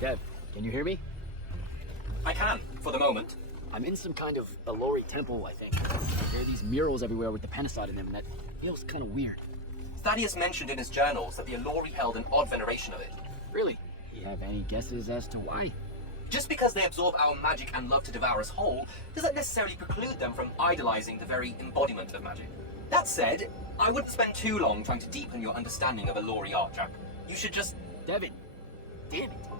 Kev, can you hear me? I can, for the moment. I'm in some kind of Allori temple, I think. There are these murals everywhere with the Penasod in them, and that feels kind of weird. Thaddeus mentioned in his journals that the Allori held an odd veneration of it. Really? You have any guesses as to why? Just because they absorb our magic and love to devour us whole, doesn't necessarily preclude them from idolizing the very embodiment of magic. That said, I wouldn't spend too long trying to deepen your understanding of Allori art, Jack. You should just... Devin! Damn it!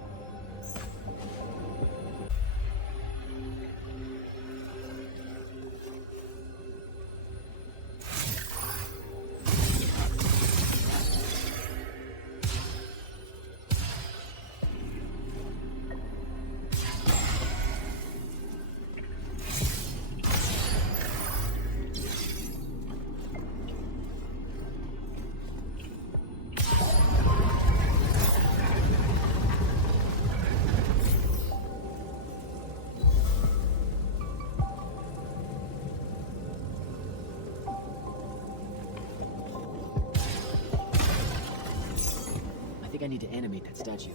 I need to animate that statue.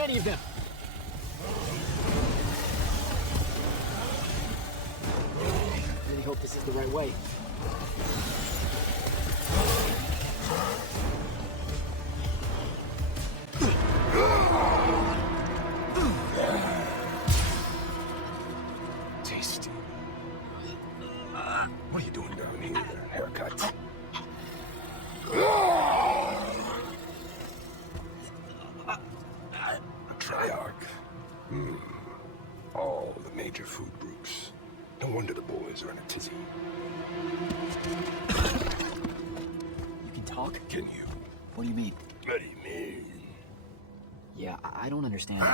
many of them. I really hope this is the right way. Tasty. What are you doing down here? Haircut? A Triarch. All the major food groups. No wonder the boys are in a tizzy. You can talk? Can you? What do you mean? What do you mean? Yeah, I don't understand. Yeah,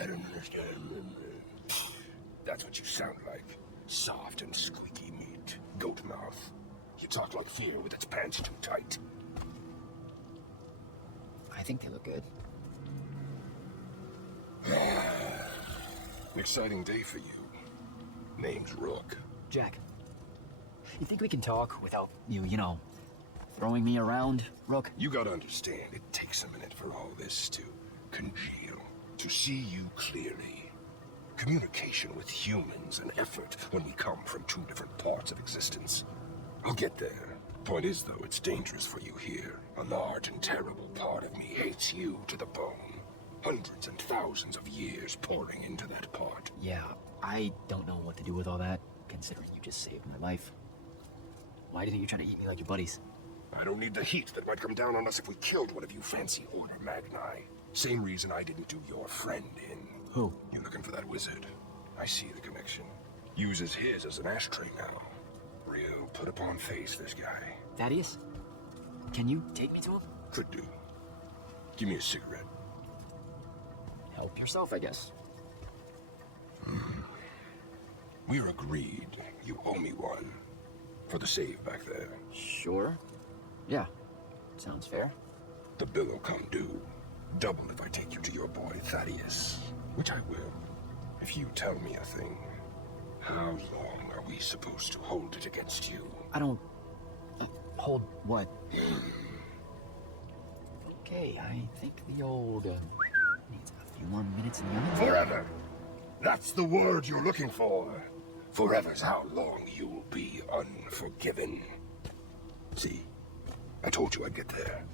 I don't understand. That's what you sound like. Soft and squeaky meat. Goat mouth. You talk like fear with its pants too tight. I think they look good. An exciting day for you. Name's Rook. Jack, you think we can talk without you know, throwing me around, Rook? You gotta understand, it takes a minute for all this to congeal. To see you clearly. Communication with humans, an effort when we come from two different parts of existence. I'll get there. Point is, though, it's dangerous for you here. A large and terrible part of me hates you to the bone. Hundreds and thousands of years pouring into that part. Yeah, I don't know what to do with all that, considering you just saved my life. Why didn't you try to eat me like your buddies? I don't need the heat that might come down on us if we killed one of you fancy Order Magni. Same reason I didn't do your friend in. Who? You looking for that wizard? I see the connection. Uses his as an ashtray now. Real put-upon face, this guy. Thaddeus? Can you take me to him? Could do. Give me a cigarette. Help yourself, I guess. We're agreed. You owe me one. For the save back there. Sure. Yeah. Sounds fair. The bill will come due. Double if I take you to your boy Thaddeus. Which I will. If you tell me a thing. How long are we supposed to hold it against you? I don't... hold what? Okay, I think the old... needs a few more minutes in the oven. Forever! That's the word you're looking for. Forever's how long you'll be unforgiven. See? I told you I'd get there.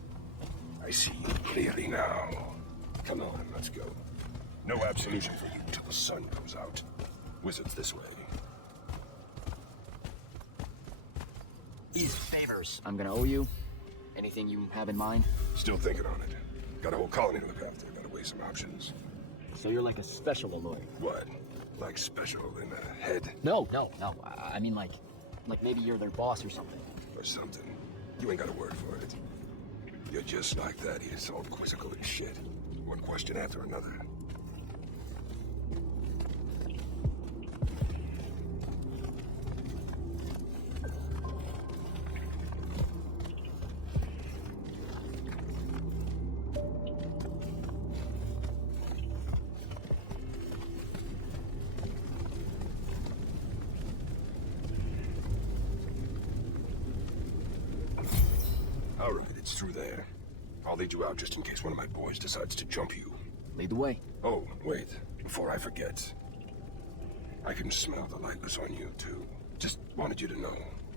I see you clearly now. Come on, let's go. No absolution for you till the sun comes out. Wizards this way. These favors I'm gonna owe you. Anything you have in mind? Still thinking on it. Got a whole colony to look after. Gotta weigh some options. So you're like a special lawyer? What? Like special in the head? No. I mean like maybe you're their boss or something. Or something. You ain't got a word for it. You're just like that. He's all quizzical and shit. One question after another. All right, it's through there. I'll lead you out just in case one of my boys decides to jump you. Lead the way. Oh, wait. Before I forget. I can smell the likeness on you, too. Just wanted you to know.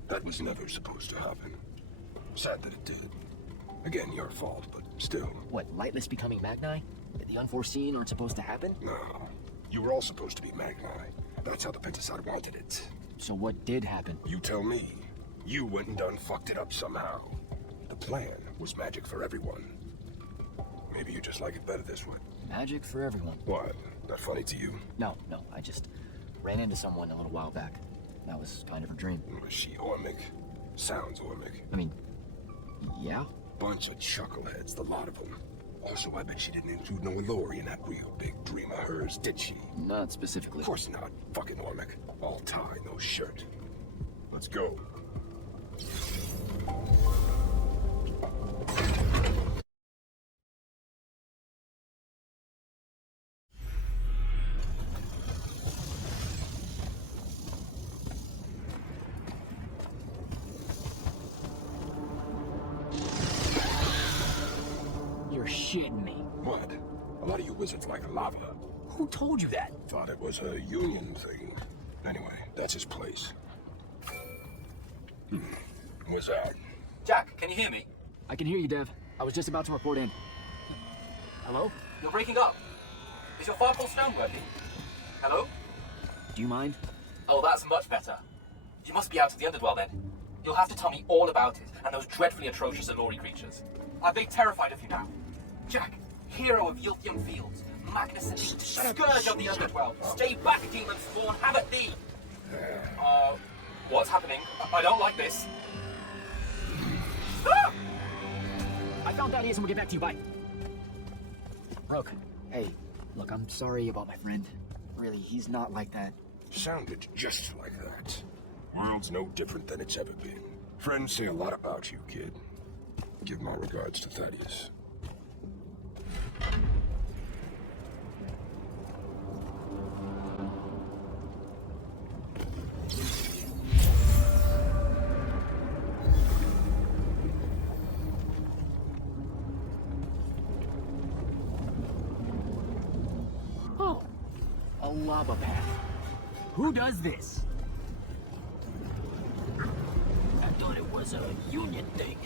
That was never supposed to happen. Sad that it did. Again, your fault, but still. What, lightless becoming Magni? The unforeseen aren't supposed to happen? No. You were all supposed to be Magni. That's how the Pentasod wanted it. So what did happen? You tell me. You went and done fucked it up somehow. The plan was magic for everyone. Maybe you just like it better this way. Magic for everyone. What? Not funny to you? No, I just ran into someone a little while back. That was kind of a dream. Was she Ormic? Sounds Ormic. I mean, yeah? Bunch of chuckleheads, the lot of them. Also, I bet she didn't include no Elori in that real big dream of hers, did she? Not specifically. Of course not. Fucking Ormic. All tie, no shirt. Let's go. You're shitting me. What? A lot of you wizards like lava. Who told you that? Thought it was a union thing. Anyway, that's his place. Wizard. Jack, can you hear me? I can hear you, Dev. I was just about to report in. Hello? You're breaking up. Is your fireball stone working? Hello? Do you mind? Oh, that's much better. You must be out of the Underdwell then. You'll have to tell me all about it, and those dreadfully atrocious Allori creatures. Are they terrified of you now? Jack, hero of Yilthium Fields, Magnus Elite, scourge of the Underdwell. Stay back, demon spawn, have at thee! What's happening? I don't like this. Ah! I found Thaddeus and we'll get back to you, bye. Roke, hey, look, I'm sorry about my friend. Really, he's not like that. Sounded just like that. World's no different than it's ever been. Friends say a lot about you, kid. Give my regards to Thaddeus. Oh, a lava path. Who does this? I thought it was a union thing.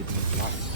you can make the artist.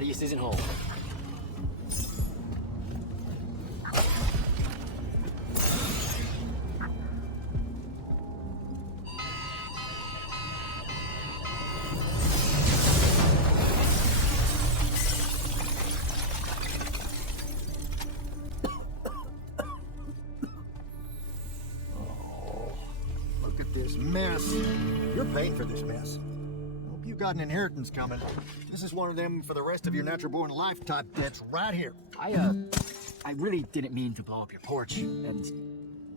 Mightiest isn't home. Look at this mess. You're paying for this mess. Hope you've got an inheritance coming. This is one of them for the rest of your natural-born lifetime debts right here. I really didn't mean to blow up your porch, and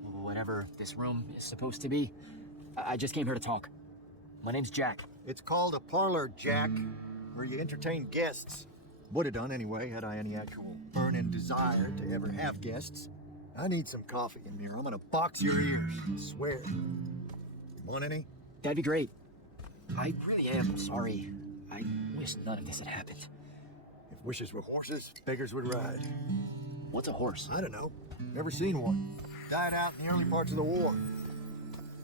whatever this room is supposed to be. I just came here to talk. My name's Jack. It's called a parlor, Jack, where you entertain guests. Would have done anyway, had I any actual burning desire to ever have guests. I need some coffee in here. I'm gonna box your ears, I swear. Want any? That'd be great. I really am sorry. I wish none of this had happened. If wishes were horses, beggars would ride. What's a horse? I don't know. Never seen one. Died out in the early parts of the war.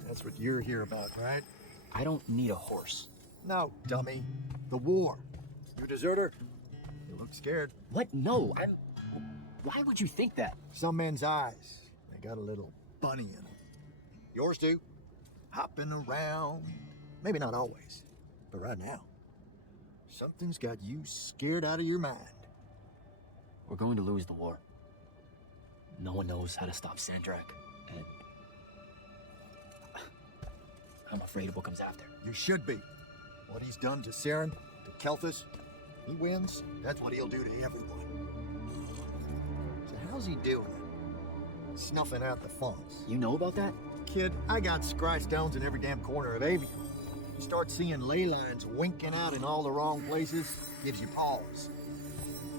That's what you're here about, right? I don't need a horse. No, dummy. The war. You a deserter? You look scared. What? No, I'm... Why would you think that? Some men's eyes, they got a little bunny in them. Yours do. Hopping around. Maybe not always, but right now. Something's got you scared out of your mind. We're going to lose the war. No one knows how to stop Sandrak, and... I'm afraid of what comes after. You should be. What he's done to Saren, to Kelthus, he wins, that's what he'll do to everyone. So how's he doing it? Snuffing out the fonts. You know about that? Kid, I got scry stones in every damn corner of Aveum. You start seeing ley lines winking out in all the wrong places, gives you pause.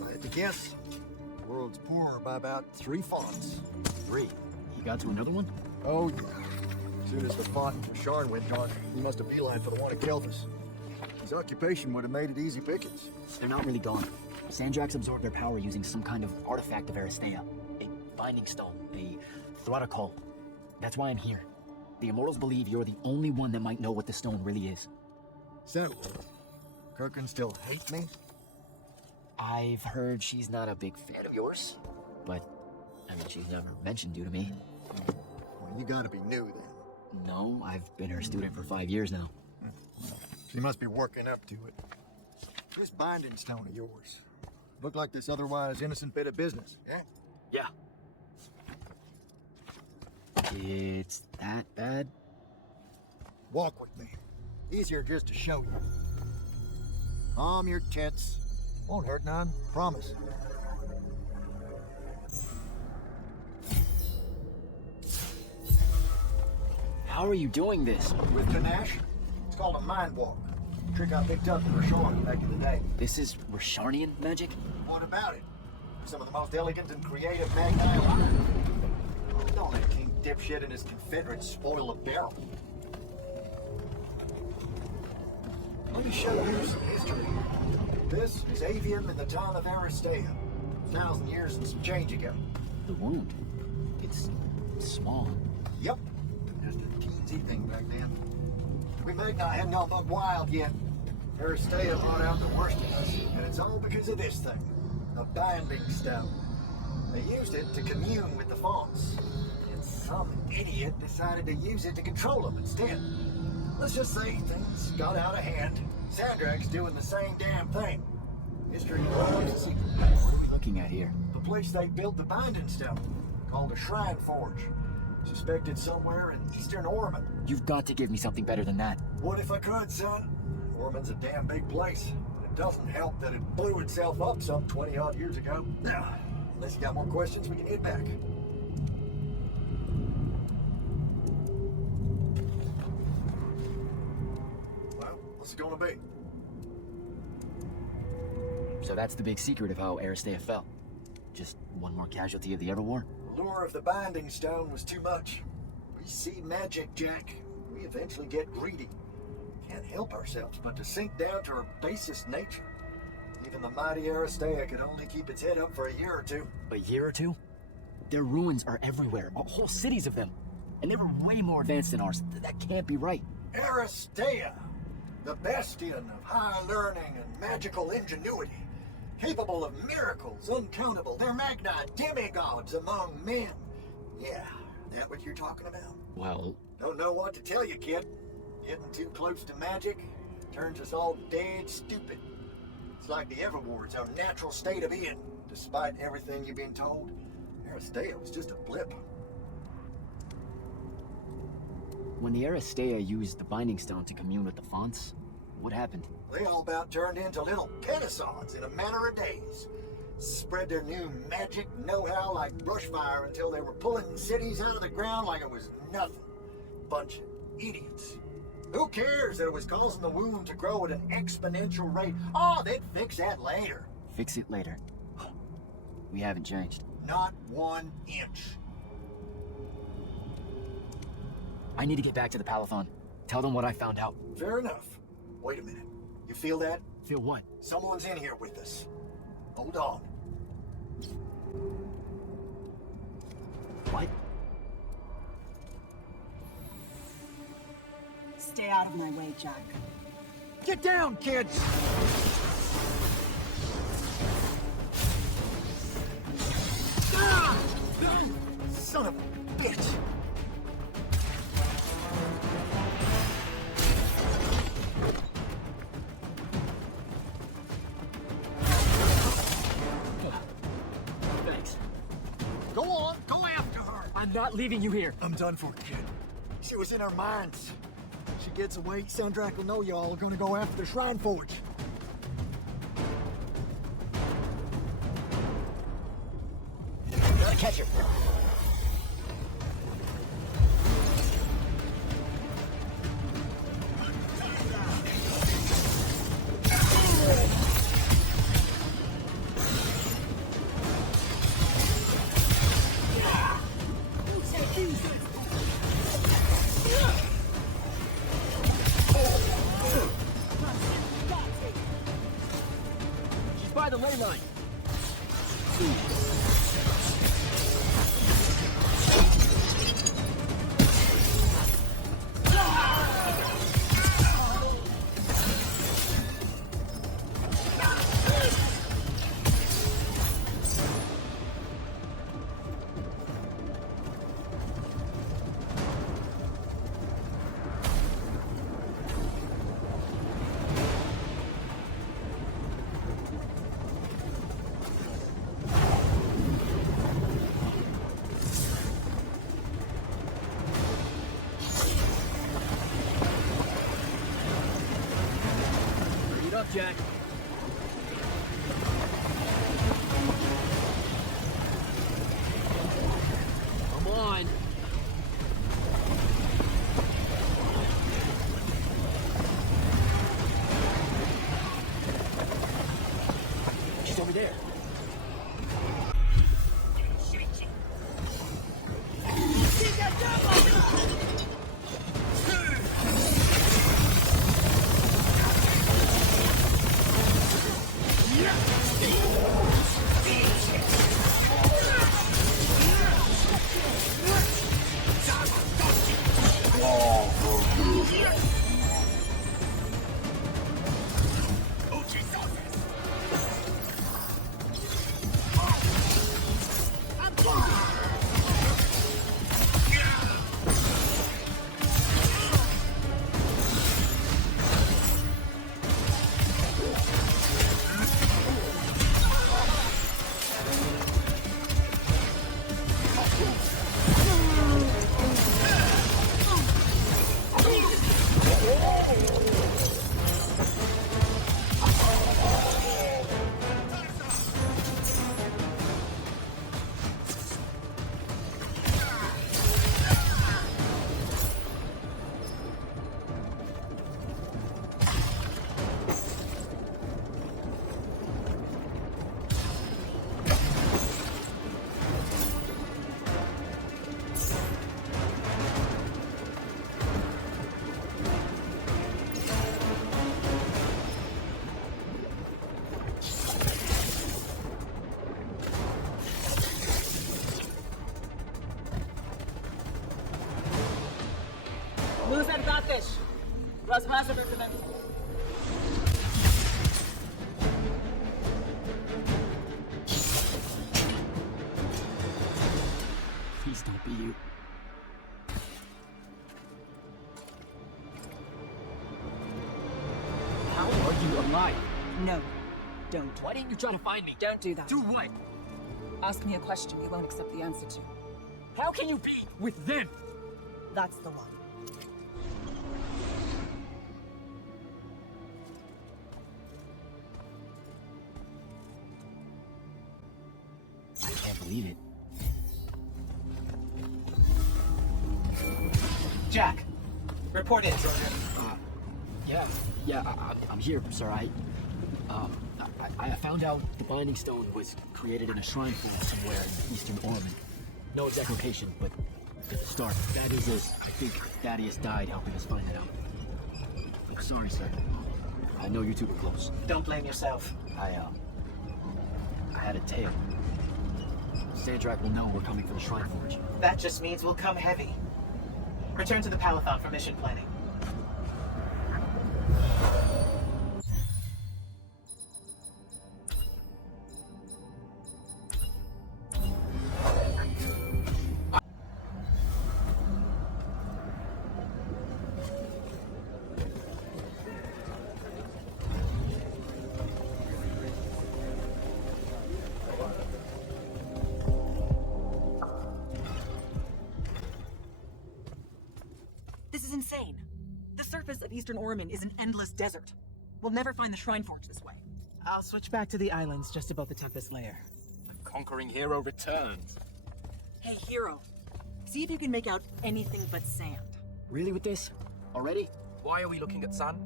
If I had to guess, the world's poorer by about 3 fonts. 3. You got to another one? Oh, yeah. As soon as the font in Sharn went dark, he must have beeline for the one at Kelthus. His occupation would have made it easy pickings. They're not really gone. Sandraks absorbed their power using some kind of artifact of Aristea. A binding stone, a Throttacol. That's why I'm here. The Immortals believe you're the only one that might know what the stone really is. So, Kirkin still hate me? I've heard she's not a big fan of yours, but, I mean, she's never mentioned you to me. Well, you gotta be new then. No, I've been her student for 5 years now. She must be working up to it. This binding stone of yours. Look like this otherwise innocent bit of business, yeah? Yeah. It's that bad? Walk with me. Easier just to show you. Calm your tits. Won't hurt none, promise. How are you doing this? With panache, it's called a mind walk. Trick I picked up in Rashorn back in the day. This is Rasharnian magic? What about it? Some of the most elegant and creative Magni alive. Don't let King Dipshit and his Confederates spoil a barrel. Let me show you some history. This is Aveum in the time of Aristea. 1,000 years and some change ago. The wound. It's small. Yep. Just a teensy thing back then. We Magni hadn't all buck wild yet. Aristea brought out the worst of us, and it's all because of this thing. A binding stone. They used it to commune with the fonts. And some idiot decided to use it to control them instead. Let's just say things got out of hand. Sandrak's doing the same damn thing. History is a secret. What are we looking at here? The place they built the binding stone, called a shrine forge. Suspected somewhere in eastern Ormond. You've got to give me something better than that. What if I could, son? Ormond's a damn big place. It doesn't help that it blew itself up some 20-odd years ago. Now, unless you got more questions, we can head back. Well, what's it gonna be? So that's the big secret of how Aristea fell. Just one more casualty of the Everwar? The lure of the binding stone was too much. We see magic, Jack. We eventually get greedy. Can't help ourselves but to sink down to our basest nature. Even the mighty Aristea could only keep its head up for a year or two. A year or two? Their ruins are everywhere, whole cities of them. And they were way more advanced than ours. That can't be right. Aristea, the bastion of high learning and magical ingenuity. capable of miracles uncountable. They're Magni, demigods among men. Yeah, that what you're talking about? Well, Don't know what to tell you, kid. Getting too close to magic turns us all dead stupid. It's like the Everwar's our natural state of being. Despite everything you've been told, Aristea was just a blip. when the Aristea used the Binding Stone to commune with the fonts, what happened? They all about turned into little penasons in a matter of days. Spread their new magic know-how like brushfire until they were pulling cities out of the ground like it was nothing. Bunch of idiots. Who cares that it was causing the wound to grow at an exponential rate? Oh, they'd fix that later. Fix it later. We haven't changed. Not 1 inch. I need to get back to the Palathon. Tell them what I found out. Fair enough. Wait a minute. You feel that? Feel what? Someone's in here with us. Hold on. What? Stay out of my way, Jack. Get down, kids! Ah! Son of a bitch! Thanks. Go on, go after her! I'm not leaving you here. I'm done for, kid. She was in our minds. She gets away, Sandrak will know y'all are gonna go after the Shrine Forge. Gotta catch her. She's by the ley line. Hurry it up, Jack. Come on. She's over there. Loser ateş. Responsibility. Please don't be you. How are you alive? No, don't. Why didn't you try to find me? Don't do that. Do what? Ask me a question you won't accept the answer to. How can you be with them? That's the one. I can't believe it. Jack, report in, Soldier. Yeah, I'm here, sir. I found out the Binding Stone was created in a shrine pool somewhere in Eastern Orman. No exact location, but it's a start. That is it. I think Thaddeus died helping us find it out. I'm sorry, sir. I know you two were close. Don't blame yourself. I had a tail. Sandrak will know we're coming for the Shrine Forge. That just means we'll come heavy. Return to the Palathon for mission planning. This is insane. The surface of Eastern Orman is an endless desert. We'll never find the Shrine Forge this way. I'll switch back to the islands just above the toughest layer. The conquering hero returns. Hey, hero. See if you can make out anything but sand. Really with this? Already? Why are we looking at sand?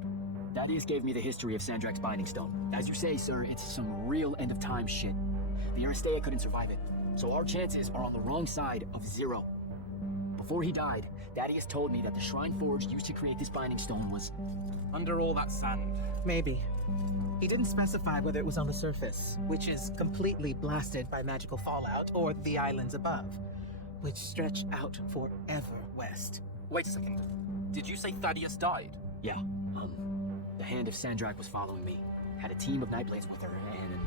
Thaddeus gave me the history of Sandrak's Binding Stone. As you say, sir, it's some real end-of-time shit. The Aristea couldn't survive it, so our chances are on the wrong side of 0. Before he died, Thaddeus told me that the Shrine Forge used to create this Binding Stone was... Under all that sand. Maybe. He didn't specify whether it was on the surface, which is completely blasted by magical fallout, or the islands above, which stretch out forever west. Wait a second. Did you say Thaddeus died? Yeah, the Hand of Sandrak was following me. Had a team of Nightblades with her, and...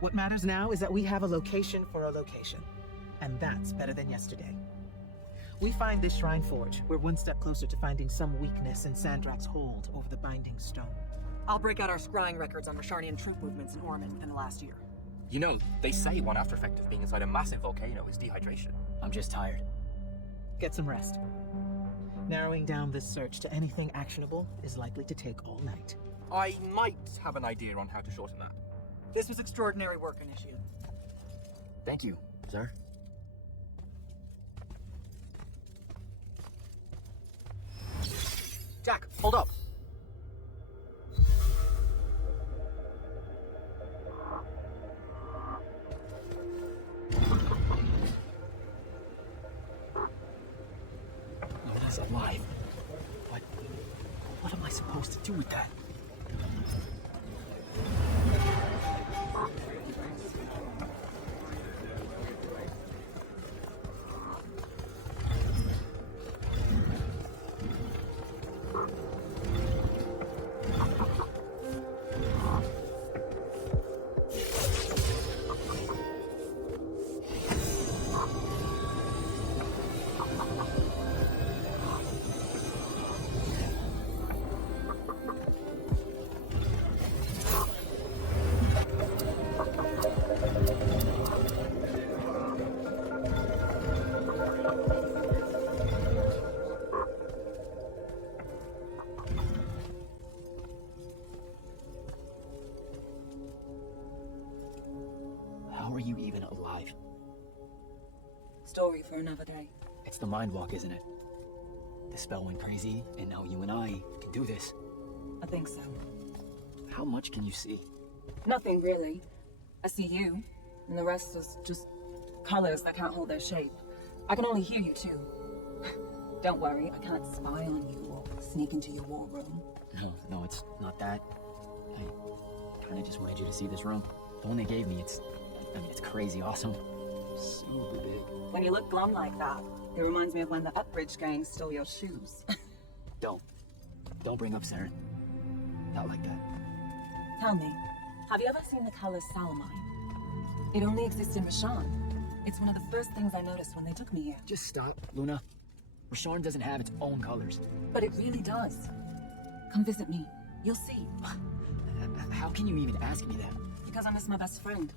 What matters now is that we have a location for a location. And that's better than yesterday. We find this Shrine Forge, we're one step closer to finding some weakness in Sandrak's hold over the Binding Stone. I'll break out our scrying records on Rasharnian troop movements in Orman within the last year. You know, they say one after effect of being inside a massive volcano is dehydration. I'm just tired. Get some rest. Narrowing down this search to anything actionable is likely to take all night. I might have an idea on how to shorten that. This was extraordinary work, Initiate. Thank you, sir. Jack, hold up. Nona's alive. What am I supposed to do with that? How are you even alive? Story for another day. It's the Mind Walk, isn't it? The spell went crazy, and now you and I can do this. I think so. How much can you see? Nothing really. I see you, and the rest is just colors that can't hold their shape. I can only hear you too. Don't worry, I can't spy on you or sneak into your war room. No, it's not that. I kinda just wanted you to see this room. The one they gave me, it's crazy awesome. Super big. When you look glum like that, it reminds me of when the Upbridge gang stole your shoes. Don't bring up Saren. Not like that. Tell me, have you ever seen the color salamine? It only exists in Rasharn. It's one of the first things I noticed when they took me here. Just stop, Luna. Rasharn doesn't have its own colors. But it really does. Come visit me. You'll see. How can you even ask me that? Because I miss my best friend.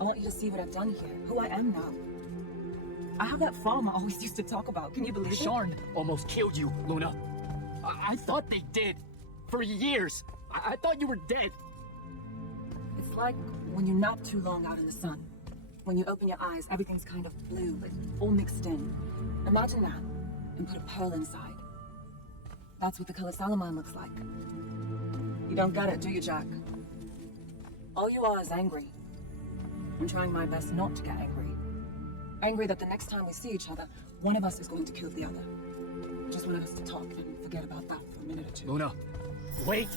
I want you to see what I've done here, who I am now. I have that farm I always used to talk about. Can you believe it? Rasharn almost killed you, Luna. I thought they did. For years. I thought you were dead. It's like when you nap too long out in the sun. When you open your eyes, everything's kind of blue, like all mixed in. Imagine that, and put a pearl inside. That's what the color Salamine looks like. You don't get it, do you, Jack? All you are is angry. I'm trying my best not to get angry. Angry that the next time we see each other, one of us is going to kill the other. Just wanted us to talk and forget about that for a minute or two. Luna, wait!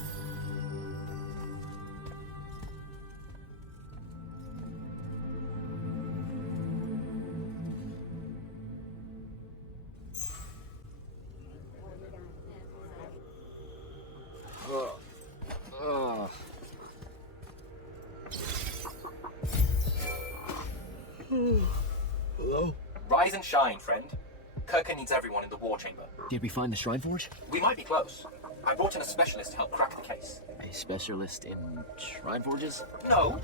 Hello? Rise and shine, friend. Kirka needs everyone in the war chamber. Did we find the Shrine Forge? We might be close. I brought in a specialist to help crack the case. A specialist in Shrine Forges? No,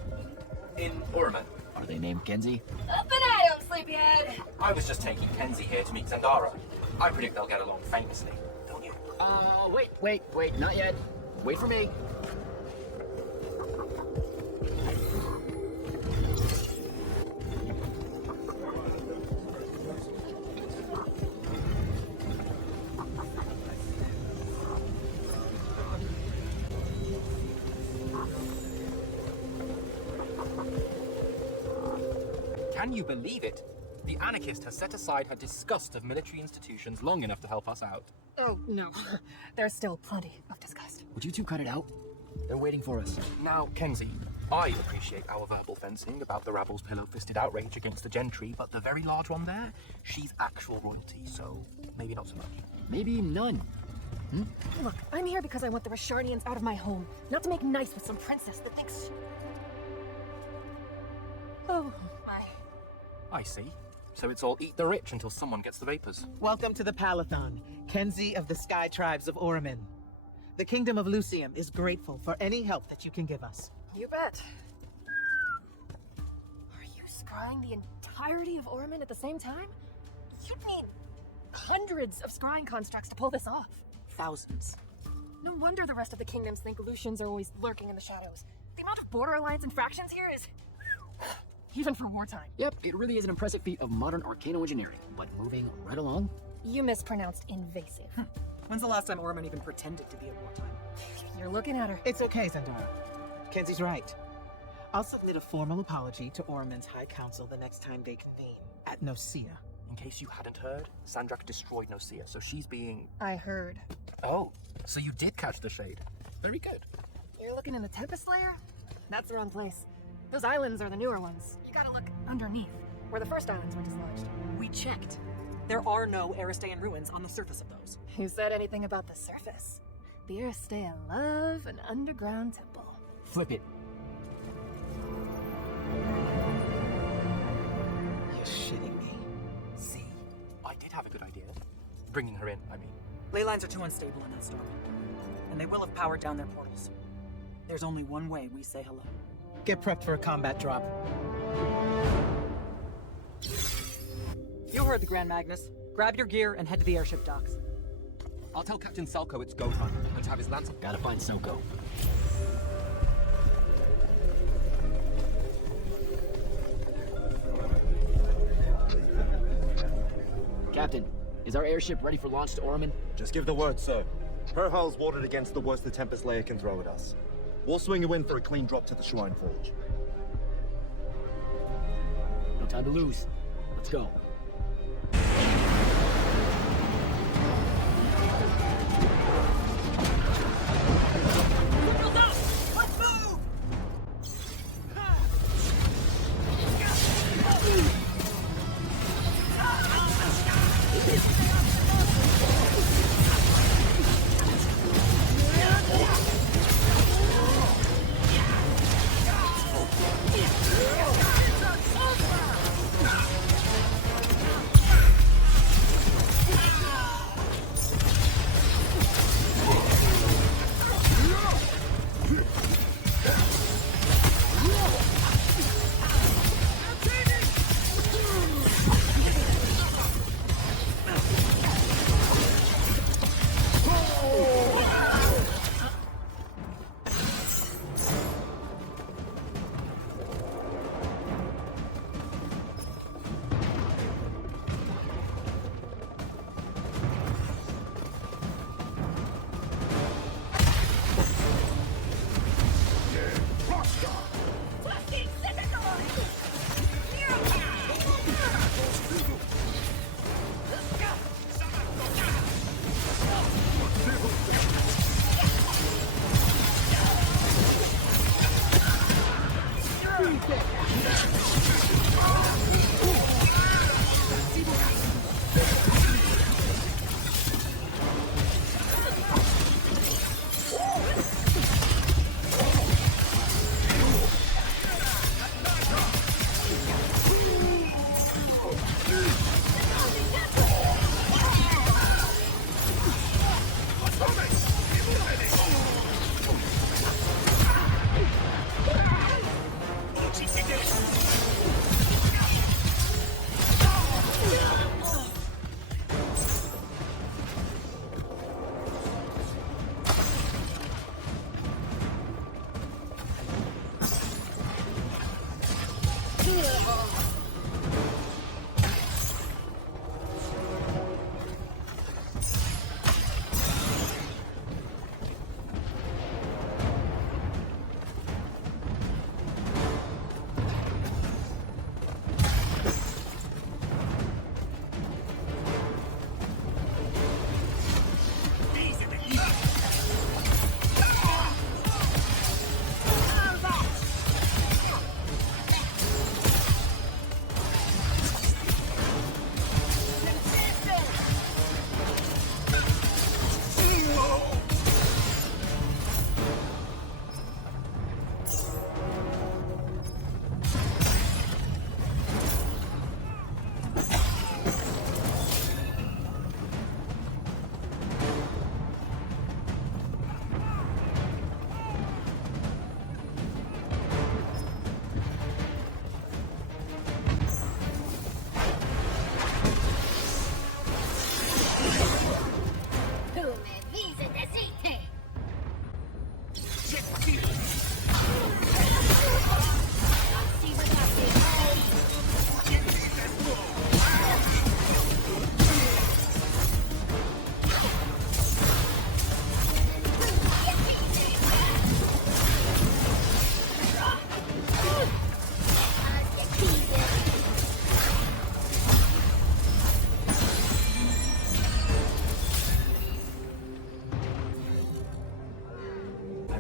in Uramen. Are they named Kenzie? Up and at 'em, sleepyhead! I was just taking Kenzie here to meet Zendara. I predict they'll get along famously, don't you? Wait, not yet. Wait for me. Can you believe it? The anarchist has set aside her disgust of military institutions long enough to help us out. Oh, no. There's still plenty of disgust. Would you two cut it out? They're waiting for us. Now, Kenzie, I appreciate our verbal fencing about the rabble's pillow-fisted outrage against the gentry, but the very large one there, she's actual royalty, so maybe not so much. Maybe none. Look, I'm here because I want the Rasharnians out of my home, not to make nice with some princess that thinks... Oh, my. I see. So it's all eat the rich until someone gets the vapors. Welcome to the Palathon, Kenzie of the Sky Tribes of Uramen. The Kingdom of Lucium is grateful for any help that you can give us. You bet. Are you scrying the entirety of Uramen at the same time? You'd need hundreds of scrying constructs to pull this off. Thousands. No wonder the rest of the kingdoms think Lucians are always lurking in the shadows. The amount of border alliance and fractions here is... even for wartime. Yep, it really is an impressive feat of modern arcano-engineering. But moving right along... You mispronounced invasive. When's the last time Uramen even pretended to be at wartime? You're looking at her. It's okay, Zendara. Kenzie's right. I'll submit a formal apology to Oramen's High Council the next time they convene at Nosea. In case you hadn't heard, Sandrak destroyed Nosea, so she's being... I heard. Oh, so you did catch the shade. Very good. You're looking in the Tempest layer? That's the wrong place. Those islands are the newer ones. You gotta look underneath, where the first islands were dislodged. We checked. There are no Aristean ruins on the surface of those. Who said anything about the surface? The Aristean love an underground temple. Flip it. You're shitting me. See, I did have a good idea. Bringing her in, I mean. Ley lines are too unstable in that storm. And they will have powered down their portals. There's only one way we say hello. Get prepped for a combat drop. You heard the Grand Magnus. Grab your gear and head to the airship docks. I'll tell Captain Selko it's go time, and to have his lance up. Gotta find Soko. Captain, is our airship ready for launch to Uramen? Just give the word, sir. Her hull's warded against the worst the Tempest layer can throw at us. We'll swing you in for a clean drop to the Shrine Forge. No time to lose. Let's go. Yeah!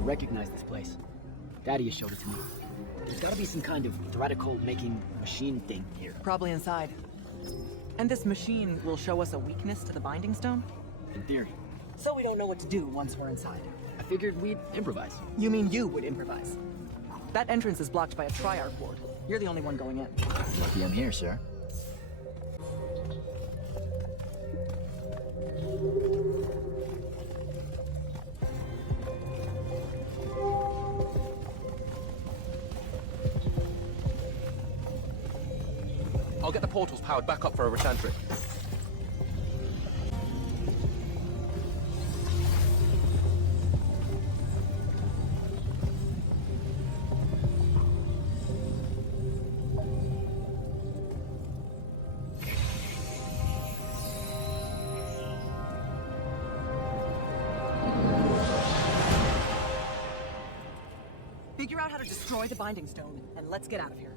recognize this place. Daddy has showed it to me. There's gotta be some kind of theoretical-making machine thing here. Probably inside. And this machine will show us a weakness to the binding stone? In theory. So we don't know what to do once we're inside. I figured we'd improvise. You mean you would improvise? That entrance is blocked by a Triarch ward. You're the only one going in. Lucky I'm here, sir. I'll get the portals powered back up for a return trip. Figure out how to destroy the binding stone, and let's get out of here.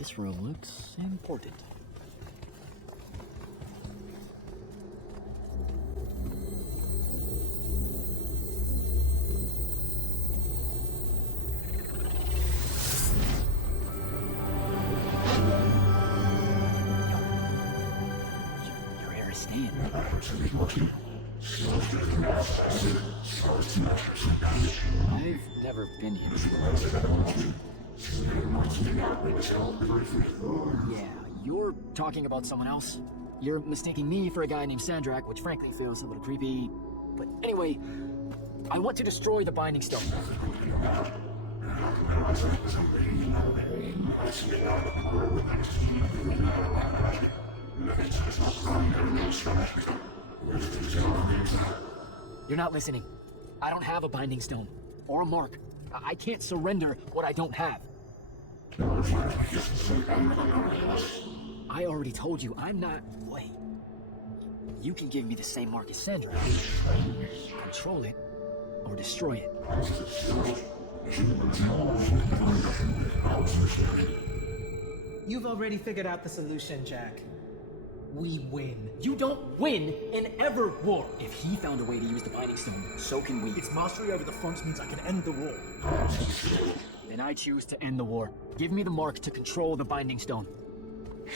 This room looks important. Your Aristean. I've never been here. Yeah, you're talking about someone else. You're mistaking me for a guy named Sandrak, which frankly feels a little creepy. But anyway, I want to destroy the Binding Stone. You're not listening. I don't have a Binding Stone or a mark. I can't surrender what I don't have. I already told you, I'm not... Wait. You can give me the same mark as Sandra. Control it, or destroy it. You've already figured out the solution, Jack. We win. You don't win in Eversworn War. If he found a way to use the Binding Stone, so can we. Its mastery over the front means I can end the war. Then I choose to end the war. Give me the mark to control the Binding Stone. I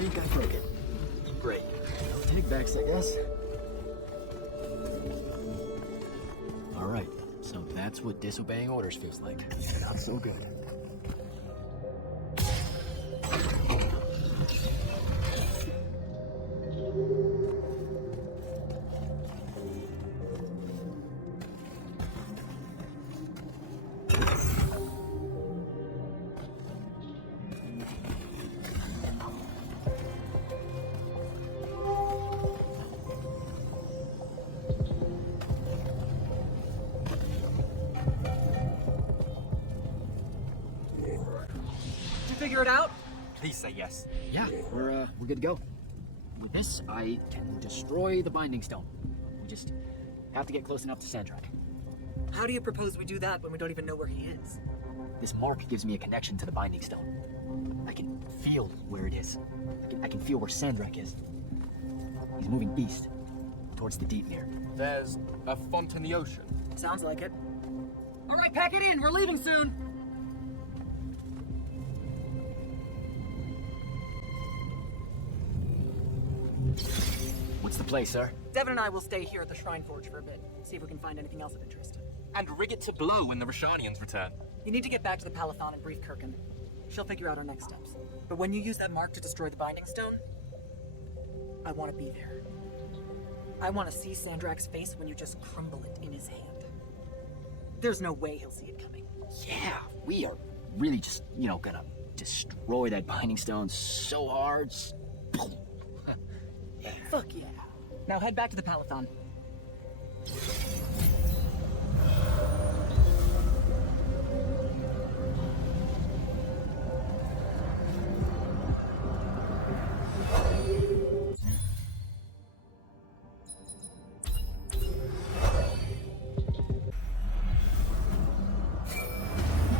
think I broke it. Great. Take backs, I guess. Alright, so that's what disobeying orders feels like. Not so good. Figure it out? Please say yes. Yeah, we're good to go. With this, I can destroy the Binding Stone. We just have to get close enough to Sandrak. How do you propose we do that when we don't even know where he is? This mark gives me a connection to the Binding Stone. I can feel where it is. I can feel where Sandrak is. He's moving east, towards the deep mirror. There's a font in the ocean. Sounds like it. All right, pack it in. We're leaving soon. What's the play, sir? Devin and I will stay here at the Shrine Forge for a bit. See if we can find anything else of interest. And rig it to blow when the Rashanians return. You need to get back to the Palathon and brief Kirkin. She'll figure out our next steps. But when you use that mark to destroy the Binding Stone, I want to be there. I want to see Sandrak's face when you just crumble it in his hand. There's no way he'll see it coming. Yeah, we are really just, gonna destroy that Binding Stone so hard. Yeah. Fuck yeah. Now head back to the Palathon.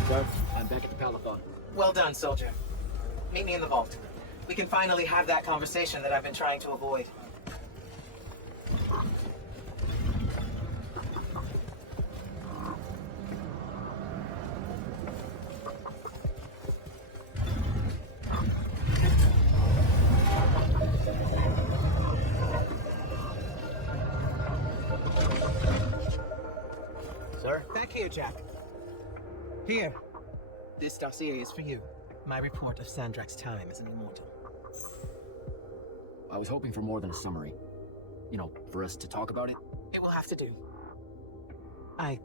So, I'm back at the Palathon. Well done, soldier. Meet me in the vault. We can finally have that conversation that I've been trying to avoid. Sir? Back here, Jack. Here. This dossier is for you. My report of Sandrak's time as an immortal. I was hoping for more than a summary. For us to talk about it. It will have to do. I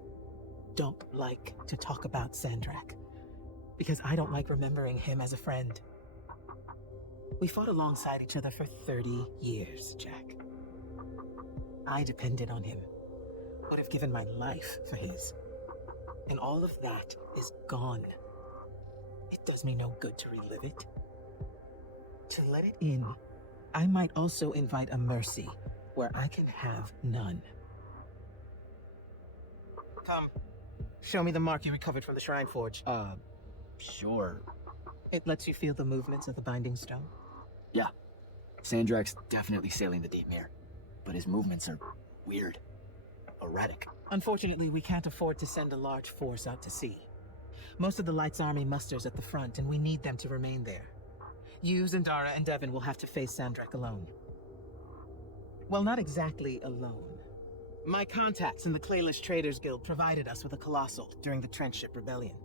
don't like to talk about Sandrak, because I don't like remembering him as a friend. We fought alongside each other for 30 years, Jack. I depended on him. would have given my life for his. And all of that is gone. It does me no good to relive it. To let it in, I might also invite a mercy where I can have none. Come, show me the mark you recovered from the Shrine Forge. Sure. It lets you feel the movements of the Binding Stone. Yeah. Sandrak's definitely sailing the deep mirror, but his movements are weird. Erratic. Unfortunately, we can't afford to send a large force out to sea. Most of the Light's army musters at the front, and we need them to remain there. You, Zendara, and Devin will have to face Sandrak alone. Well, not exactly alone. My contacts in the Clayless Traders Guild provided us with a colossal during the Trench Ship Rebellion.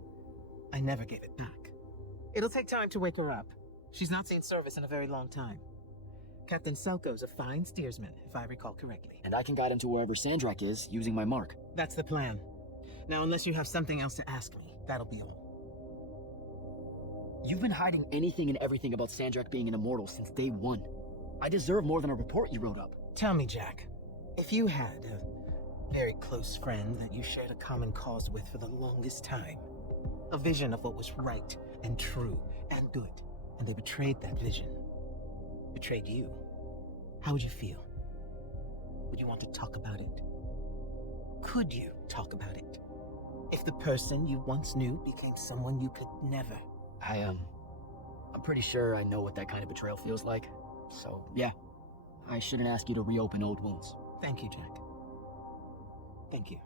I never gave it back. It'll take time to wake her up. She's not seen service in a very long time. Captain Selko's a fine steersman, if I recall correctly. And I can guide him to wherever Sandrak is using my mark. That's the plan. Now, unless you have something else to ask me, that'll be all. You've been hiding anything and everything about Sandrak being an immortal since day one. I deserve more than a report you wrote up. Tell me, Jack, if you had a very close friend that you shared a common cause with for the longest time, a vision of what was right and true and good, and they betrayed that vision, betrayed you, how would you feel? Would you want to talk about it? Could you talk about it? If the person you once knew became someone you could never... I'm pretty sure I know what that kind of betrayal feels like. So, yeah. I shouldn't ask you to reopen old wounds. Thank you, Jack. Thank you.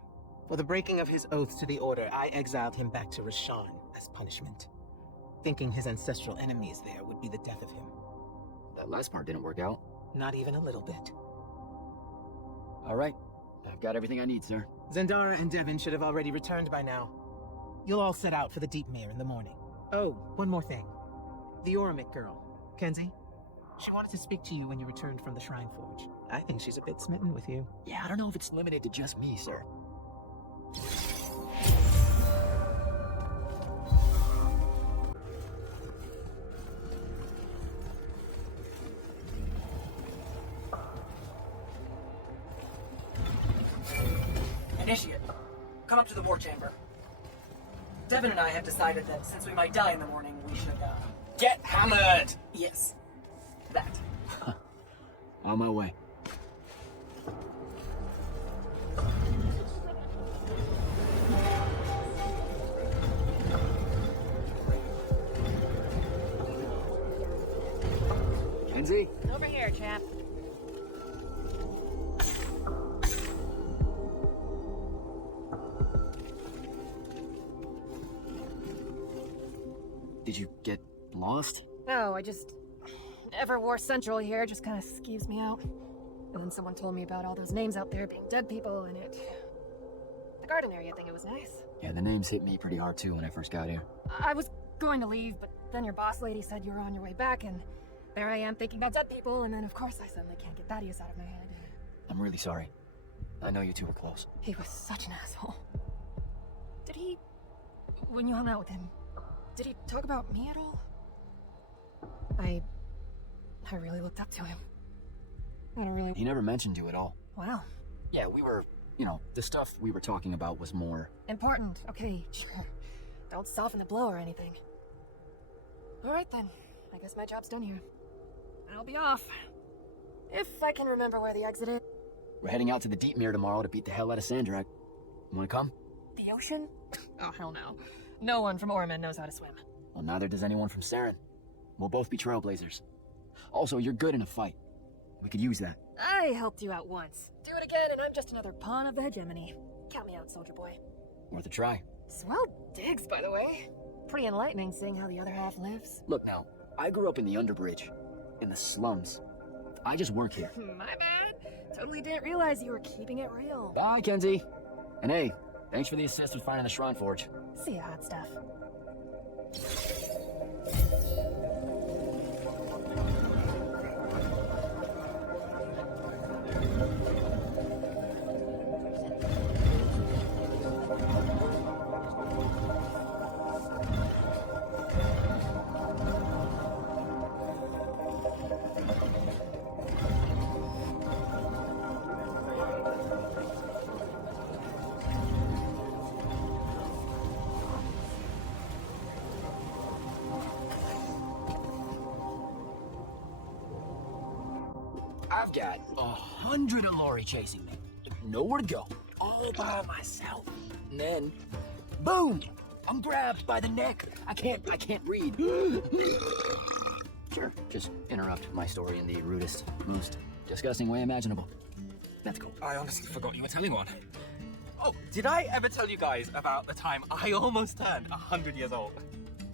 For the breaking of his oath to the Order, I exiled him back to Rashan as punishment, thinking his ancestral enemies there would be the death of him. That last part didn't work out. Not even a little bit. All right. I've got everything I need, sir. Zendara and Devin should have already returned by now. You'll all set out for the Deep Mere in the morning. Oh, one more thing. The Oromik girl, Kenzie. She wanted to speak to you when you returned from the Shrine Forge. I think she's a bit smitten with you. Yeah, I don't know if it's limited to just me, sir. Initiate, come up to the war chamber. Devin and I have decided that since we might die in the morning, we should, Get hammered! Yes. That. On my way. Kenzie? Over here, chap. Did you get lost? No, I just... Everwar Central here just kind of skeeves me out. And then someone told me about all those names out there being dead people, and it... The garden area thing, it was nice. Yeah, the names hit me pretty hard too when I first got here. I was going to leave, but then your boss lady said you were on your way back, and there I am thinking about dead people, and then of course I suddenly can't get Thaddeus out of my head. I'm really sorry. I know you two were close. He was such an asshole. Did he... When you hung out with him, did he talk about me at all? I really looked up to him. He never mentioned you at all. Wow. Yeah, we were, the stuff we were talking about was more... Important. Okay, sure. Don't soften the blow or anything. Alright then. I guess my job's done here. I'll be off. If I can remember where the exit is. We're heading out to the Deep Mirror tomorrow to beat the hell out of Sandrak. You wanna come? The ocean? Oh, hell no. No one from Orman knows how to swim. Well, neither does anyone from Saren. We'll both be trailblazers. Also, you're good in a fight. We could use that. I helped you out once. Do it again, and I'm just another pawn of the hegemony. Count me out, soldier boy. Worth a try. Swell digs, by the way. Pretty enlightening seeing how the other half lives. Look now, I grew up in the Underbridge. In the slums. I just work here. My bad. Totally didn't realize you were keeping it real. Bye, Kenzie. And hey, thanks for the assist with finding the Shrine Forge. See ya, hot stuff. I've got 100 Alori chasing me. Nowhere to go. All by myself. And then, boom! I'm grabbed by the neck. I can't breathe. Sure, just interrupt my story in the rudest, most disgusting way imaginable. That's cool. I honestly forgot you were telling one. Oh, did I ever tell you guys about the time I almost turned 100 years old?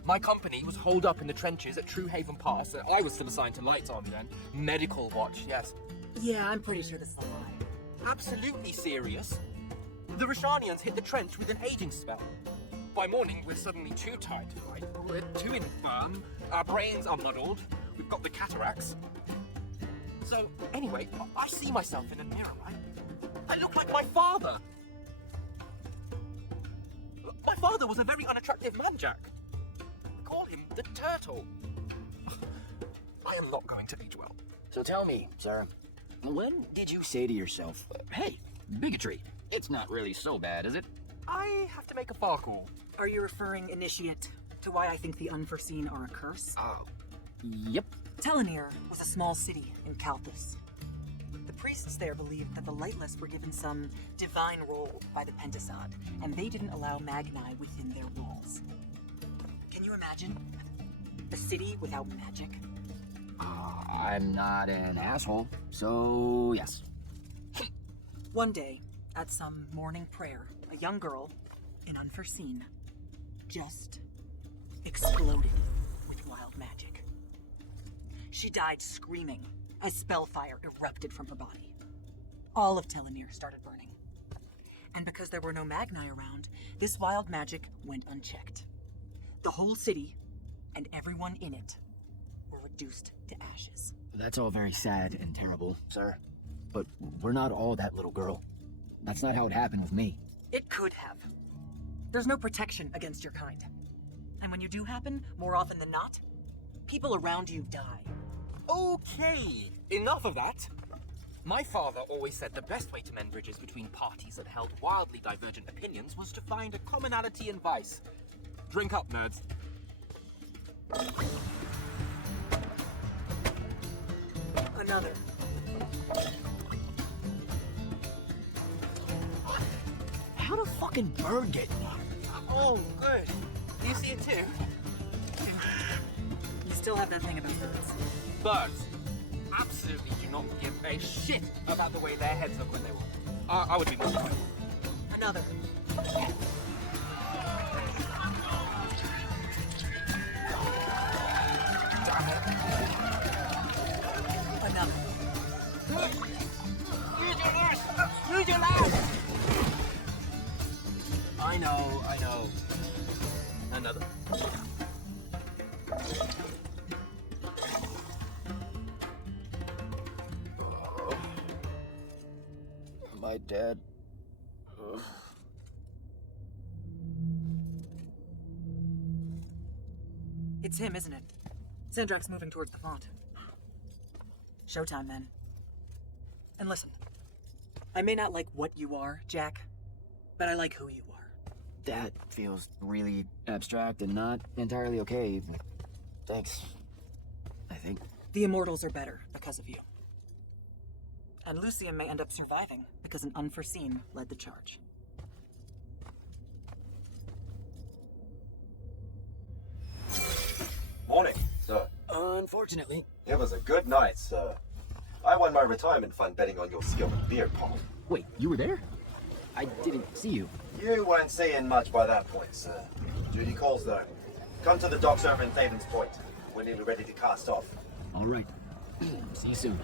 My company was holed up in the trenches at True Haven Pass, and I was still assigned to Lights Army then. Medical watch, yes. Yeah, I'm pretty sure this is a lie. Absolutely serious. The Rishanians hit the trench with an aging spell. By morning, we're suddenly too tired to fight. We're too infirm. Our brains are muddled. We've got the cataracts. So, anyway, I see myself in a mirror, right? I look like my father. My father was a very unattractive man, Jack. Call him the Turtle. I am not going to age well. So tell me, sir, when did you say to yourself, hey, bigotry, it's not really so bad, is it? I have to make a Farkle. Are you referring, Initiate, to why I think the unforeseen are a curse? Yep. Telenir was a small city in Kalthus. The priests there believed that the Lightless were given some divine role by the Pentasod, and they didn't allow Magni within their walls. Can you imagine? A city without magic? I'm not an asshole, so yes. One day, at some morning prayer, a young girl, in Unforeseen, just exploded with wild magic. She died screaming as spellfire erupted from her body. All of Telenir started burning. And because there were no Magni around, this wild magic went unchecked. The whole city, and everyone in it, were reduced to ashes. That's all very sad and terrible, sir. But we're not all that little girl. That's not how it happened with me. It could have. There's no protection against your kind. And when you do happen, more often than not, people around you die. Okay, enough of that. My father always said the best way to mend bridges between parties that held wildly divergent opinions was to find a commonality in vice. Drink up, nerds. Another. How the fucking bird get in here? Oh, good. You see it too? You still have that thing about birds. Birds absolutely do not give a shit about the way their heads look when they walk. I would be more. Another. Another. Use your last! I know. Another. My dad. It's him, isn't it? Sandrak's moving towards the font. Showtime, then. And listen, I may not like what you are, Jack, but I like who you are. That feels really abstract and not entirely okay. Thanks, I think. The Immortals are better because of you. And Lucian may end up surviving because an Unforeseen led the charge. Morning, sir. Unfortunately. It was a good night, sir. I won my retirement fund betting on your skill in beer pong. Wait, you were there? I didn't see you. You weren't saying much by that point, sir. Duty calls, though. Come to the docks over in Thaven's Point. We're nearly ready to cast off. All right. See you soon.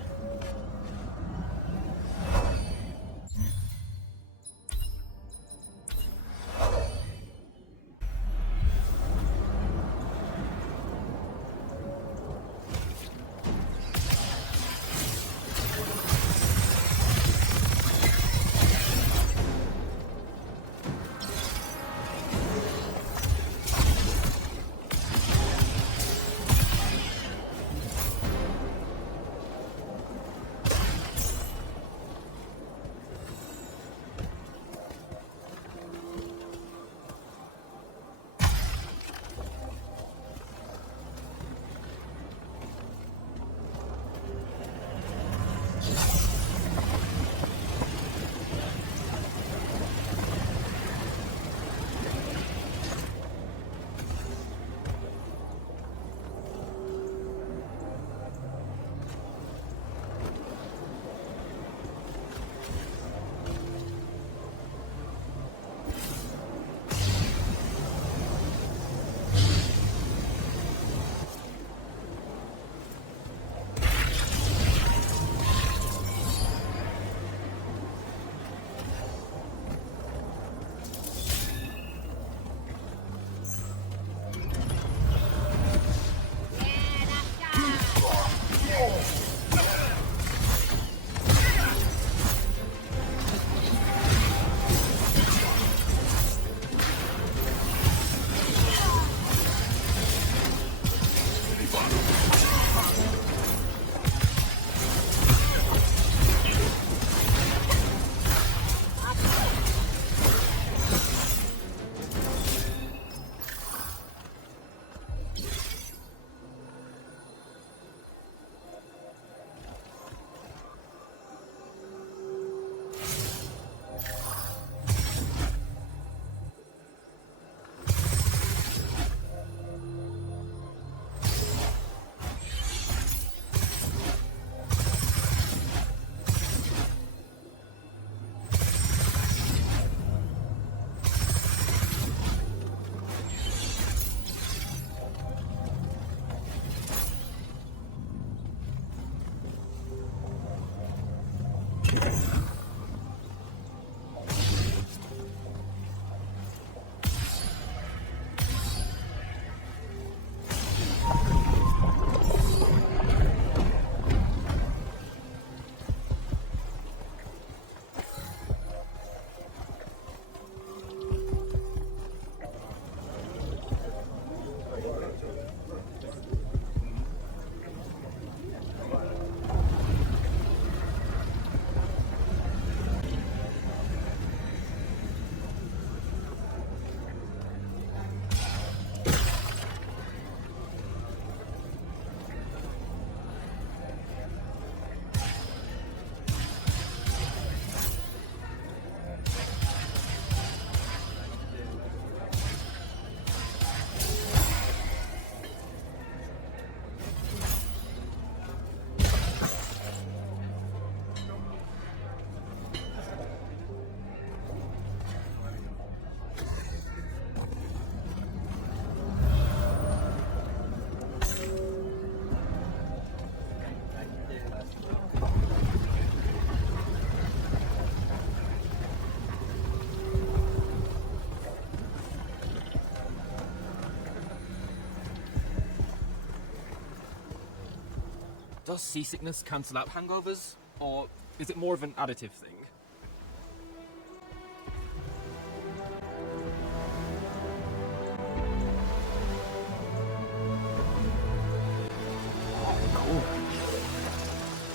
Does seasickness cancel out hangovers, or is it more of an additive thing?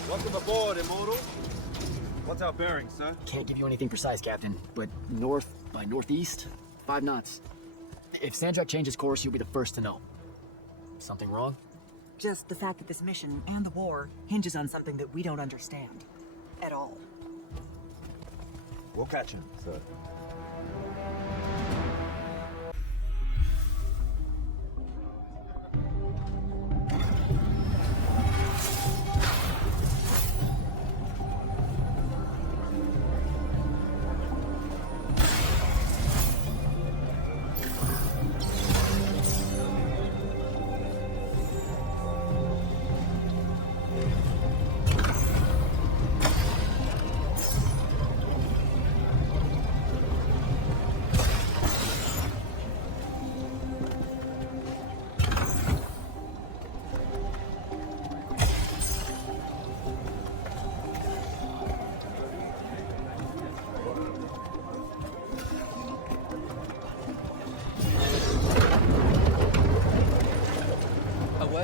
Welcome aboard, Immortal. What's our bearing, sir? Can't give you anything precise, Captain, but north by northeast, 5 knots. If Sandrak changes course, you'll be the first to know. Something wrong? Just the fact that this mission and the war hinges on something that we don't understand. At all. We'll catch him, sir.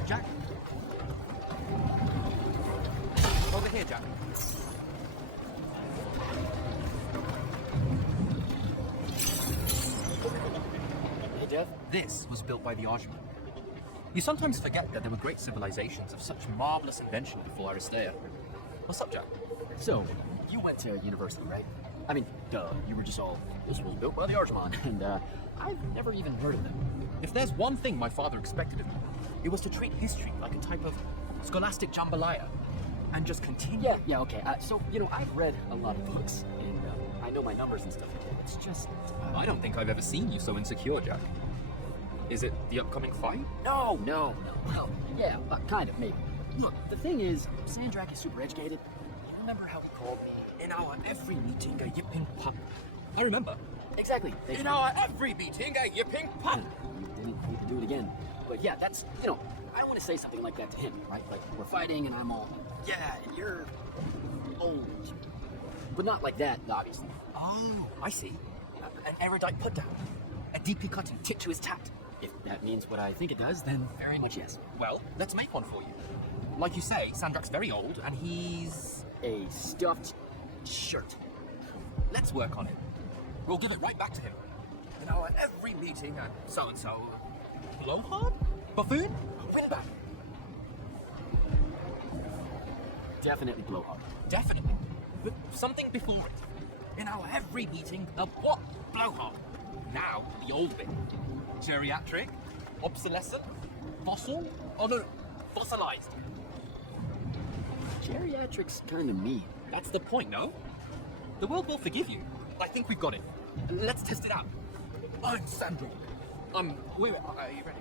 Jack? Over here, Jack. Hey, Jeff? This was built by the Ajman. You sometimes forget that there were great civilizations of such marvelous invention before Aristea. What's up, Jack? So, you went to university, right? I mean, duh, you were just all, this was built by the Ajman, and I've never even heard of them. If there's one thing my father expected of me, it was to treat history like a type of scholastic jambalaya, and just continue. Yeah, okay. So, you know, I've read a lot of books, and I know my numbers and stuff like that. It's just... I don't think I've ever seen you so insecure, Jack. Is it the upcoming fight? No. Well, yeah, kind of, maybe. Look, the thing is, Sandrak is super educated. You remember how he called me? In our every meeting, a yipping pup. I remember. Exactly. In our every meeting, a yipping pup. You didn't need to do it again. But yeah, that's, you know, I don't want to say something like that to him, right? Like, we're fighting and I'm all, yeah, and you're old. But not like that, obviously. Oh, I see. An erudite put down. A deeply cutting tit to his tat. If that means what I think it does, then very much yes. Well, let's make one for you. Like you say, Sandrak's very old, and he's... a stuffed shirt. Let's work on it. We'll give it right back to him. In our every meeting, and so-and-so... Blowhard? Buffoon? Windbag? Definitely blowhard. Definitely. But something before it. In our every meeting, the what? Blowhard. Now, the old bit. Geriatric? Obsolescent? Fossil? Oh no, fossilized. Geriatric's kind of mean. That's the point, no? The world will forgive you. I think we've got it. Let's test it out. I'm Sandrak. Wait, are you ready?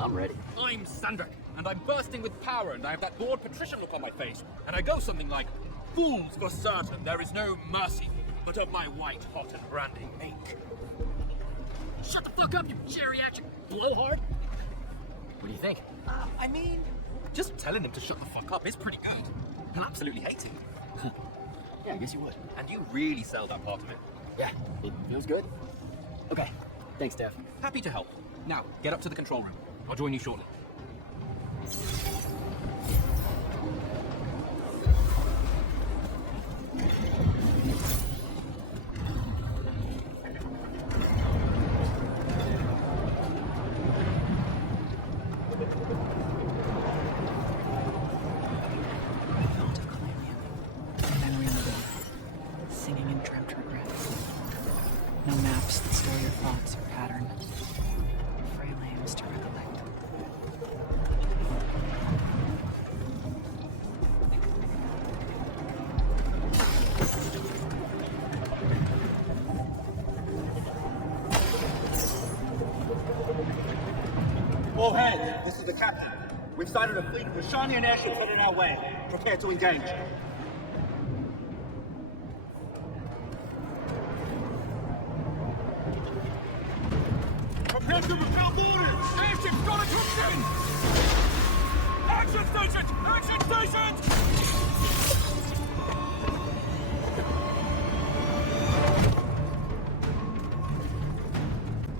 I'm ready. I'm Sandrak, and I'm bursting with power, and I have that bored patrician look on my face, and I go something like, fools for certain, there is no mercy, but of my white hot and branding make. Shut the fuck up, you geriatric blowhard! What do you think? I mean, just telling him to shut the fuck up is pretty good. He'll absolutely hate it. Yeah, I guess you would. And you really sell that part of it. Yeah, it feels good. Okay, thanks, Dev. Happy to help. Now, get up to the control room. I'll join you shortly. Singing in dreamt regrets. No maps that store your thoughts or pattern. Frail aims to recollect. All hands, this is the captain. We've sighted a fleet of Rashanian airships headed our way. Prepare to engage. Prepare to repel boarders! Airships got a in! Action stations! Action stations!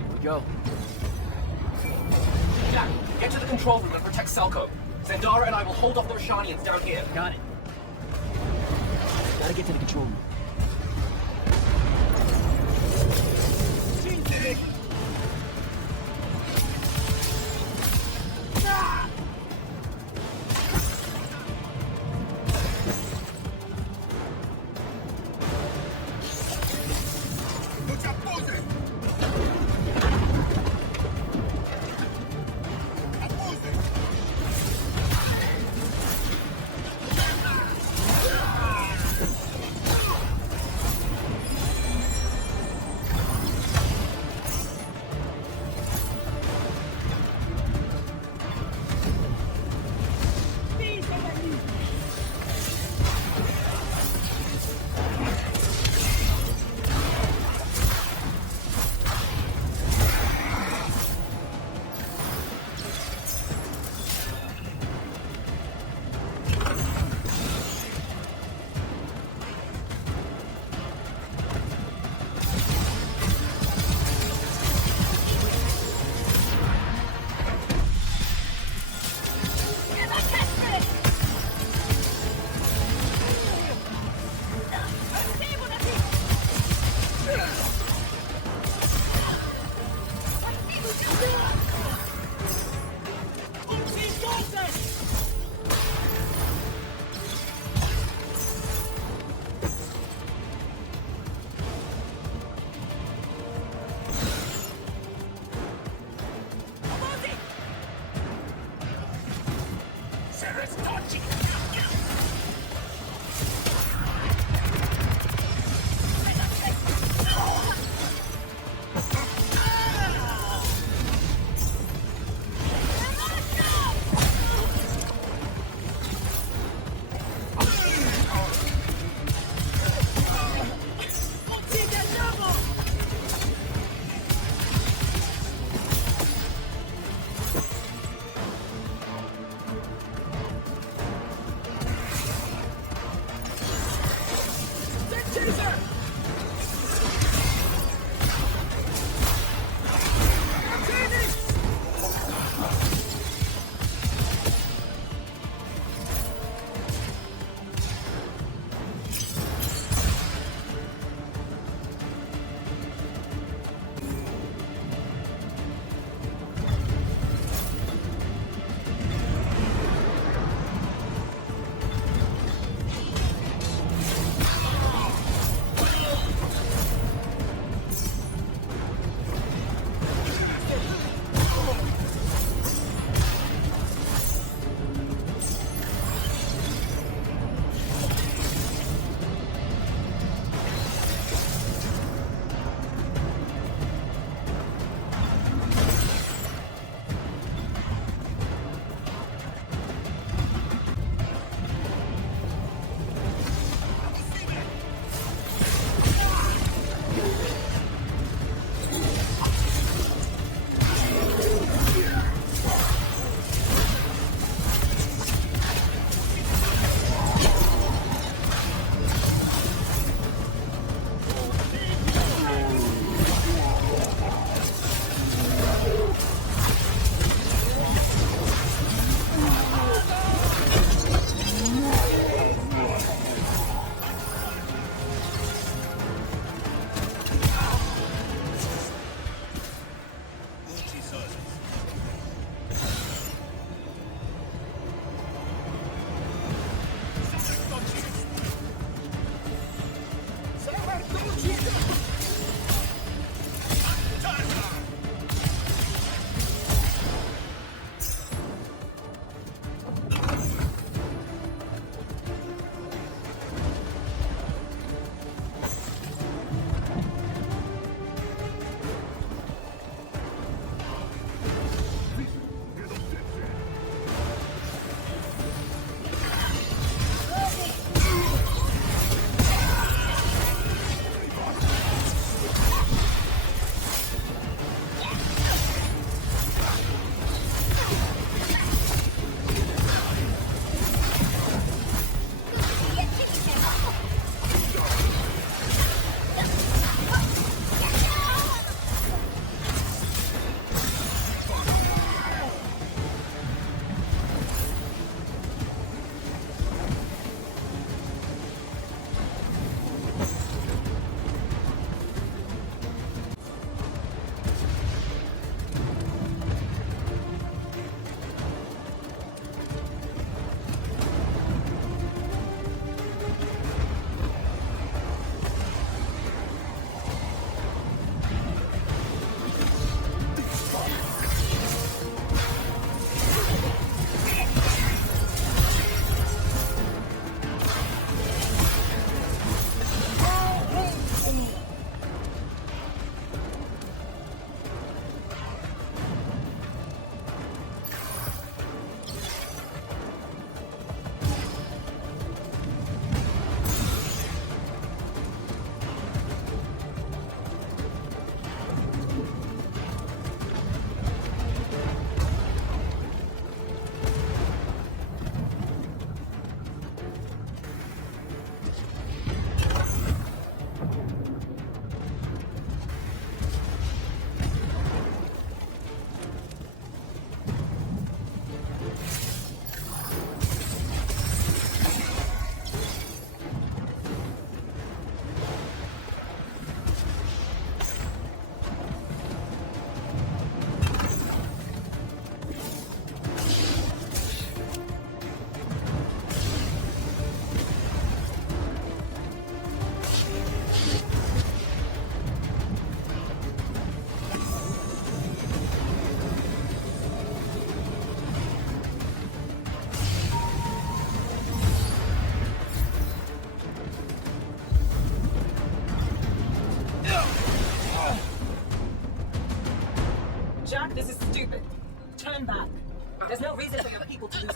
Here we go. Jack, get to the control room and protect Selko. Zendara and I will hold off the Roshanians down here. Got it. Gotta get to the control room.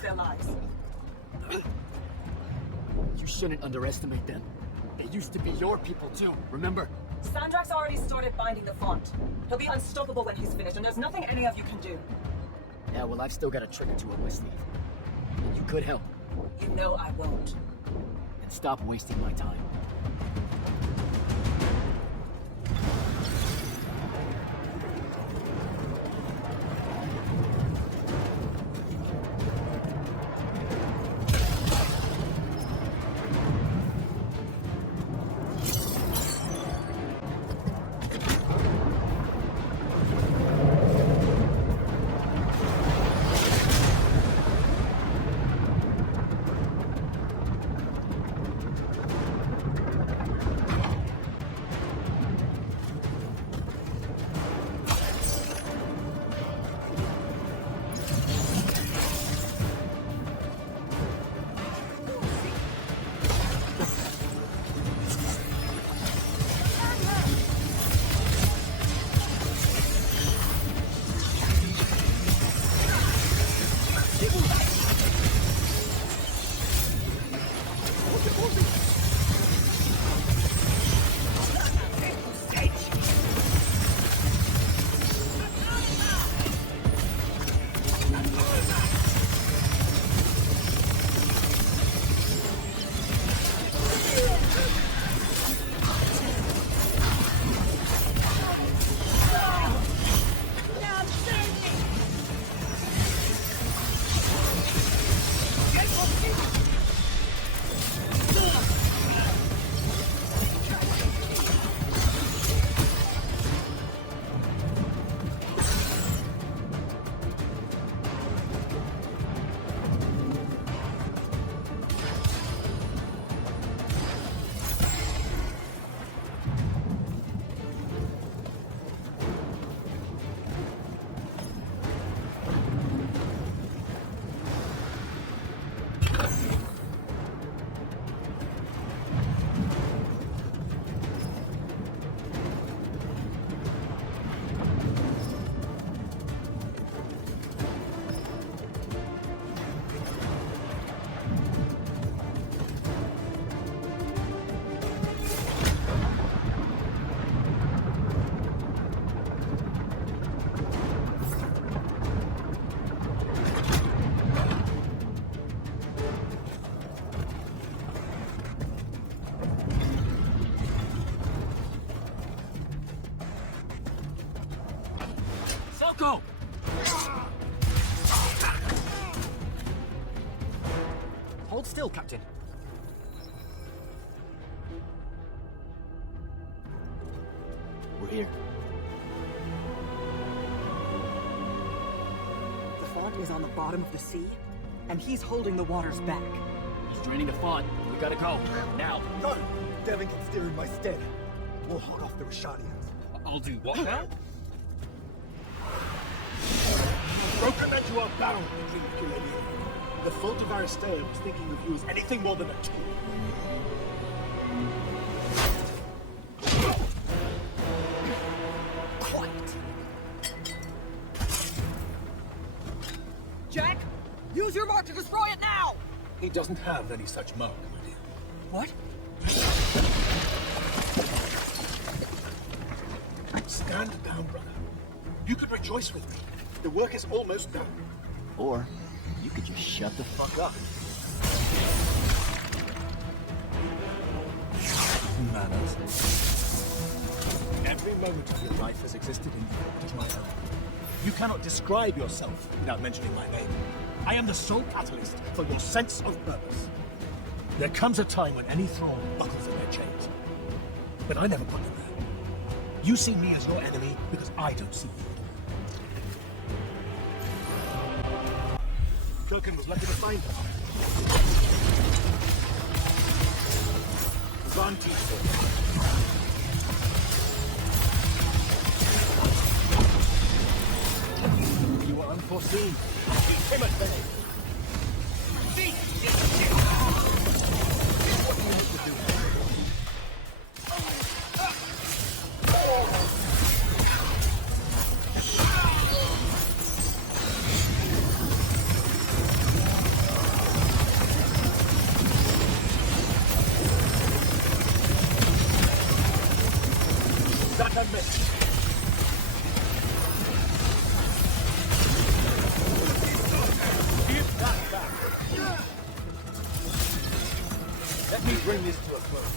their lives. You shouldn't underestimate them. They used to be your people too, remember? Sandrak's already started binding the font. He'll be unstoppable when he's finished, and there's nothing any of you can do. Yeah, well, I've still got a trick or two up my sleeve. And you could help. You know I won't. And stop wasting my time. Go! Hold still, Captain. We're here. The font is on the bottom of the sea, and he's holding the waters back. He's draining the font. We gotta go. Now. No! Devin can steer in my stead. We'll hold off the Rashadians. I'll do what now? Broken that you are bound to King of Kilenia. The fault of Aristea was thinking of you as anything more than a tool. Quiet! Jack! Use your mark to destroy it now! He doesn't have any such mark, my dear. What? Stand down, brother. You could rejoice with me. The work is almost done. Or you could just shut the fuck up. Manners. Every moment of your life has existed in thought as my own. You cannot describe yourself without mentioning my name. I am the sole catalyst for your sense of purpose. There comes a time when any thrall buckles in their chains. But I never put them there. You see me as your enemy because I don't see you. Kirkin was lucky to find them. You were unforeseen. You came at bay. What do you have to do? That a miss. Give that back. Let me bring this to a close.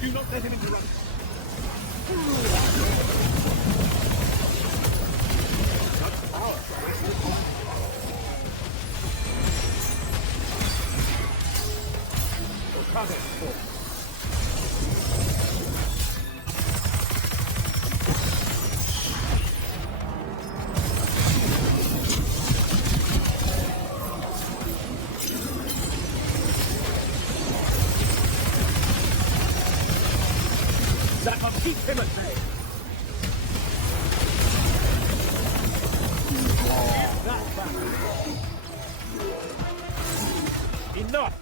Do not let him interrupt. Such power. Keep him at bay. That back. Enough.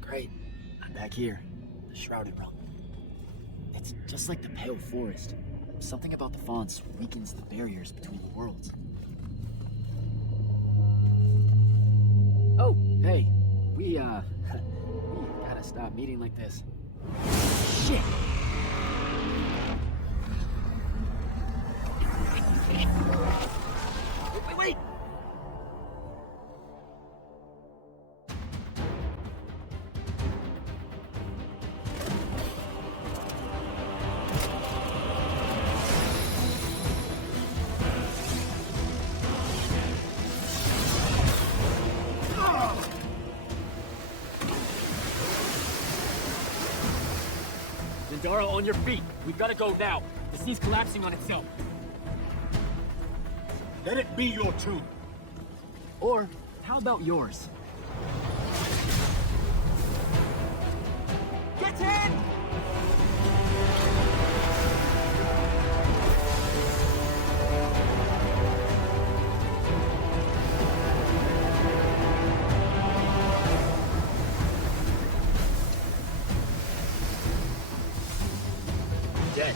Great. I'm back here. The Shrouded Realm. It's just like the Pale Forest. Something about the fonts weakens the barriers between the worlds. Oh, hey. We gotta stop meeting like this. Shit! Wait! Zendara, on your feet. We've got to go now. The sea's collapsing on itself. Let it be your tomb. Or, how about yours? Get in! Dead.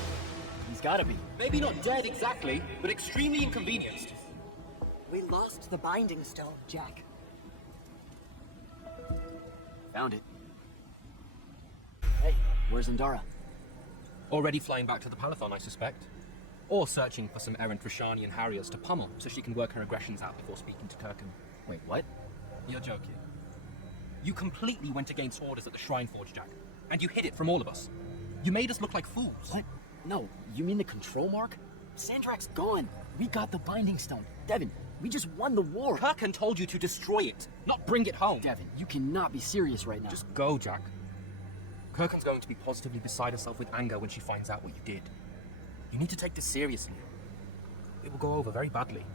He's gotta be. Maybe not dead exactly, but extremely inconvenienced. We lost the binding stone, Jack. Found it. Hey, where's Zendara? Already flying back to the Palathon, I suspect. Or searching for some errant Rashanian Harriers to pummel so she can work her aggressions out before speaking to Kirkham. Wait, what? You're joking. You completely went against orders at the Shrine Forge, Jack. And you hid it from all of us. You made us look like fools. What? No, you mean the control mark? Sandrak's gone! We got the Binding Stone. Devin, we just won the war! Kirkham told you to destroy it, not bring it home. Devin, you cannot be serious right now. Just go, Jack. Kirkham's going to be positively beside herself with anger when she finds out what you did. You need to take this seriously. It will go over very badly.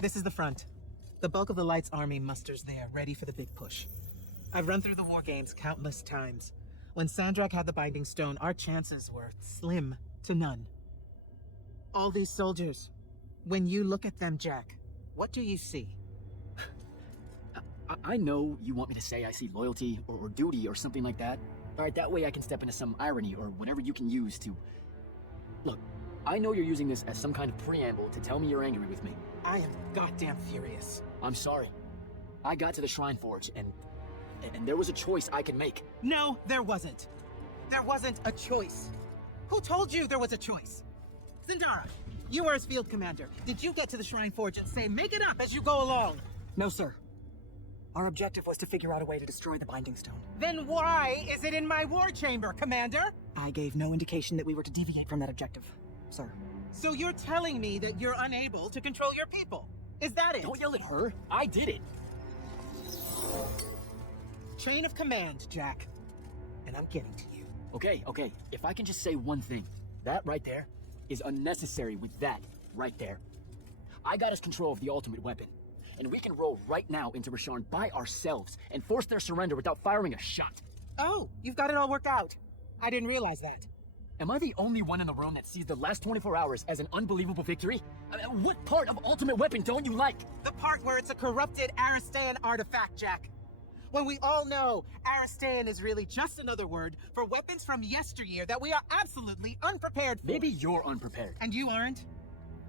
This is the front. The bulk of the Light's army musters there, ready for the big push. I've run through the war games countless times. When Sandrak had the Binding Stone, our chances were slim to none. All these soldiers, when you look at them, Jack, what do you see? I know you want me to say I see loyalty or duty or something like that. All right, that way I can step into some irony or whatever you can use to... Look, I know you're using this as some kind of preamble to tell me you're angry with me. I am goddamn furious. I'm sorry. I got to the Shrine Forge and there was a choice I could make. No, there wasn't. There wasn't a choice. Who told you there was a choice? Zendara, you were as field commander. Did you get to the Shrine Forge and say, make it up as you go along? No, sir. Our objective was to figure out a way to destroy the Binding Stone. Then why is it in my war chamber, Commander? I gave no indication that we were to deviate from that objective, sir. So you're telling me that you're unable to control your people? Is that it? Don't yell at her. I did it. Chain of command, Jack. And I'm getting to you. Okay. If I can just say one thing. That right there is unnecessary with that right there. I got us control of the ultimate weapon. And we can roll right now into Rasharn by ourselves and force their surrender without firing a shot. Oh, you've got it all worked out. I didn't realize that. Am I the only one in the room that sees the last 24 hours as an unbelievable victory? What part of Ultimate Weapon don't you like? The part where it's a corrupted Aristean artifact, Jack. When we all know Aristean is really just another word for weapons from yesteryear that we are absolutely unprepared for. Maybe you're unprepared. And you aren't?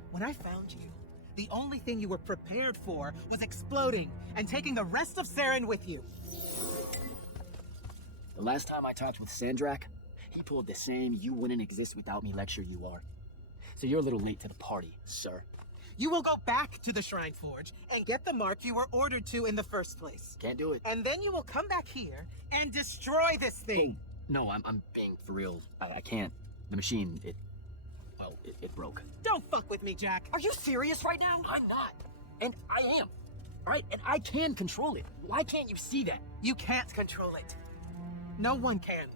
When I found you, the only thing you were prepared for was exploding and taking the rest of Saren with you. The last time I talked with Sandrak, he pulled the same "you wouldn't exist without me" lecture you are. So you're a little late to the party, sir. You will go back to the Shrine Forge and get the mark you were ordered to in the first place. Can't do it. And then you will come back here and destroy this thing. Oh, no, I'm being for real. I can't. The machine, it broke. Don't fuck with me, Jack. Are you serious right now? I'm not. And I am. All right? And I can control it. Why can't you see that? You can't control it. No one can.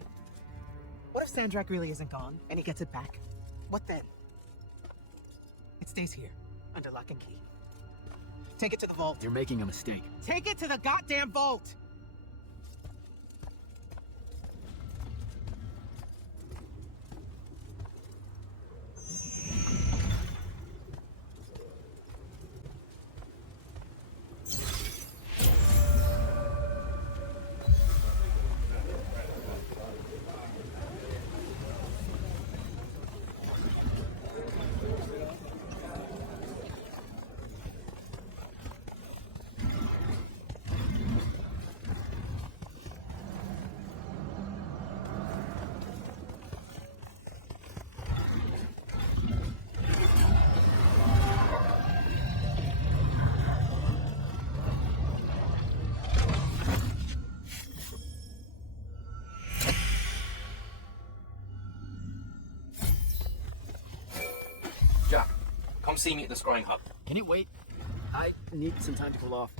What if Sandrak really isn't gone and he gets it back? What then? It stays here, under lock and key. Take it to the vault. You're making a mistake. Take it to the goddamn vault! Jack, come see me at the scrying hub. Can it wait? I need some time to pull off.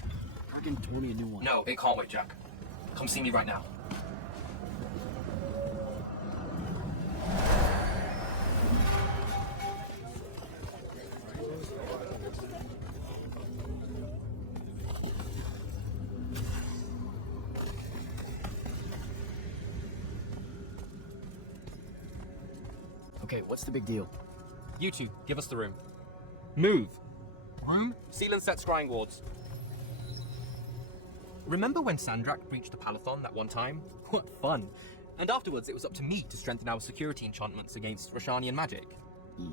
Kraken tore me a new one. No, it can't wait, Jack. Come see me right now. Okay, what's the big deal? You two, give us the room. Move. Room, seal and set scrying wards. Remember when Sandrak breached the Palathon that one time? What fun. And afterwards, it was up to me to strengthen our security enchantments against Rashanian magic.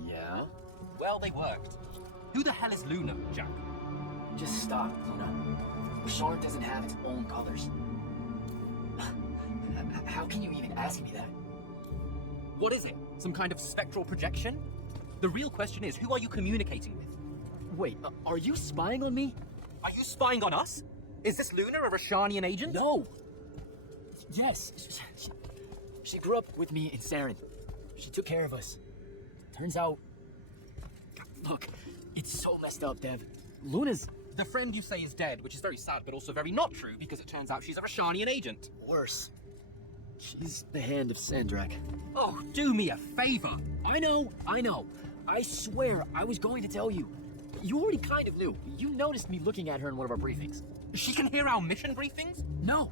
Yeah? Well, they worked. Who the hell is Luna, Jack? Just stop, Luna. Rasharn doesn't have its own colors. How can you even ask me that? What is it? Some kind of spectral projection? The real question is, who are you communicating with? Wait, are you spying on me? Are you spying on us? Is this Luna a Rashanian agent? No! Yes, she grew up with me in Saren. She took care of us. Turns out... Look, it's so messed up, Dev. Luna's... The friend you say is dead, which is very sad, but also very not true, because it turns out she's a Rashanian agent. Worse. She's the hand of Sandrak. Oh, do me a favor. I know. I swear I was going to tell you. You already kind of knew. You noticed me looking at her in one of our briefings. She can hear our mission briefings? No.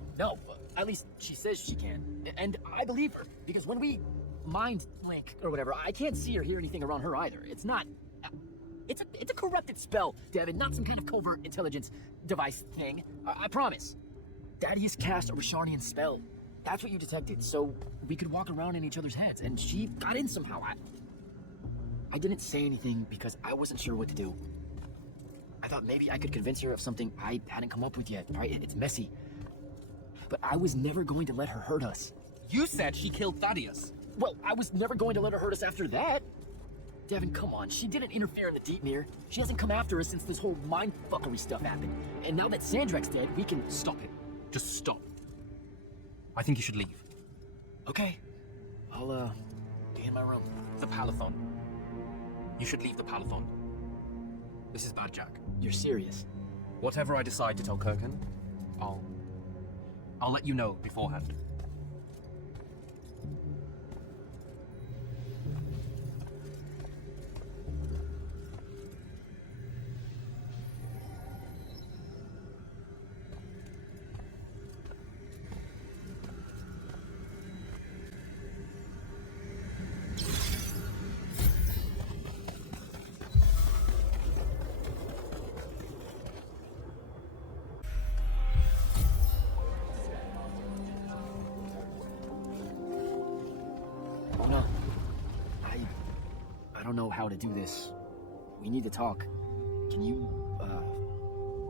At least she says she can. And I believe her, because when we mind link or whatever, I can't see or hear anything around her either. It's not... It's a corrupted spell, Devin, not some kind of covert intelligence device thing. I promise. Thaddeus cast a Rashanian spell. That's what you detected, so we could walk around in each other's heads, and she got in somehow. I didn't say anything because I wasn't sure what to do. I thought maybe I could convince her of something I hadn't come up with yet, right? It's messy. But I was never going to let her hurt us. You said she killed Thaddeus. Well, I was never going to let her hurt us after that. Devin, come on. She didn't interfere in the Deep Mirror. She hasn't come after us since this whole mindfuckery stuff happened. And now that Sandrak's dead, we can... Stop it. Just stop. I think you should leave. Okay. I'll, be in my room. The Palathon. You should leave the Palathon. This is bad, Jack. You're serious? Whatever I decide to tell Kirkin, I'll let you know beforehand. I don't know how to do this. We need to talk. Can you,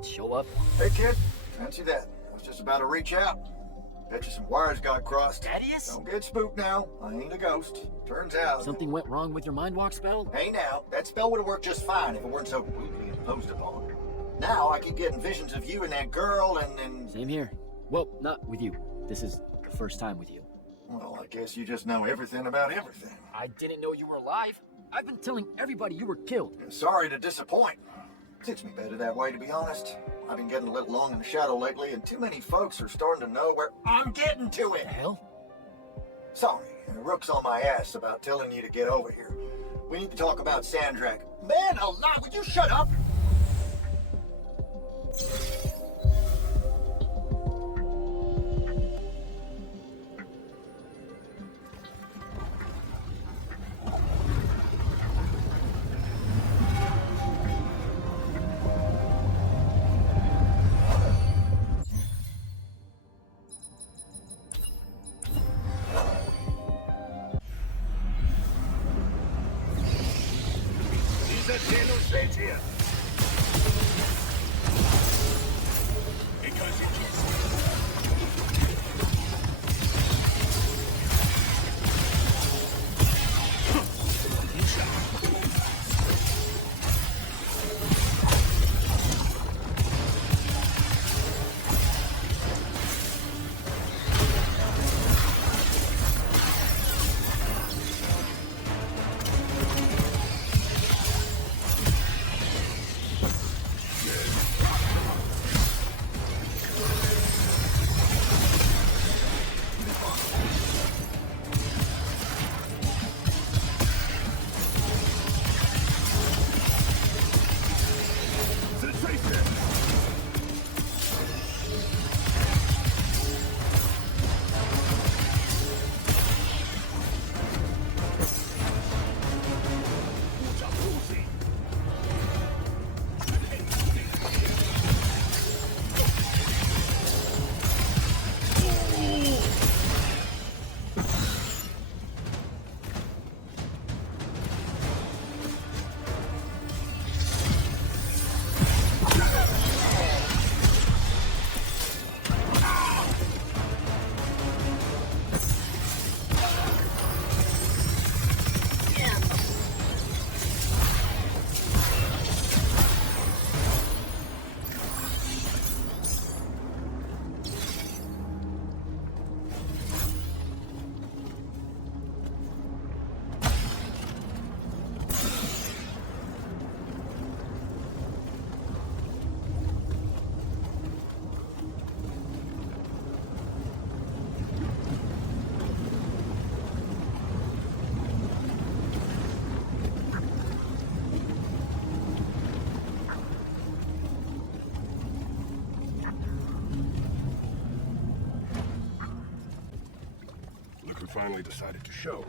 show up? Hey, kid. Fancy that. I was just about to reach out. Bet you some wires got crossed. Thaddeus? Don't get spooked now. I ain't a ghost. Turns out... Something went wrong with your mind walk spell? Hey, now. That spell would have worked just fine if it weren't so rudely imposed upon. Now I keep getting visions of you and that girl and... Same here. Well, not with you. This is the first time with you. Well, I guess you just know everything about everything. I didn't know you were alive. I've been telling everybody you were killed. Sorry to disappoint. Suits me better that way, to be honest. I've been getting a little long in the shadow lately, and too many folks are starting to know where I'm getting to it. Hell? Sorry, Rook's on my ass about telling you to get over here. We need to talk about Sandrak. Man alive, would you shut up? finally decided to show.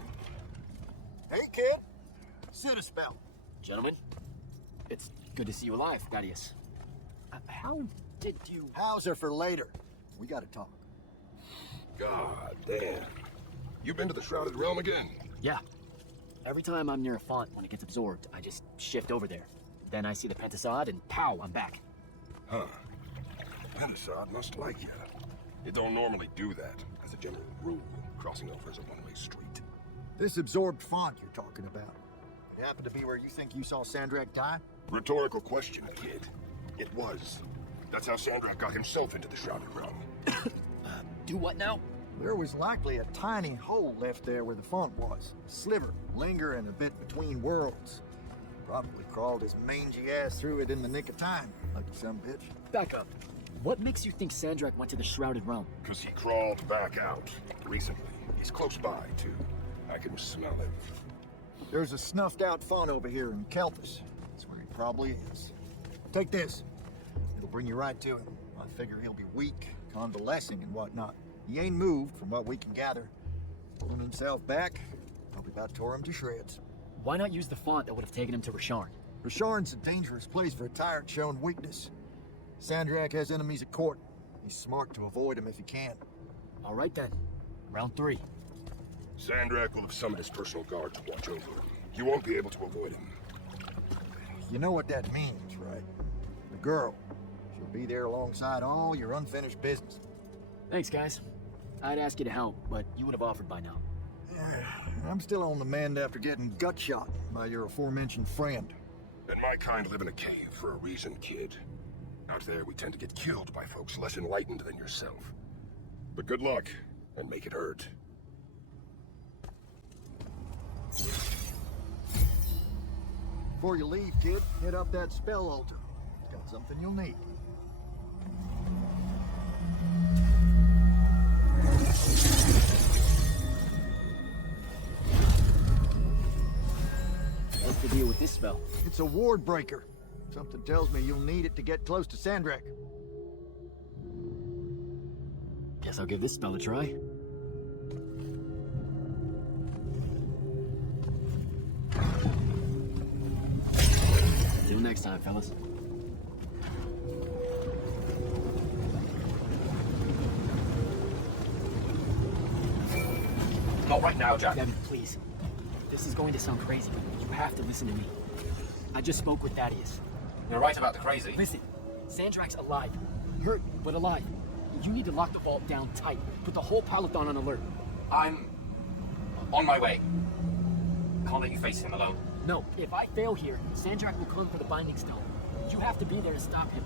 Hey, kid. Sit a spell. Gentlemen, it's good to see you alive, Thaddeus. How did you... How's are for later. We gotta talk. God damn. You been to the Shrouded Realm again? Yeah. Every time I'm near a font, when it gets absorbed, I just shift over there. Then I see the Pentasod, and pow, I'm back. Huh. Pentasod must like you. It don't normally do that, as a general rule. Crossing over is a one-way street. This absorbed font you're talking about. It happened to be where you think you saw Sandrak die? Rhetorical question, kid. It was. That's how Sandrak got himself into the Shrouded Realm. Do what now? There was likely a tiny hole left there where the font was. A sliver, lingering a bit between worlds. Probably crawled his mangy ass through it in the nick of time, like some bitch. Back up. What makes you think Sandrak went to the Shrouded Realm? Because he crawled back out recently. He's close by, too. I can smell him. There's a snuffed out font over here in Kelthus. That's where he probably is. Take this. It'll bring you right to him. I figure he'll be weak, convalescing and whatnot. He ain't moved, from what we can gather. Pulling himself back, probably about tore him to shreds. Why not use the font that would have taken him to Rasharn? Rasharn's a dangerous place for a tyrant showing weakness. Sandrak has enemies at court. He's smart to avoid them if he can. All right then. Round 3. Sandrak will have summoned his personal guard to watch over him. You won't be able to avoid him. You know what that means, right? The girl. She'll be there alongside all your unfinished business. Thanks, guys. I'd ask you to help, but you would have offered by now. I'm still on the mend after getting gut shot by your aforementioned friend. And my kind live in a cave for a reason, kid. Out there, we tend to get killed by folks less enlightened than yourself. But good luck, and make it hurt. Before you leave, kid, hit up that spell altar. It's got something you'll need. What's the deal with this spell? It's a ward breaker. Something tells me you'll need it to get close to Sandrak. Guess I'll give this spell a try. Till next time, fellas. Not right now, Jack. Devin, please. This is going to sound crazy, but you have to listen to me. I just spoke with Thaddeus. You're right about the crazy. Listen, Sandrak's alive. Hurt, but alive. You need to lock the vault down tight. Put the whole Peloton on alert. I'm on my way. Can't let you face him alone. No, if I fail here, Sandrak will come for the Binding Stone. You have to be there to stop him.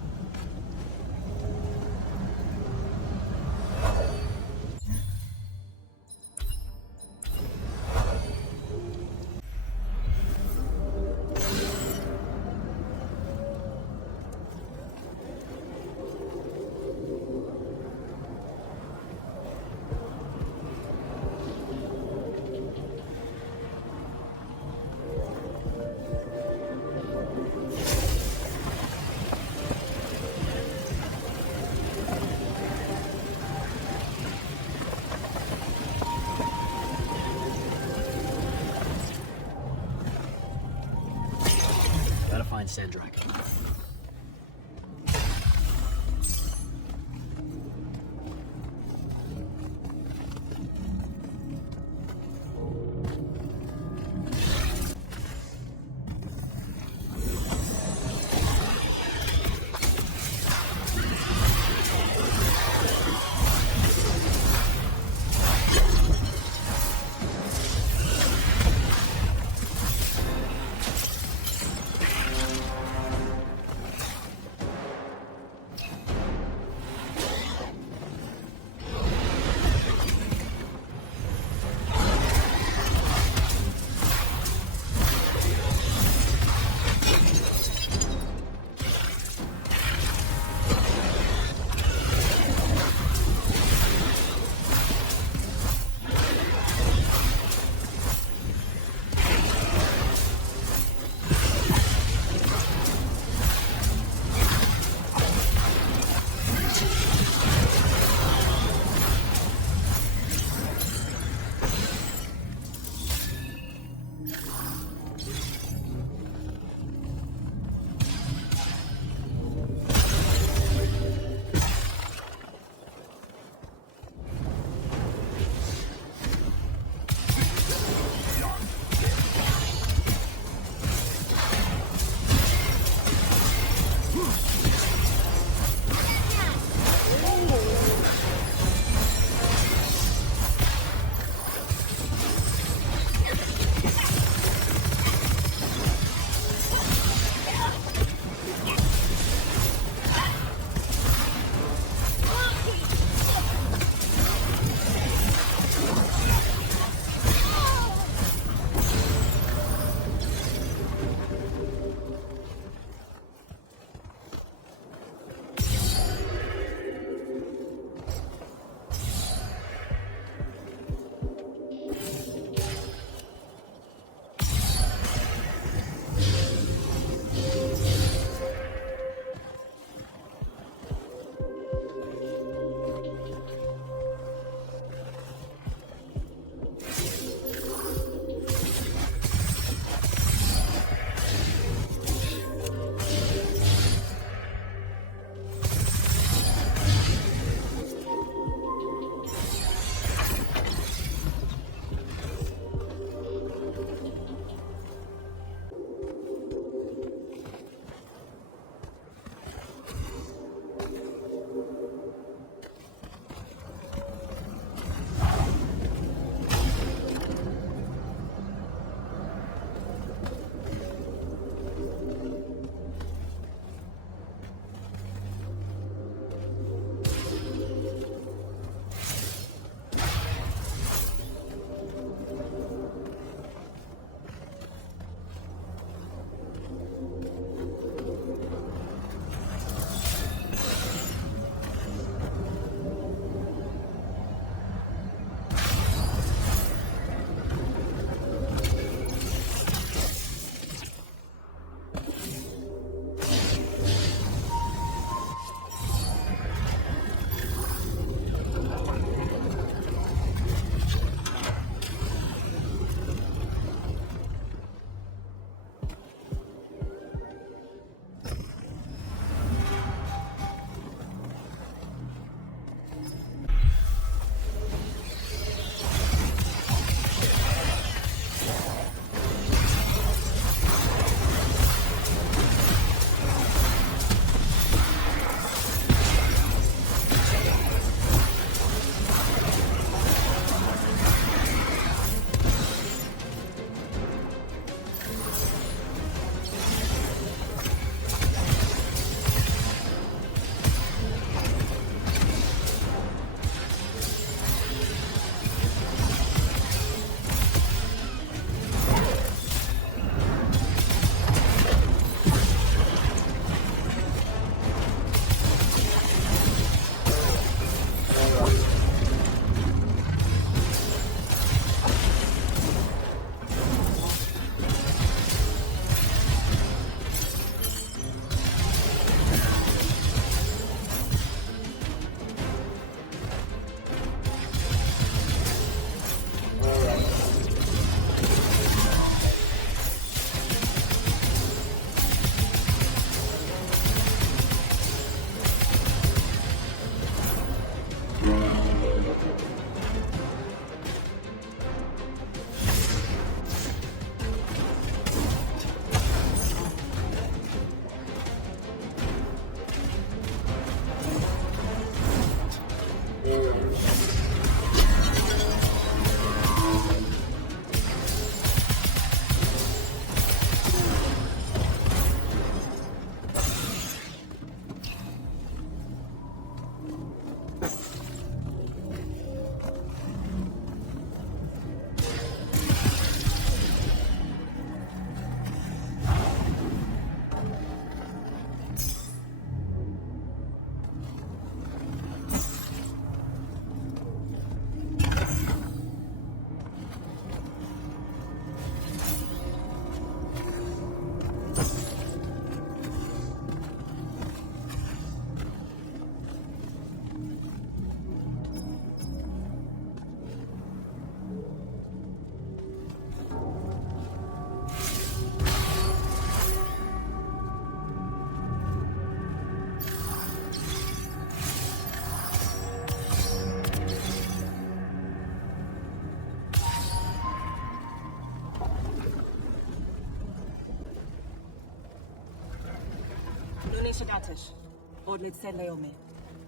Find Sandrak.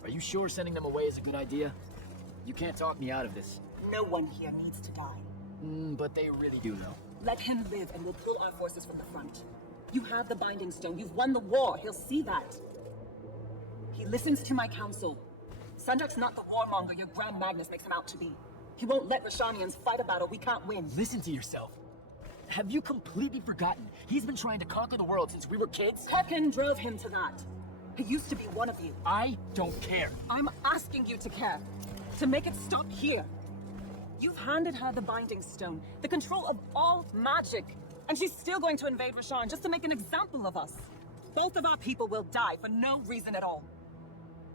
Are you sure sending them away is a good idea? You can't talk me out of this. No one here needs to die. But they really do, though. Let him live and we'll pull our forces from the front. You have the Binding Stone. You've won the war. He'll see that. He listens to my counsel. Sandrak's not the warmonger your Grand Magnus makes him out to be. He won't let Rashanians fight a battle we can't win. Listen to yourself. Have you completely forgotten? He's been trying to conquer the world since we were kids? Kirkin drove him to that. He used to be one of you. I don't care. I'm asking you to care. To make it stop here. You've handed her the Binding Stone, the control of all magic. And she's still going to invade Rasharn just to make an example of us. Both of our people will die for no reason at all.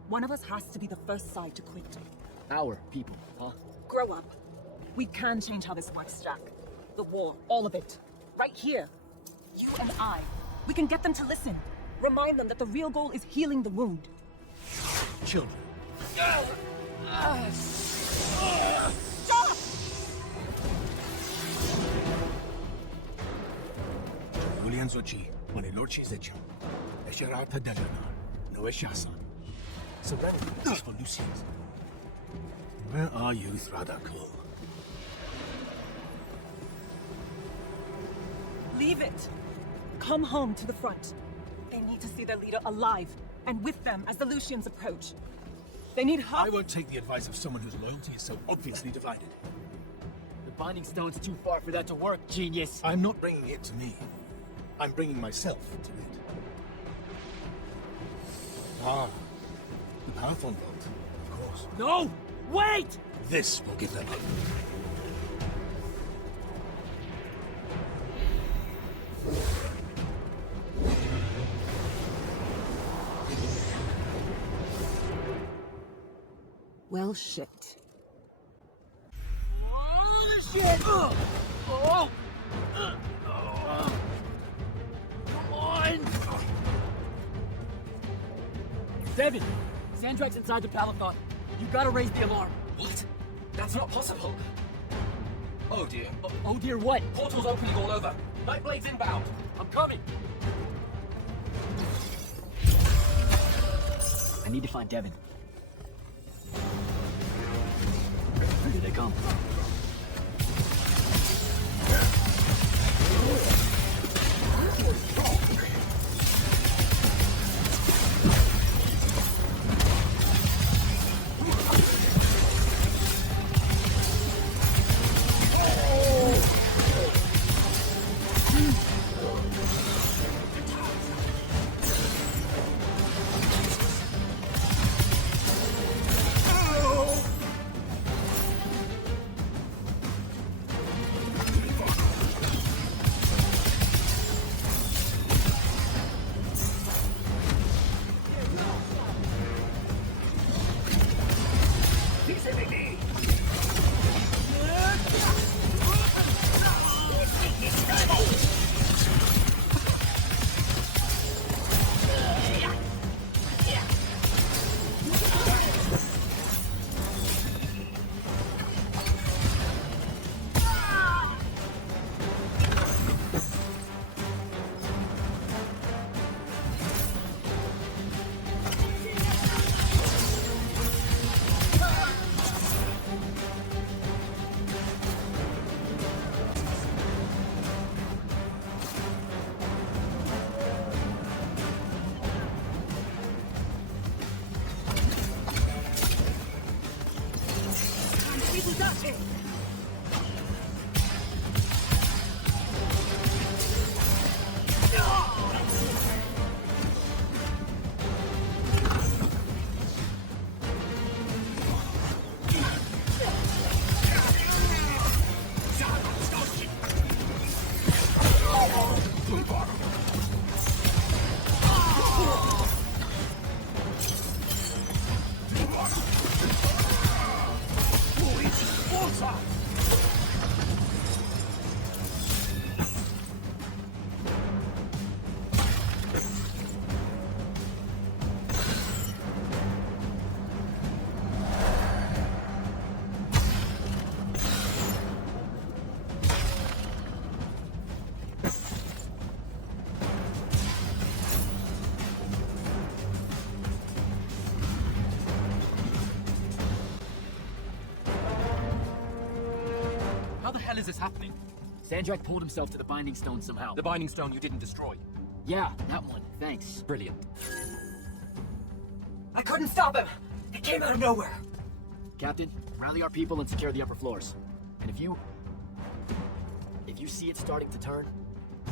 One of us has to be the first side to quit. Our people, huh? Grow up. We can change how this works, Jack. The war, all of it. Right here. You and I. We can get them to listen. Remind them that the real goal is healing the wound. Children. Stop! Julian Zochi, Manilochi Zecha, Esharata Delanar, Noeshasan. Surrender for Lucius. Where are you, Thradakul? Leave it. Come home to the front. They need to see their leader alive, and with them as the Lucians approach. They need help. I won't take the advice of someone whose loyalty is so obviously divided. The Binding Stone's too far for that to work, genius. I'm not bringing it to me. I'm bringing myself to it. Ah, the Parathon Vault, of course. No! Wait! This will give them hope. Well, shit. Oh, this shit! Come on! Devin! Sandrak's inside the Palathon. You gotta raise the alarm. What? That's not possible. Oh dear. Oh dear, what? Portals opening all over. Nightblade's inbound. I'm coming! I need to find Devin. Here they come. hell is this happening? Sandrak pulled himself to the Binding Stone somehow. The Binding Stone you didn't destroy. Yeah, that one. Thanks. Brilliant. I couldn't stop him! He came out of nowhere! Captain, rally our people and secure the upper floors. And if you see it starting to turn,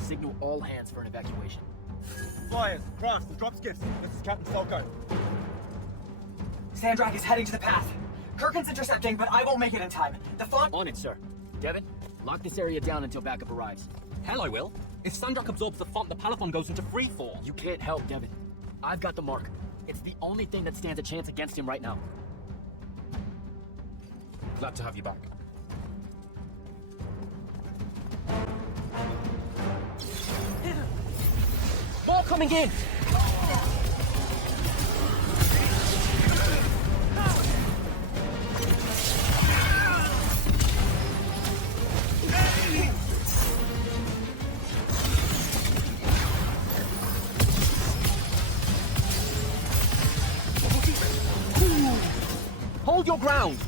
signal all hands for an evacuation. Flyers, crafts, the drop skiffs. This is Captain Falco. Sandrak is heading to the path. Kirkin's intercepting, but I won't make it in time. The font— On it, sir. Devin, lock this area down until backup arrives. Hell I will. If Sandrak absorbs the font, the Palathon goes into freefall. You can't help, Devin. I've got the mark. It's the only thing that stands a chance against him right now. Glad to have you back. More coming in! Hold your ground!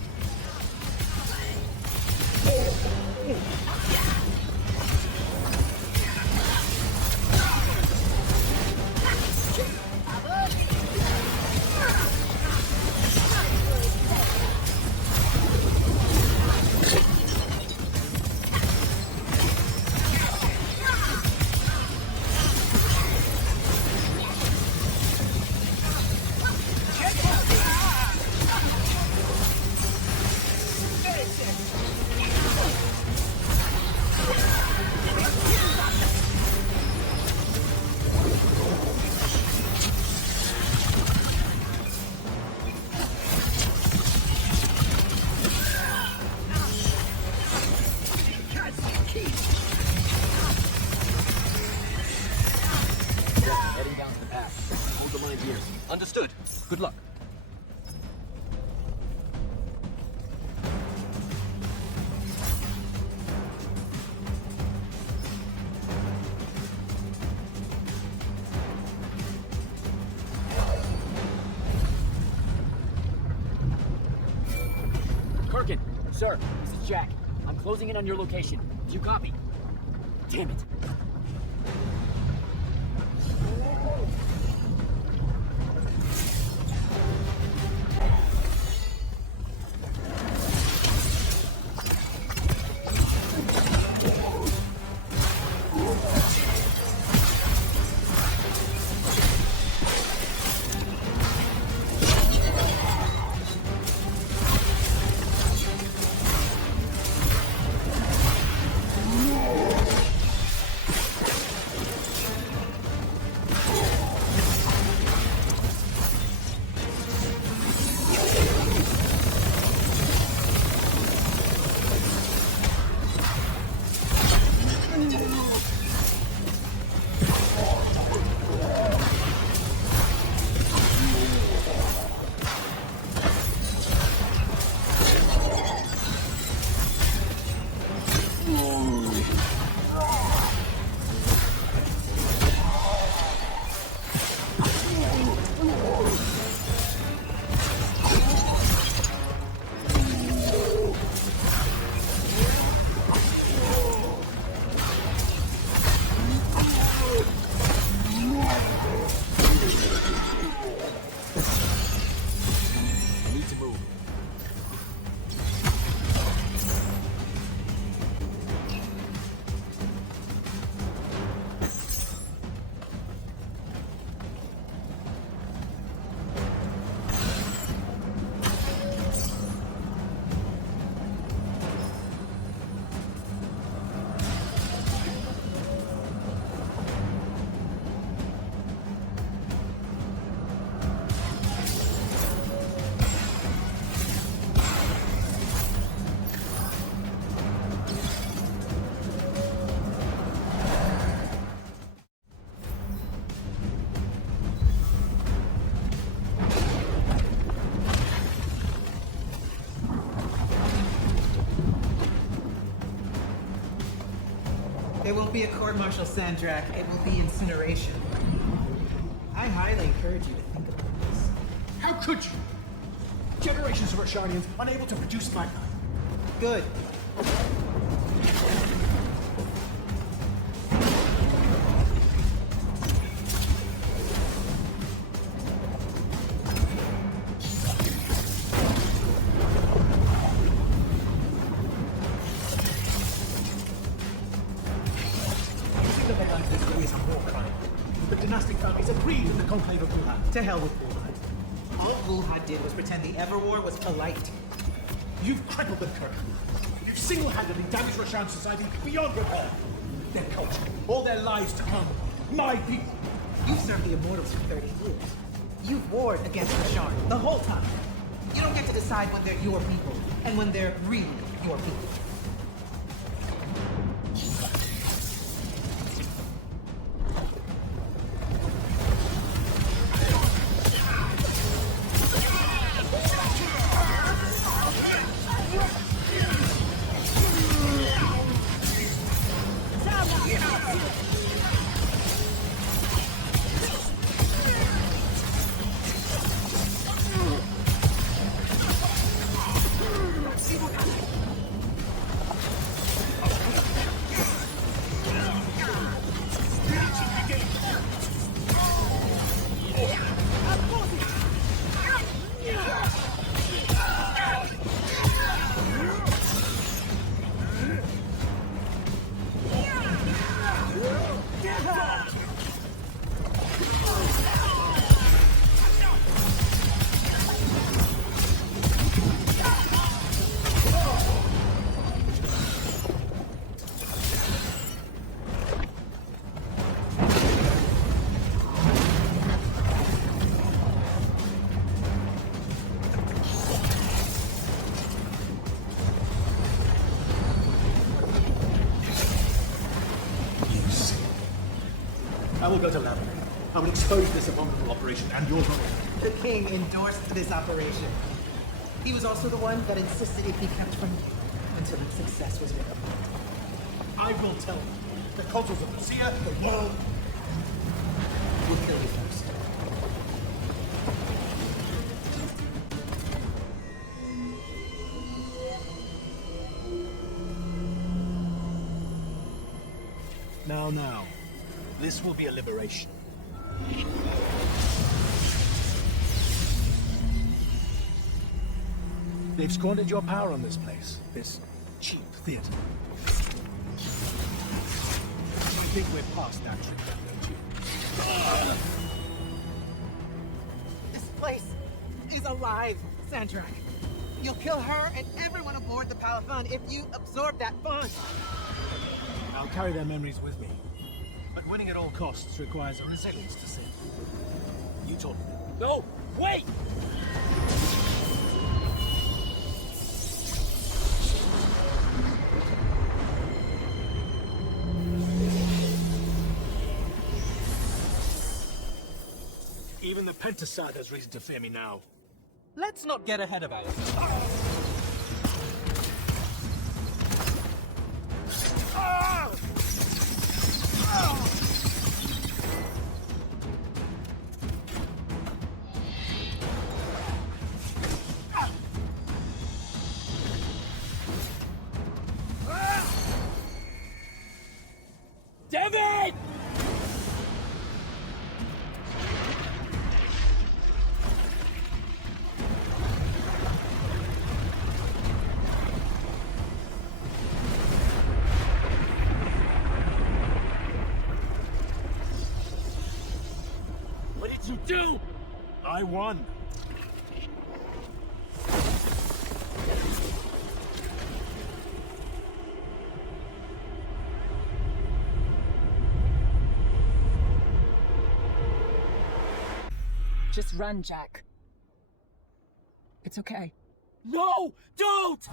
Heading down to the path. Hold the line here. Understood. Good luck. Kirkin, sir, this is Jack. I'm closing in on your location. Do you copy? Damn it. There won't be a court-martial, Sandrak. It will be incineration. I highly encourage you to think about this. How could you? Generations of Rosharnians unable to produce magma. Good. dynastic families agreed with the conclave of Bullhad. To hell with Bullhad. All Bullhad did was pretend the Eversworn War was polite. You've crippled the Kirk. You've single-handedly damaged Roshan society beyond repair. Their culture, all their lives to come. My people. You've served the Immortals for 30 years. You've warred against Roshan the whole time. You don't get to decide when they're your people and when they're really your people. I will go to Lavender. I will expose this abominable operation and your role. The king endorsed this operation. He was also the one that insisted it be kept from you until its success was verified. I will tell you. The consuls of Fantasía, the world, We'll kill you first. Now. This will be a liberation. They've squandered your power on this place. This cheap theater. I think we're past that trick, don't you? This place is alive, Sandrak. You'll kill her and everyone aboard the Palathon if you absorb that bond. I'll carry their memories with me. But winning at all costs requires a resilience to sin. You told me. No! Wait! Even the Pentasad has reason to fear me now. Let's not get ahead of ourselves. David! What did you do? I won. Just run, Jack. It's okay. No! Don't!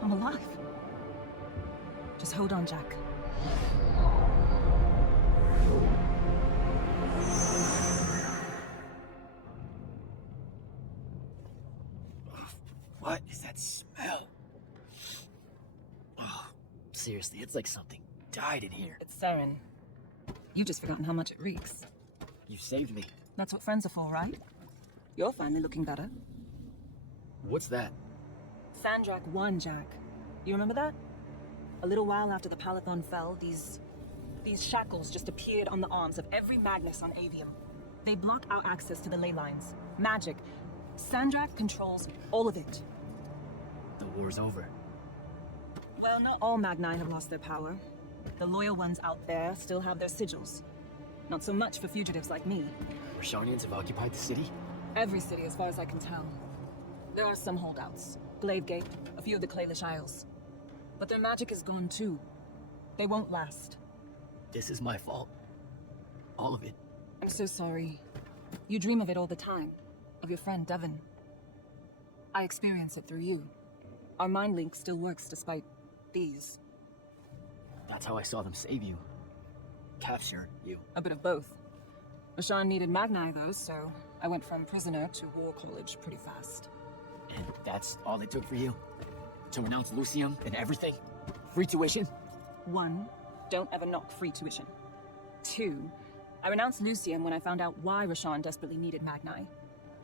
I'm alive. Just hold on, Jack. What is that smell? Oh, seriously, it's like something died in here. It's Saren. You've just forgotten how much it reeks. You saved me. That's what friends are for, right? You're finally looking better. What's that? Sandrak won, Jack. You remember that? A little while after the Palathon fell, these shackles just appeared on the arms of every Magnus on Aveum. They block our access to the ley lines. Magic. Sandrak controls all of it. The war's over. Well, not all Magni have lost their power. The loyal ones out there still have their sigils. Not so much for fugitives like me. Rashanians have occupied the city? Every city, as far as I can tell. There are some holdouts. Glavegate, a few of the Claelish Isles. But their magic is gone too. They won't last. This is my fault. All of it. I'm so sorry. You dream of it all the time. Of your friend, Devon. I experience it through you. Our mind link still works despite these. That's how I saw them save you. Capture you. A bit of both. Rashawn needed Magni though, so I went from prisoner to war college pretty fast. And that's all it took for you? To renounce Lucium and everything? Free tuition? 1, don't ever knock free tuition. 2, I renounced Lucium when I found out why Rashawn desperately needed Magni.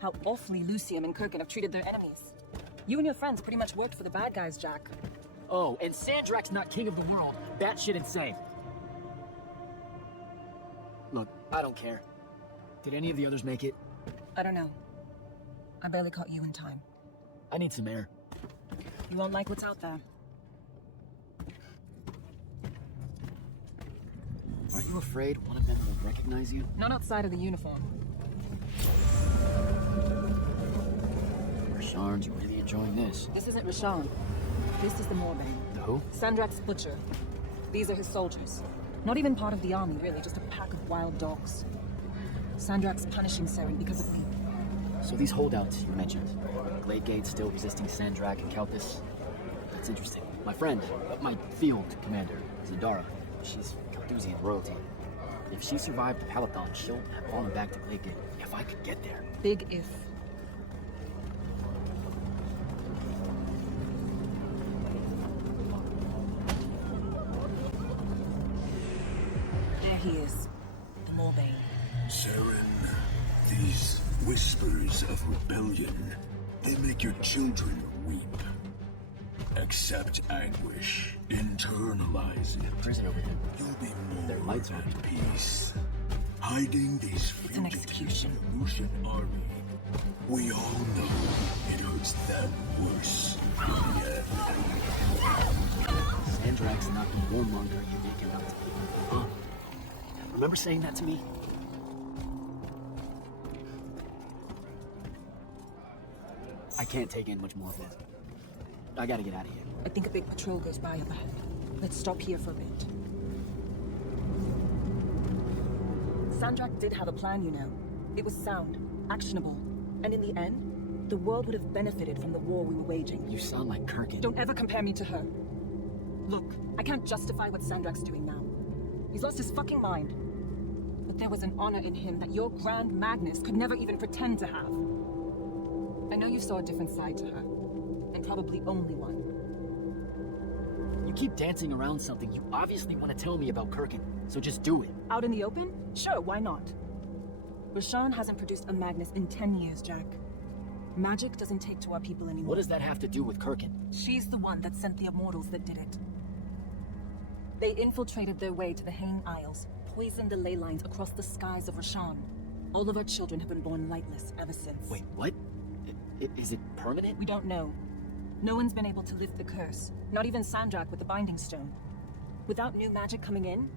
How awfully Lucium and Kirkin have treated their enemies. You and your friends pretty much worked for the bad guys, Jack. Oh, and Sandrak's not king of the world. That shit insane. Look, I don't care. Did any of the others make it? I don't know. I barely caught you in time. I need some air. You won't like what's out there. Aren't you afraid one of them will recognize you? Not outside of the uniform. Rasharn, you're really enjoying this. This isn't Rashawn. This is the Moorbane. The who? Sandrak's butcher. These are his soldiers. Not even part of the army, really, just a pack of wild dogs. Sandrak's punishing Saren because of me. So these holdouts you mentioned, Gladegate still resisting Sandrak and Kelpis? That's interesting. My friend, my field commander, Zadara, she's Kalduzian royalty. If she survived the Palathon, she'll have fallen back to Gladegate. If I could get there. Big if. There he is. The Moorbane. Saren, these whispers of rebellion, they make your children weep. Accept anguish, internalize it. Prisoner with him. You'll be Their more lights are at peace. Hiding these It's an execution. Lucian army. We all know it hurts them worse. Sandrak's not the warmonger you make him out to be. Huh? Remember saying that to me? I can't take in much more of this. I gotta get out of here. I think a big patrol goes by up ahead. Let's stop here for a bit. Sandrak did have a plan, you know. It was sound, actionable, and in the end, the world would have benefited from the war we were waging. You sound like Kirkin. Don't ever compare me to her. Look, I can't justify what Sandrak's doing now. He's lost his fucking mind. But there was an honor in him that your Grand Magnus could never even pretend to have. I know you saw a different side to her, and probably only one. You keep dancing around something you obviously want to tell me about Kirkin, so just do it. Out in the open? Sure, why not? Rashawn hasn't produced a Magnus in 10 years, Jack. Magic doesn't take to our people anymore. What does that have to do with Kirkin? She's the one that sent the Immortals that did it. They infiltrated their way to the Hanging Isles, poisoned the ley lines across the skies of Rashawn. All of our children have been born lightless ever since. Wait, what? Is it permanent? We don't know. No one's been able to lift the curse, not even Sandrak with the Binding Stone. Without new magic coming in,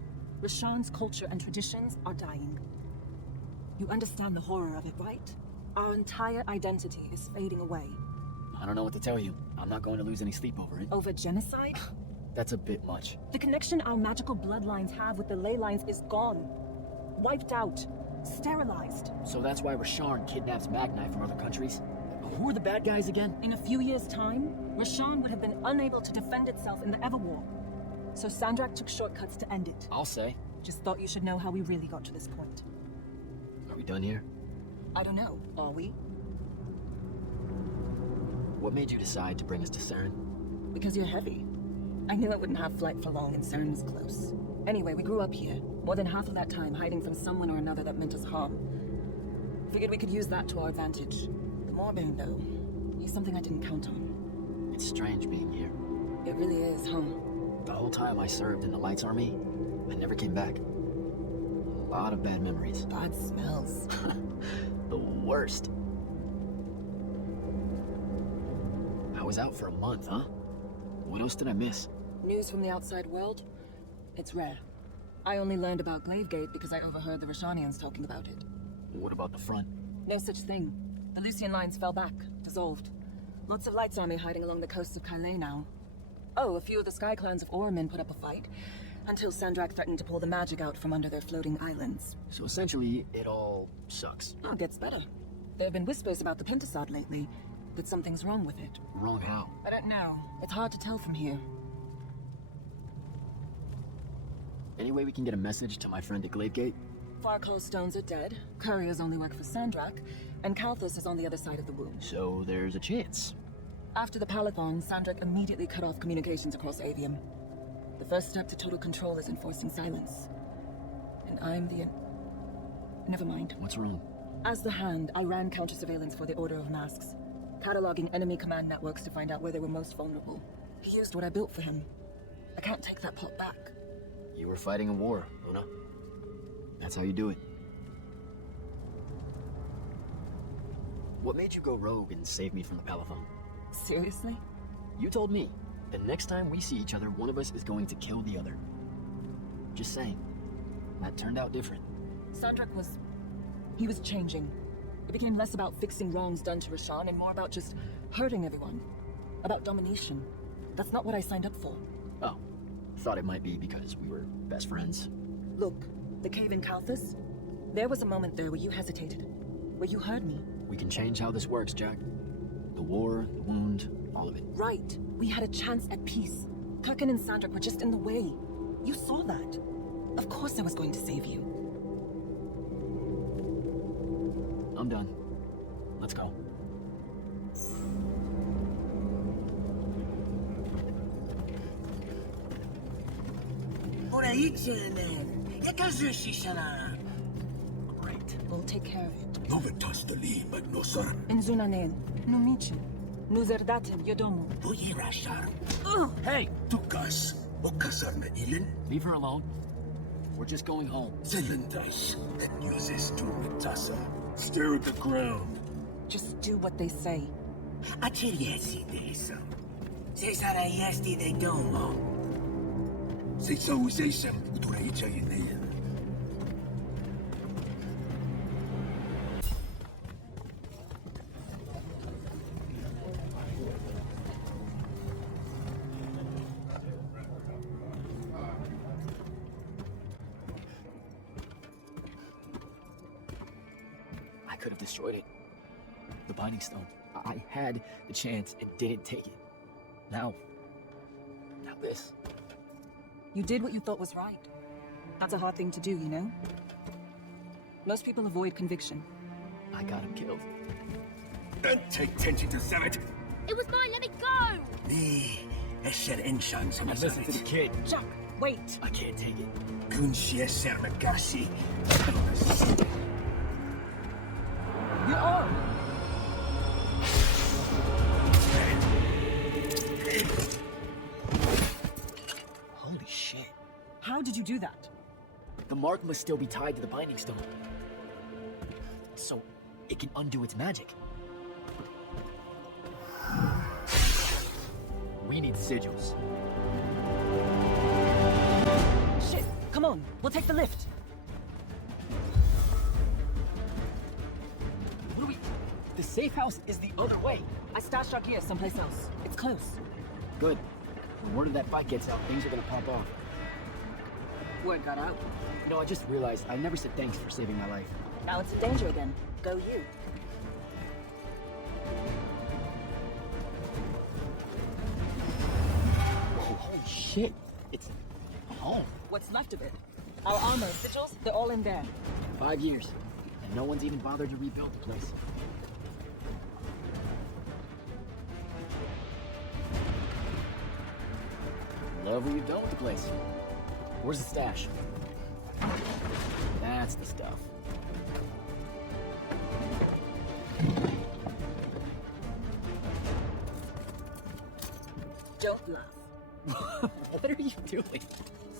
Rashawn's culture and traditions are dying. You understand the horror of it, right? Our entire identity is fading away. I don't know what to tell you. I'm not going to lose any sleep over it. Over genocide? That's a bit much. The connection our magical bloodlines have with the ley lines is gone. Wiped out. Sterilized. So that's why Rasharn kidnaps Magni from other countries? Who are the bad guys again? In a few years' time, Rashawn would have been unable to defend itself in the Everwar. So Sandrak took shortcuts to end it. I'll say. Just thought you should know how we really got to this point. Are we done here? I don't know. Are we? What made you decide to bring us to Saren? Because you're heavy. I knew I wouldn't have flight for long and Saren was close. Anyway, we grew up here. More than half of that time hiding from someone or another that meant us harm. Figured we could use that to our advantage. The Moorbane, though, he's something I didn't count on. It's strange being here. It really is, huh? The whole time I served in the Lights Army, I never came back. A lot of bad memories. Bad smells. The worst. I was out for a month, huh? What else did I miss? News from the outside world? It's rare. I only learned about Glavegate because I overheard the Rashanians talking about it. What about the front? No such thing. The Lucian lines fell back, dissolved. Lots of Lights Army hiding along the coasts of Calais now. Oh, a few of the Sky Clans of Ormen put up a fight, until Sandrak threatened to pull the magic out from under their floating islands. So essentially, it all sucks. Oh, it gets better. There have been whispers about the Pintasod lately, that something's wrong with it. Wrong how? I don't know. It's hard to tell from here. Any way we can get a message to my friend at Glavegate? Farcall's stones are dead, couriers only work for Sandrak, and Kalthus is on the other side of the wound. So there's a chance. After the Palathon, Sandrak immediately cut off communications across Aveum. The first step to total control is enforcing silence. And I'm the... Never mind. What's wrong? As the Hand, I ran counter-surveillance for the Order of Masks, cataloging enemy command networks to find out where they were most vulnerable. He used what I built for him. I can't take that pot back. You were fighting a war, Luna. That's how you do it. What made you go rogue and save me from the Palathon? Seriously? You told me. The next time we see each other, one of us is going to kill the other. Just saying. That turned out different. Sandrak was... he was changing. It became less about fixing wrongs done to Rashan and more about just hurting everyone. About domination. That's not what I signed up for. Oh. Thought it might be because we were best friends. Look, the cave in Kalthus? There was a moment there where you hesitated. Where you heard me. We can change how this works, Jack. The war, the wound, all of it. Right. We had a chance at peace. Kirkin and Sandrak were just in the way. You saw that. Of course I was going to save you. I'm done. Let's go. Great. We'll take care of it. Novitastali magnosaran. Inzunanen, Numichin, Nuzerdatin, Yodomu. Hey! Tukas. Okasar na ilin. Leave her alone. We're just going home. Zelendas. That uses to mitasa. Stare at the ground. Just do what they say. Aceriesi desam. Cesara yesti de domo. Sesa usesam uturaicha yinayan. I could have destroyed it. The Binding Stone. I had the chance and didn't take it. Now this. You did what you thought was right. That's a hard thing to do, you know? Most people avoid conviction. I got him killed. Don't take attention to Summit. It was mine, let me go! Esher inshans and Listen to the kid. Jack, wait! I can't take it. Kunshia sermagasi. Your arm! Holy shit. How did you do that? The mark must still be tied to the Binding Stone. So it can undo its magic. We need sigils. Shit! Come on, we'll take the lift. What do we... The safe house is the other way. I stashed our gear someplace else. It's close. Good. When word of that fight gets out, things are gonna pop off. Word got out. You know, I just realized I never said thanks for saving my life. Now it's in danger again. Go you. Oh, holy shit. It's home. What's left of it? Our armor, sigils, they're all in there. 5 years. And no one's even bothered to rebuild the place. Love what you've done with the place. Where's the stash? That's the stuff. Don't laugh. What are you doing?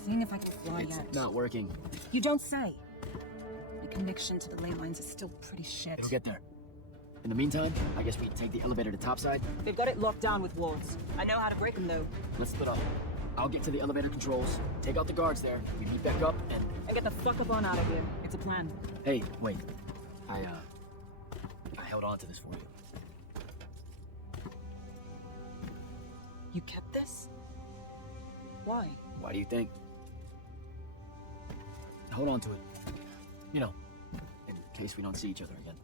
Seeing if I can fly It's yet. not working. You don't say. My connection to the ley lines is still pretty shit. It'll get there. In the meantime, I guess we take the elevator to topside. They've got it locked down with wards. I know how to break them, though. Let's split up. I'll get to the elevator controls, take out the guards there, we meet back up, and get the fuck up on out of here. It's a plan. Hey, wait. I held on to this for you. You kept this? Why? Why do you think? Hold on to it. You know, in case we don't see each other again.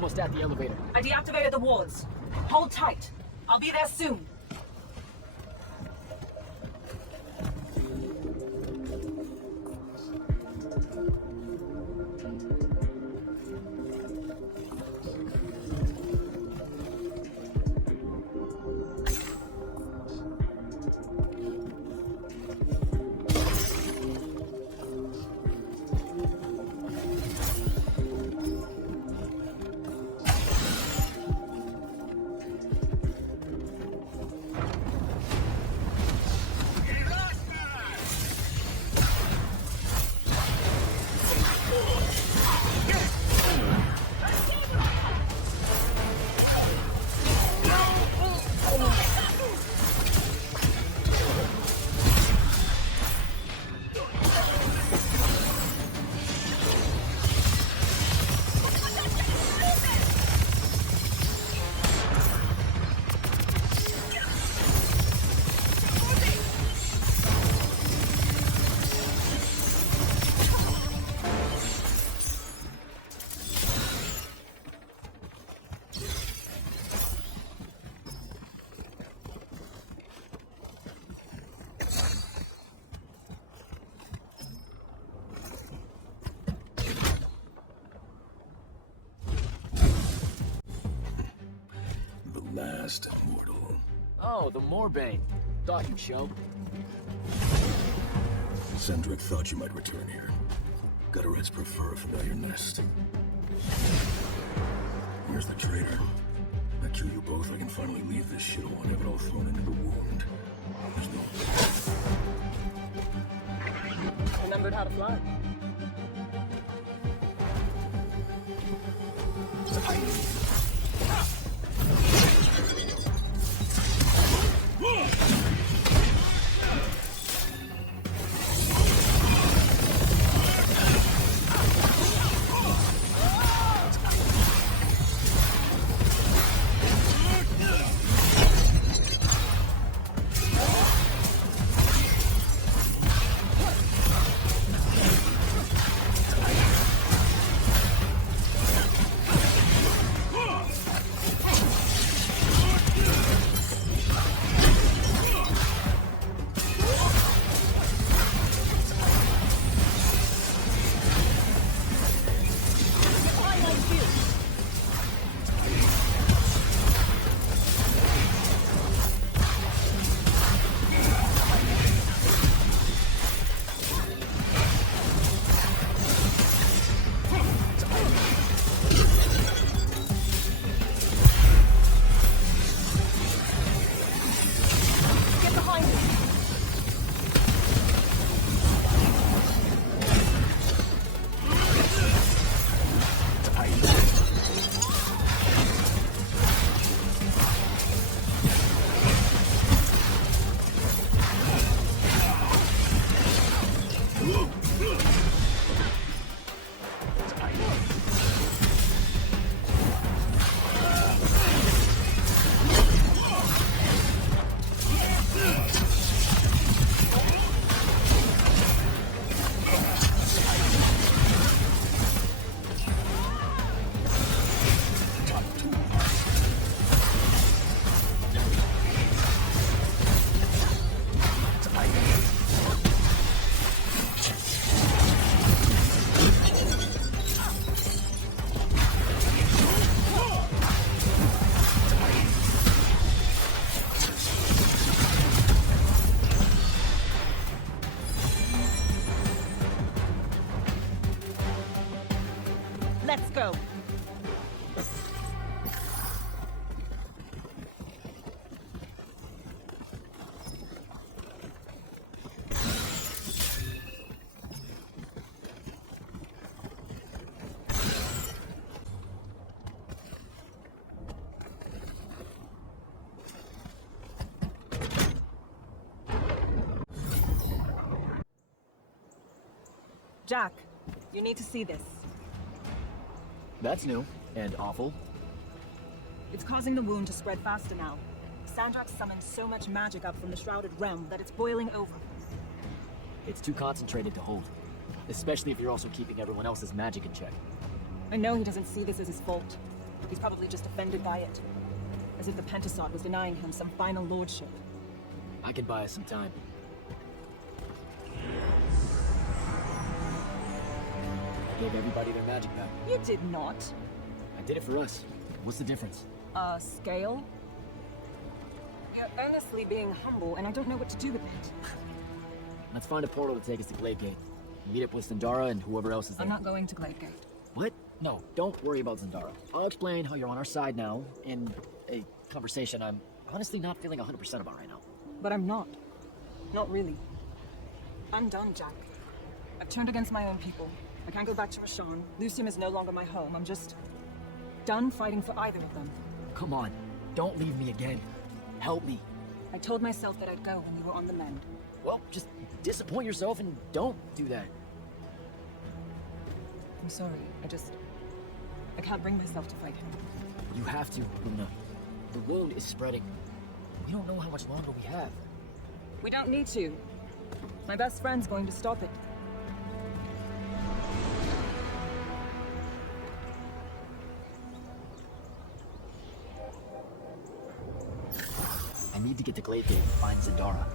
almost at the elevator. I deactivated the wards. Hold tight. I'll be there soon. Last mortal. Oh, the Moorbane. Thought you'd show. Sandrak thought you might return here. Gutterheads prefer a familiar nest. Here's the traitor. I kill you both, I can finally leave this shithole and have it all thrown into the wound. There's no... Remembered how to fly. Let's go. Jack, you need to see this. That's new and awful. It's causing the wound to spread faster now. Sandrak summoned so much magic up from the Shrouded Realm that it's boiling over. It's too concentrated to hold, especially if you're also keeping everyone else's magic in check. I know he doesn't see this as his fault, He's probably just offended by it. As if the Pentasod was denying him some final lordship. I could buy us some time. I gave everybody their magic back. You did not. I did it for us. What's the difference? Scale? You're earnestly being humble, and I don't know what to do with it. Let's find a portal to take us to Gladegate. Meet up with Zendara and whoever else is there. I'm not going to Gladegate. What? No, don't worry about Zendara. I'll explain how you're on our side now in a conversation I'm honestly not feeling 100% about right now. But I'm not. Not really. I'm done, Jack. I've turned against my own people. I can't go back to Rashawn. Lucium is no longer my home. I'm just done fighting for either of them. Come on, don't leave me again. Help me. I told myself that I'd go when you were on the mend. Well, just disappoint yourself and don't do that. I'm sorry. I can't bring myself to fight him. You have to, Luna. The wound is spreading. We don't know how much longer we have. We don't need to. My best friend's going to stop it. I need to get to Gladegate and find Zendara.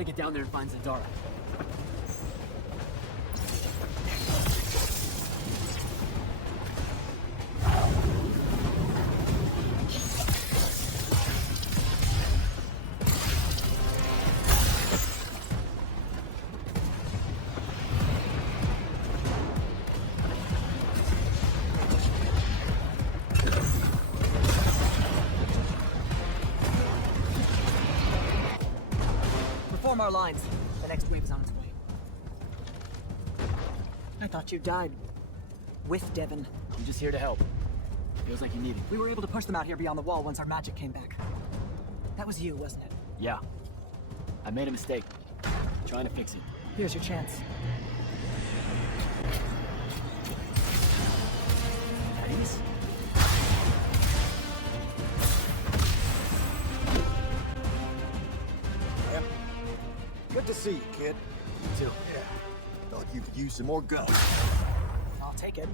gotta get down there and find Zendara. Reform our lines. The next wave is on its way. I thought you died. With Devon. I'm just here to help. Feels like you need it. We were able to push them out here beyond the wall once our magic came back. That was you, wasn't it? Yeah. I made a mistake. Trying to fix it. Here's your chance. Thanks. Yep. Good to see you, kid. You too. Yeah. Thought you could use some more guns. I'll take it.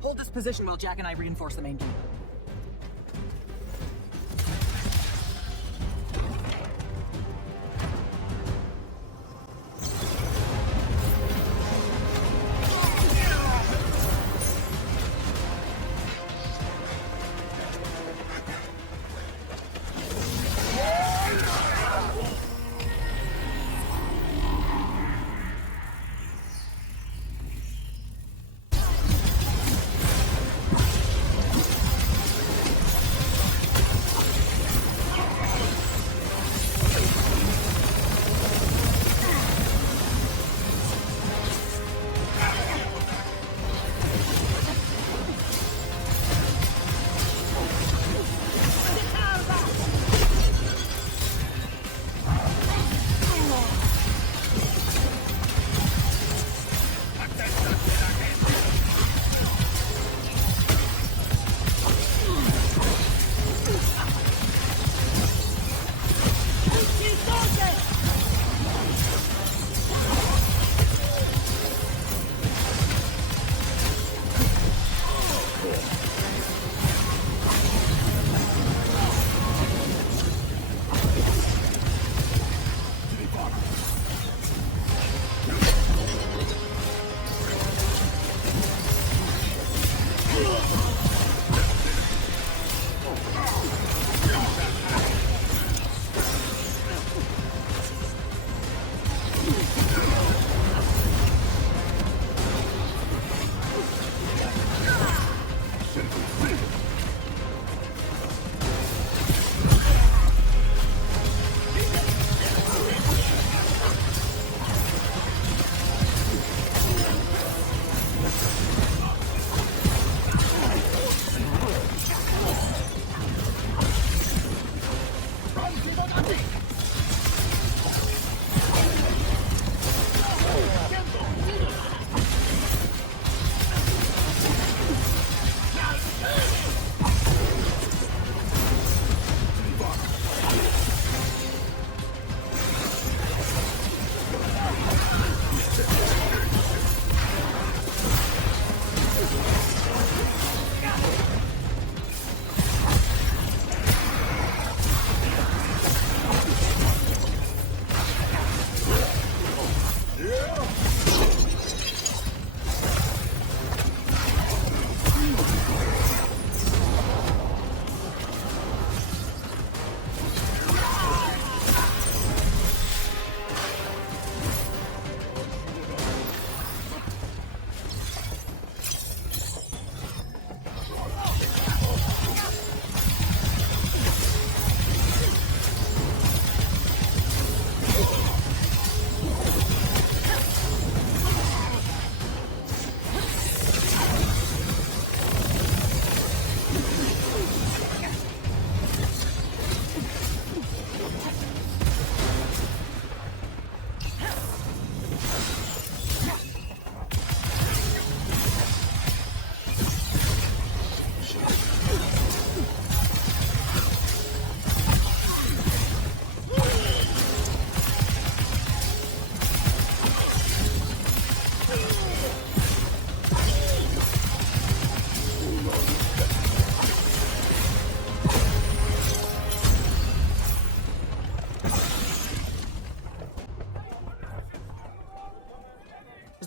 Hold this position while Jack and I reinforce the main gate.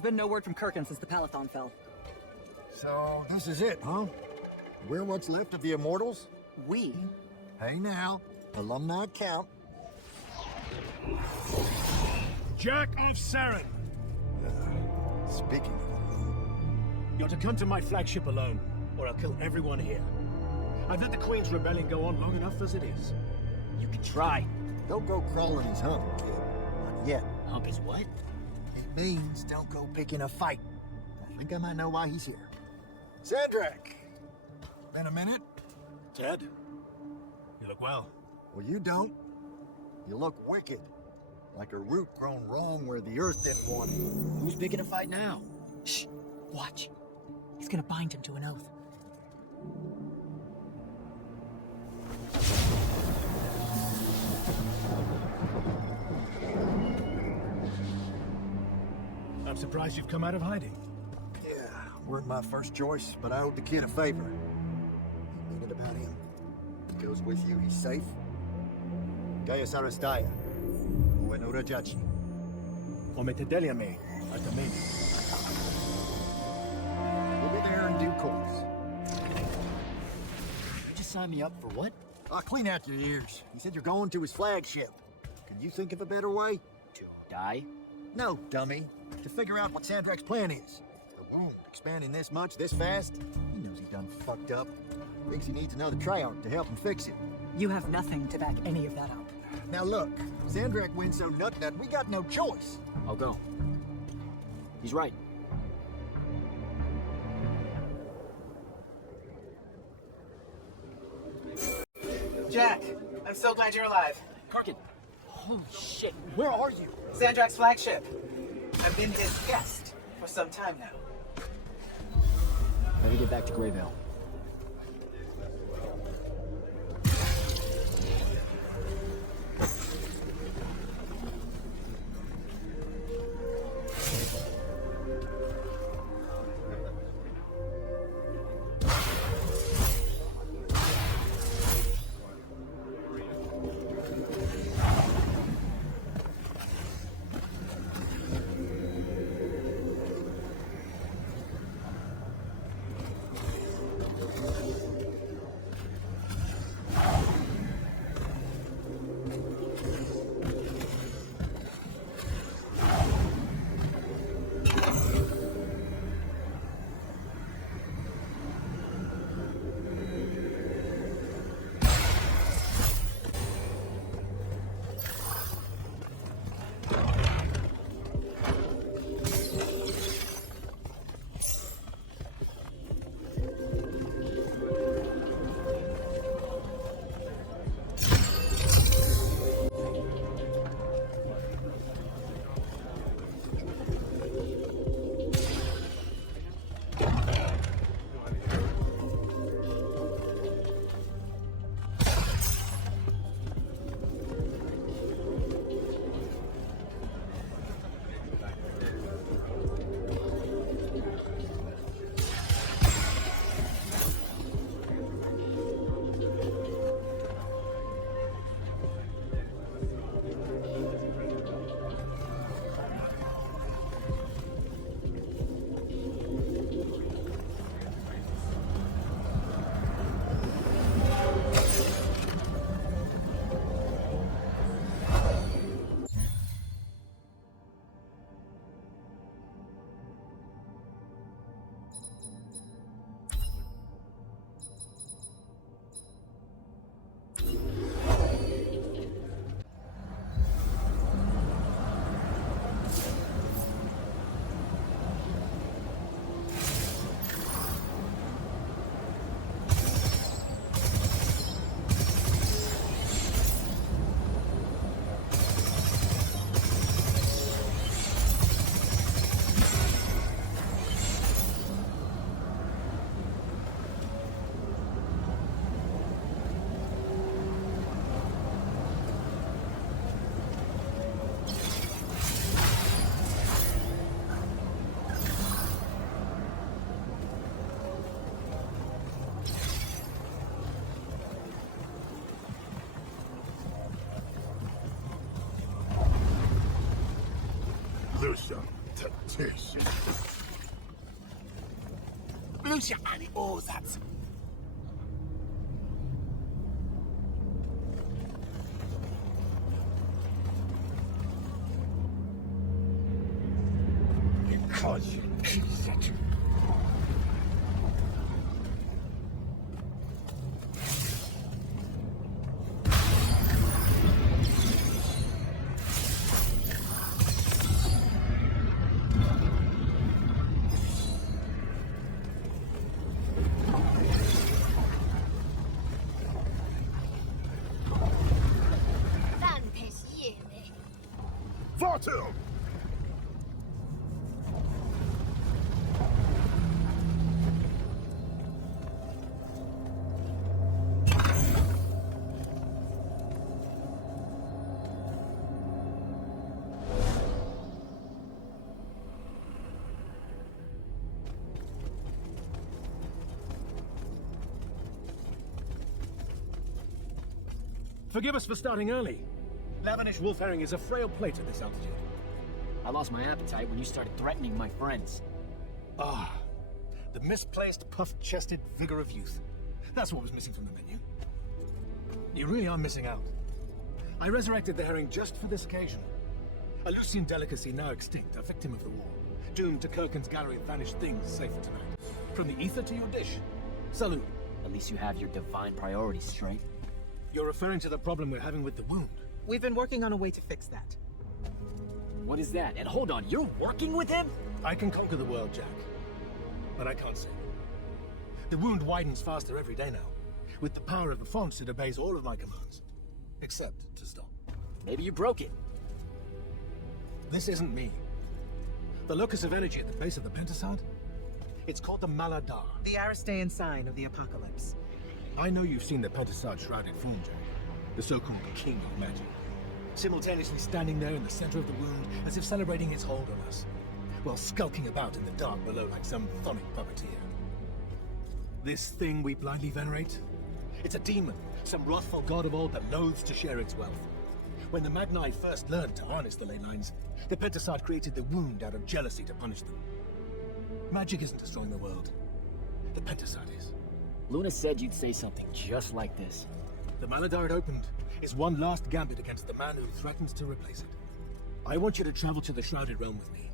been no word from Kirkin since the Palathon fell. So, this is it, huh? We're what's left of the Immortals? We? Hey now, alumni count. Jerk of Saren! Speaking of You're to come to my flagship alone, or I'll kill everyone here. I've let the Queen's rebellion go on long enough as it is. You can try. don't go crawling his hump, kid. Not yet. Hump is what? It means don't go picking a fight. I think I might know why he's here. Cedric! Been a minute? Ted? You look well. Well, you don't. You look wicked. Like a root grown wrong where the earth didn't want it. Who's picking a fight now? Shh. Watch. He's gonna bind him to an oath. I'm surprised you've come out of hiding. Yeah, weren't my first choice, but I owed the kid a favor. You mean it about him? He goes with you, he's safe? Gaius Aristaya. Bueno Rajachi. Come tedeliame, Atamemi. We'll be there in due course. You just signed me up for what? I'll clean out your ears. He said you're going to his flagship. Could you think of a better way? To die? No, dummy. To figure out what Sandrak's plan is. The wound expanding this much, this fast? He knows he done fucked up. Thinks he needs another Triarch to help him fix it. You have nothing to back any of that up. Now look, Sandrak wins so nut-nut, we got no choice. I'll go. He's right. Jack, I'm so glad you're alive. Karkin! Holy shit, where are you? Sandrak's flagship. I've been his guest for some time now. Better get back to Greyvale. Lucia, Temptation. Lucia Annie, oh, that's... Because you piece at you. Fortune! Forgive us for starting early. Lavinish wolf herring is a frail plate at this altitude. I lost my appetite when you started threatening my friends. Ah, the misplaced, puff-chested vigor of youth. That's what was missing from the menu. You really are missing out. I resurrected the herring just for this occasion. A Lucian delicacy now extinct, a victim of the war. Doomed to Kirkin's gallery of vanished things, safe for tonight. From the ether to your dish. Salute. At least you have your divine priorities straight. You're referring to the problem we're having with the wound. We've been working on a way to fix that. What is that? And hold on, you're working with him? I can conquer the world, Jack. But I can't save it. The wound widens faster every day now. With the power of the fonts, it obeys all of my commands. Except to stop. Maybe you broke it. This isn't me. The locus of energy at the base of the Pentasad? It's called the Maladar. The Aristean sign of the apocalypse. I know you've seen the Pentasad shrouded form, Jack. The so-called king of magic. Simultaneously standing there in the center of the wound, as if celebrating his hold on us, while skulking about in the dark below like some phonic puppeteer. This thing we blindly venerate? It's a demon, some wrathful god of old that loathes to share its wealth. When the Magni first learned to harness the ley lines, the Pentasad created the wound out of jealousy to punish them. Magic isn't destroying the world. The Pentasad is. Luna said you'd say something just like this. The Maladar it opened is one last gambit against the man who threatens to replace it. I want you to travel to the Shrouded Realm with me.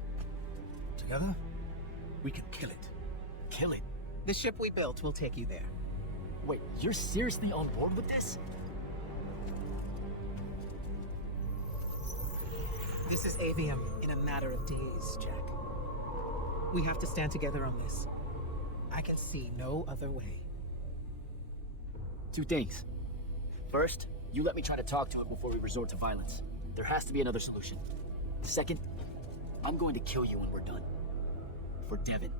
Together, we can kill it. Kill it? The ship we built will take you there. Wait, you're seriously on board with this? This is Aveum in a matter of days, Jack. We have to stand together on this. I can see no other way. Two things. First, you let me try to talk to it before we resort to violence. There has to be another solution. Second, I'm going to kill you when we're done. For Devin.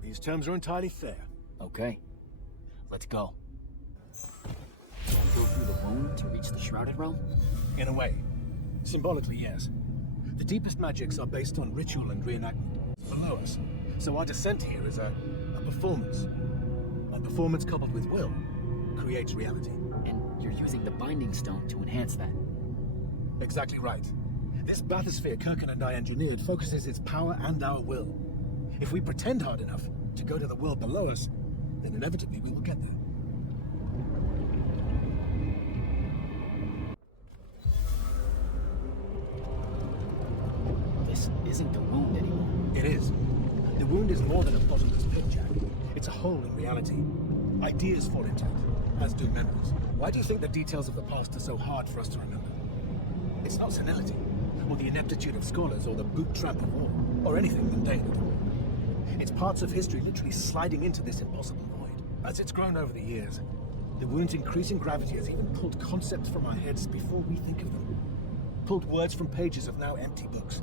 These terms are entirely fair. Okay. Let's go. Go through the wound to reach the Shrouded Realm? In a way. Symbolically, yes. The deepest magics are based on ritual and reenactment. Below us. So our descent here is a performance. A performance coupled with will creates reality. And you're using the Binding Stone to enhance that. Exactly right. This bathysphere Kirkin and I engineered focuses its power and our will. If we pretend hard enough to go to the world below us, then inevitably we will get there. This isn't the wound anymore. It is. The wound is more than a bottomless pit, Jack. It's a hole in reality. Ideas fall into it, as do memories. Why do you think the details of the past are so hard for us to remember? It's not senility, or the ineptitude of scholars, or the boot tramp of war, or anything mundane at all. It's parts of history literally sliding into this impossible void. As it's grown over the years, the wound's increasing gravity has even pulled concepts from our heads before we think of them. Pulled words from pages of now empty books.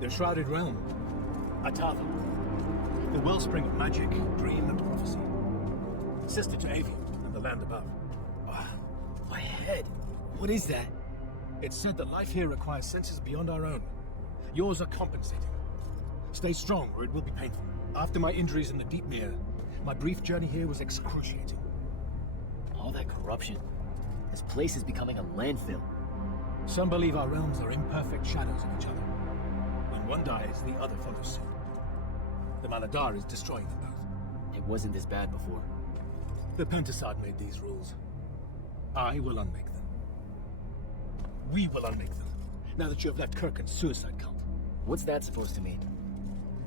The Shrouded Realm. Atava. The wellspring of magic, dream, and prophecy. Sister to Aveum and the land above. My head. What is that? It's said that life here requires senses beyond our own. Yours are compensating. Stay strong, or it will be painful. After my injuries in the Deep Mere, my brief journey here was excruciating. that corruption. This place is becoming a landfill. Some believe our realms are imperfect shadows of each other. When one dies, the other follows suit. The Maladar is destroying them both. It wasn't this bad before. The Pentasad made these rules. I will unmake them. We will unmake them, now that you have left Kirken's suicide cult. What's that supposed to mean?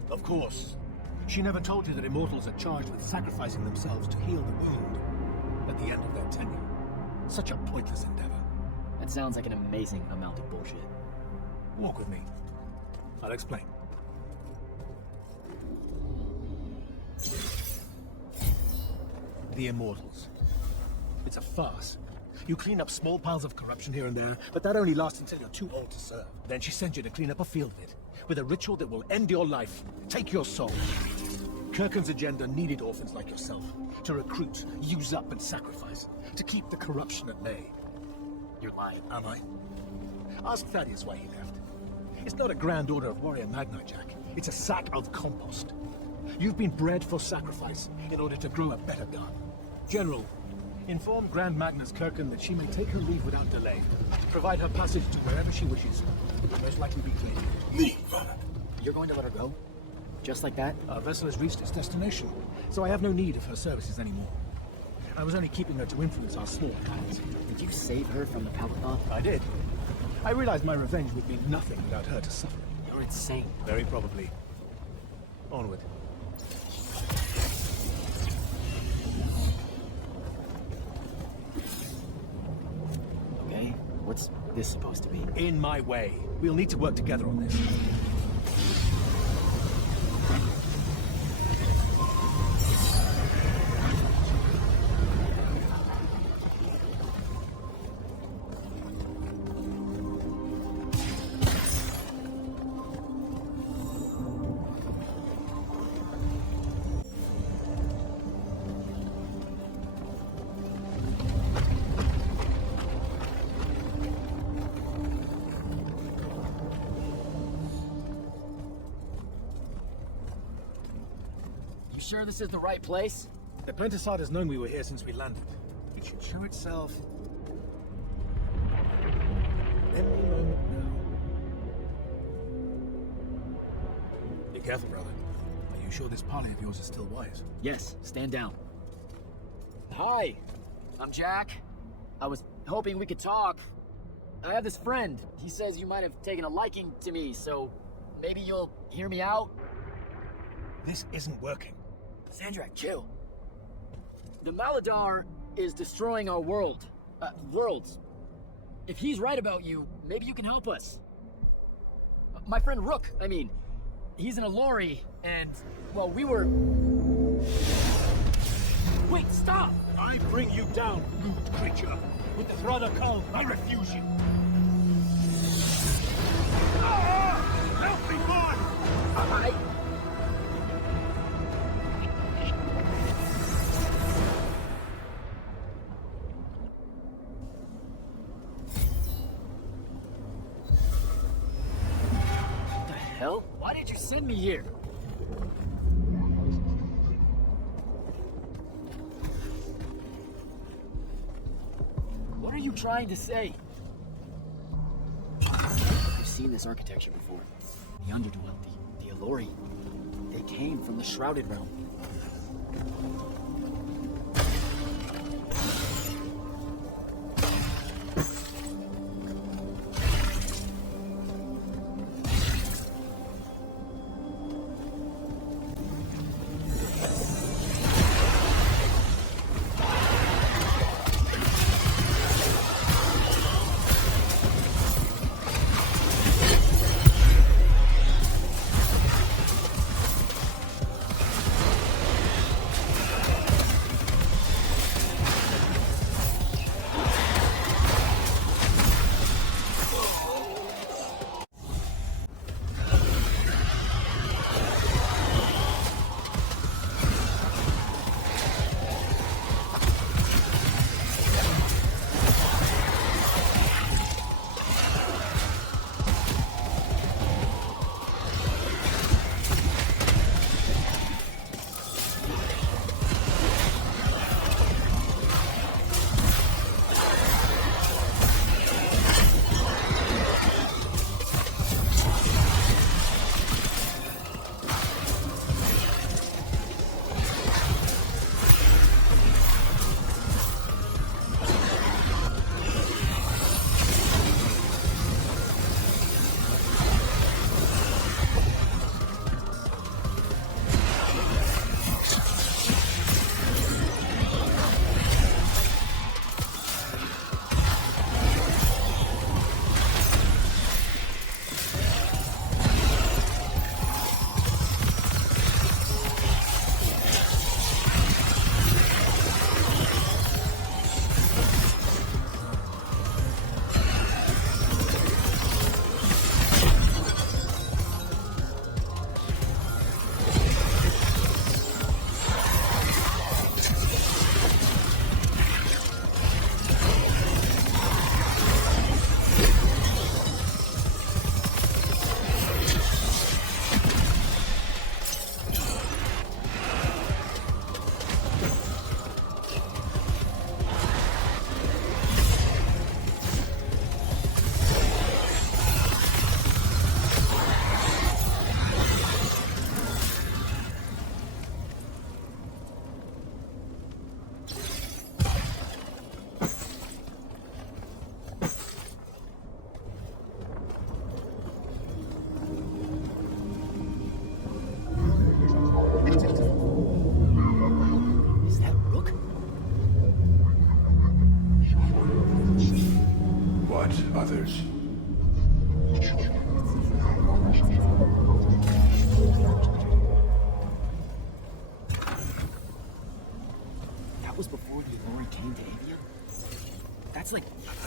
Of course. She never told you that Immortals are charged with sacrificing themselves to heal the wound at the end of their tenure. Such a pointless endeavor. That sounds like an amazing amount of bullshit. Walk with me. I'll explain. The Immortals. It's a farce. You clean up small piles of corruption here and there, but that only lasts until you're too old to serve. Then she sends you to clean up a field of it, with a ritual that will end your life, take your soul. Kirken's agenda needed orphans like yourself, to recruit, use up, and sacrifice, to keep the corruption at bay. You're lying. Am I? Ask Thaddeus why he left. It's not a grand order of warrior Magni, Jack. It's a sack of compost. You've been bred for sacrifice in order to grow a better gun. General, inform Grand Magnus Kirken that she may take her leave without delay. Provide her passage to wherever she wishes. Most likely be clean. Leave. You're going to let her go? Just like that? Our vessel has reached its destination, so I have no need of her services anymore. I was only keeping her to influence our small plans. Did you save her from the Palathan? I did. I realized my revenge would mean nothing without her to suffer. You're insane. Very probably. Onward. Okay, what's this supposed to be? In my way. We'll need to work together on this. Sure this is the right place? The Pentasad has known we were here since we landed. It should show itself any moment now. Be careful, brother. Are you sure this parley of yours is still wise? Yes, stand down. Hi, I'm Jack. I was hoping we could talk. I have this friend. He says you might have taken a liking to me, so maybe you'll hear me out? This isn't working. Sandrak, chill. The Maladar is destroying our world. Worlds. If he's right about you, maybe you can help us. My friend Rook, he's in a lorry, and, well, we were... Wait, stop! I bring you down, rude creature. With the Thrada Kull, I refuse you. Help me, boy! Why did you send me here? What are you trying to say? I've seen this architecture before. The Underdwell, the Allori. They came from the Shrouded Realm.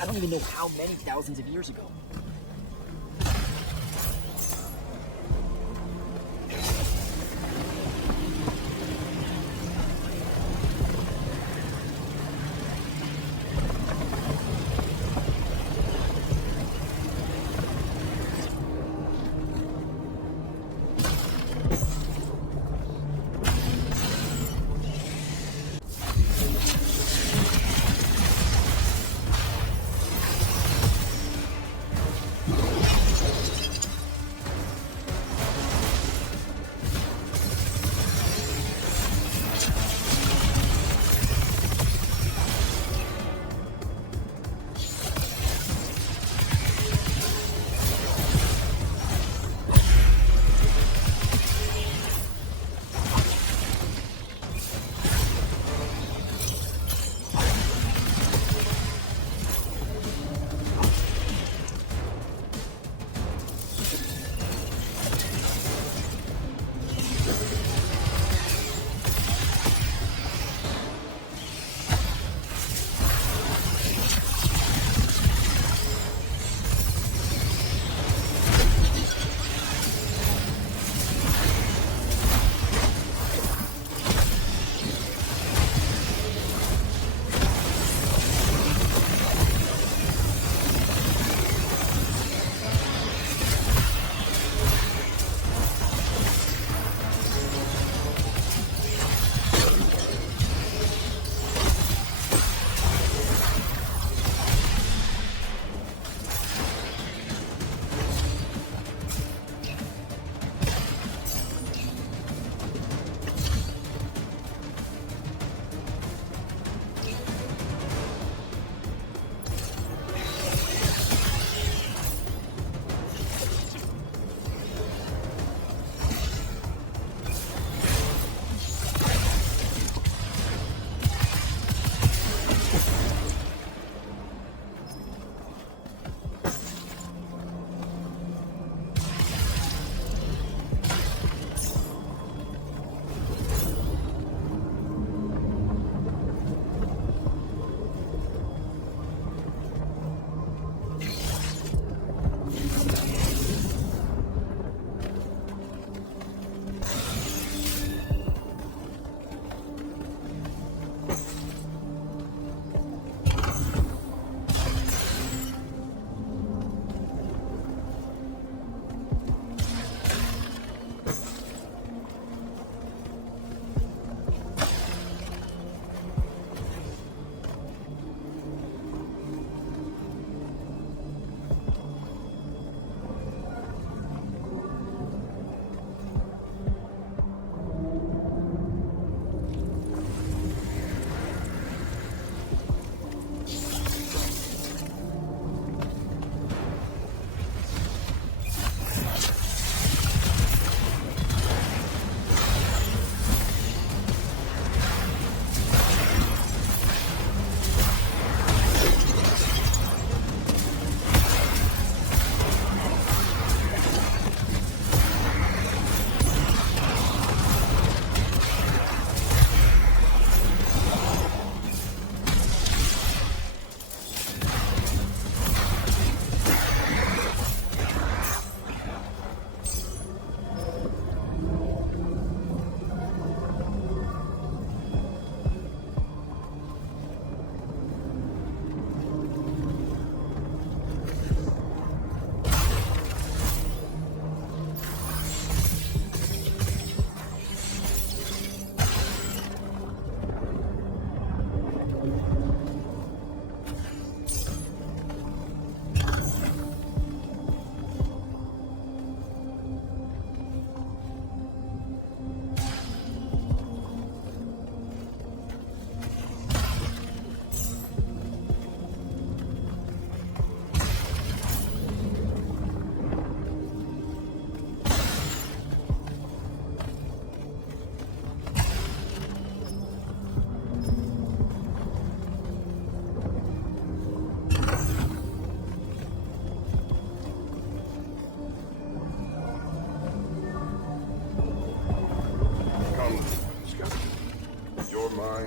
I don't even know how many thousands of years ago.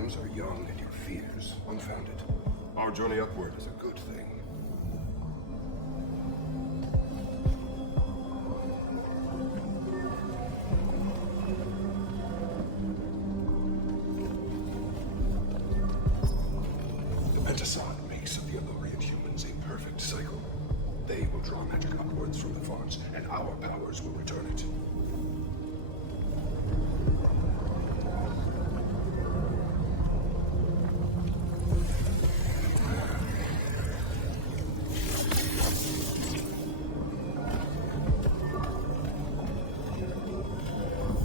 minds are young and your fears unfounded. Our journey upward is a good thing. our powers will return it.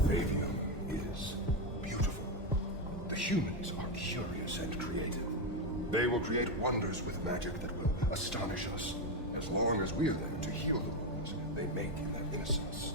Aveum is beautiful. The humans are curious and creative. They will create wonders with magic that will astonish us, as long as we are there to heal the wounds they make in their innocence.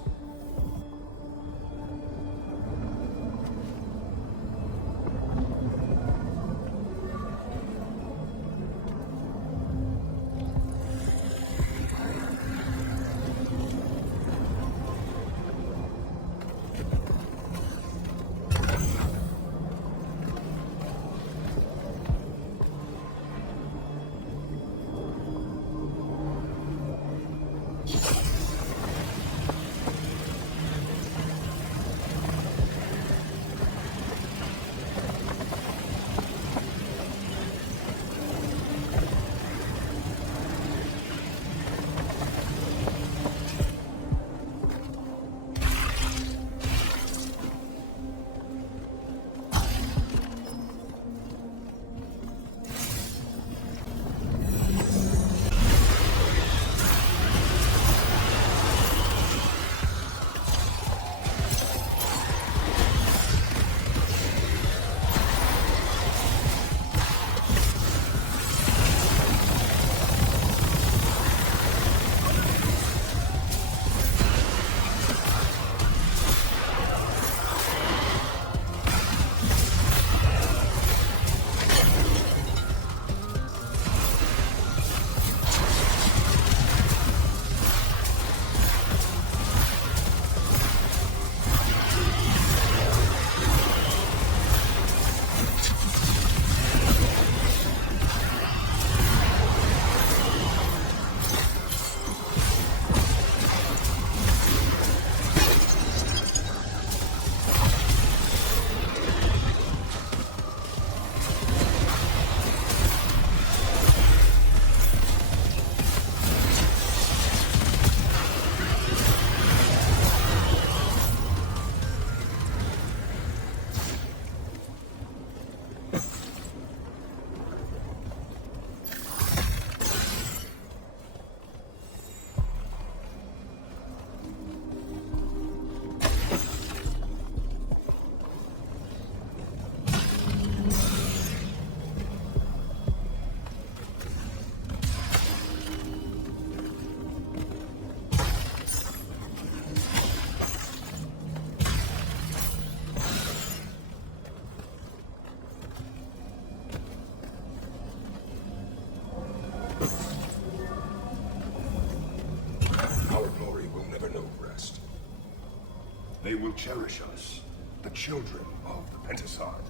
They will cherish us, the children of the Pentasod.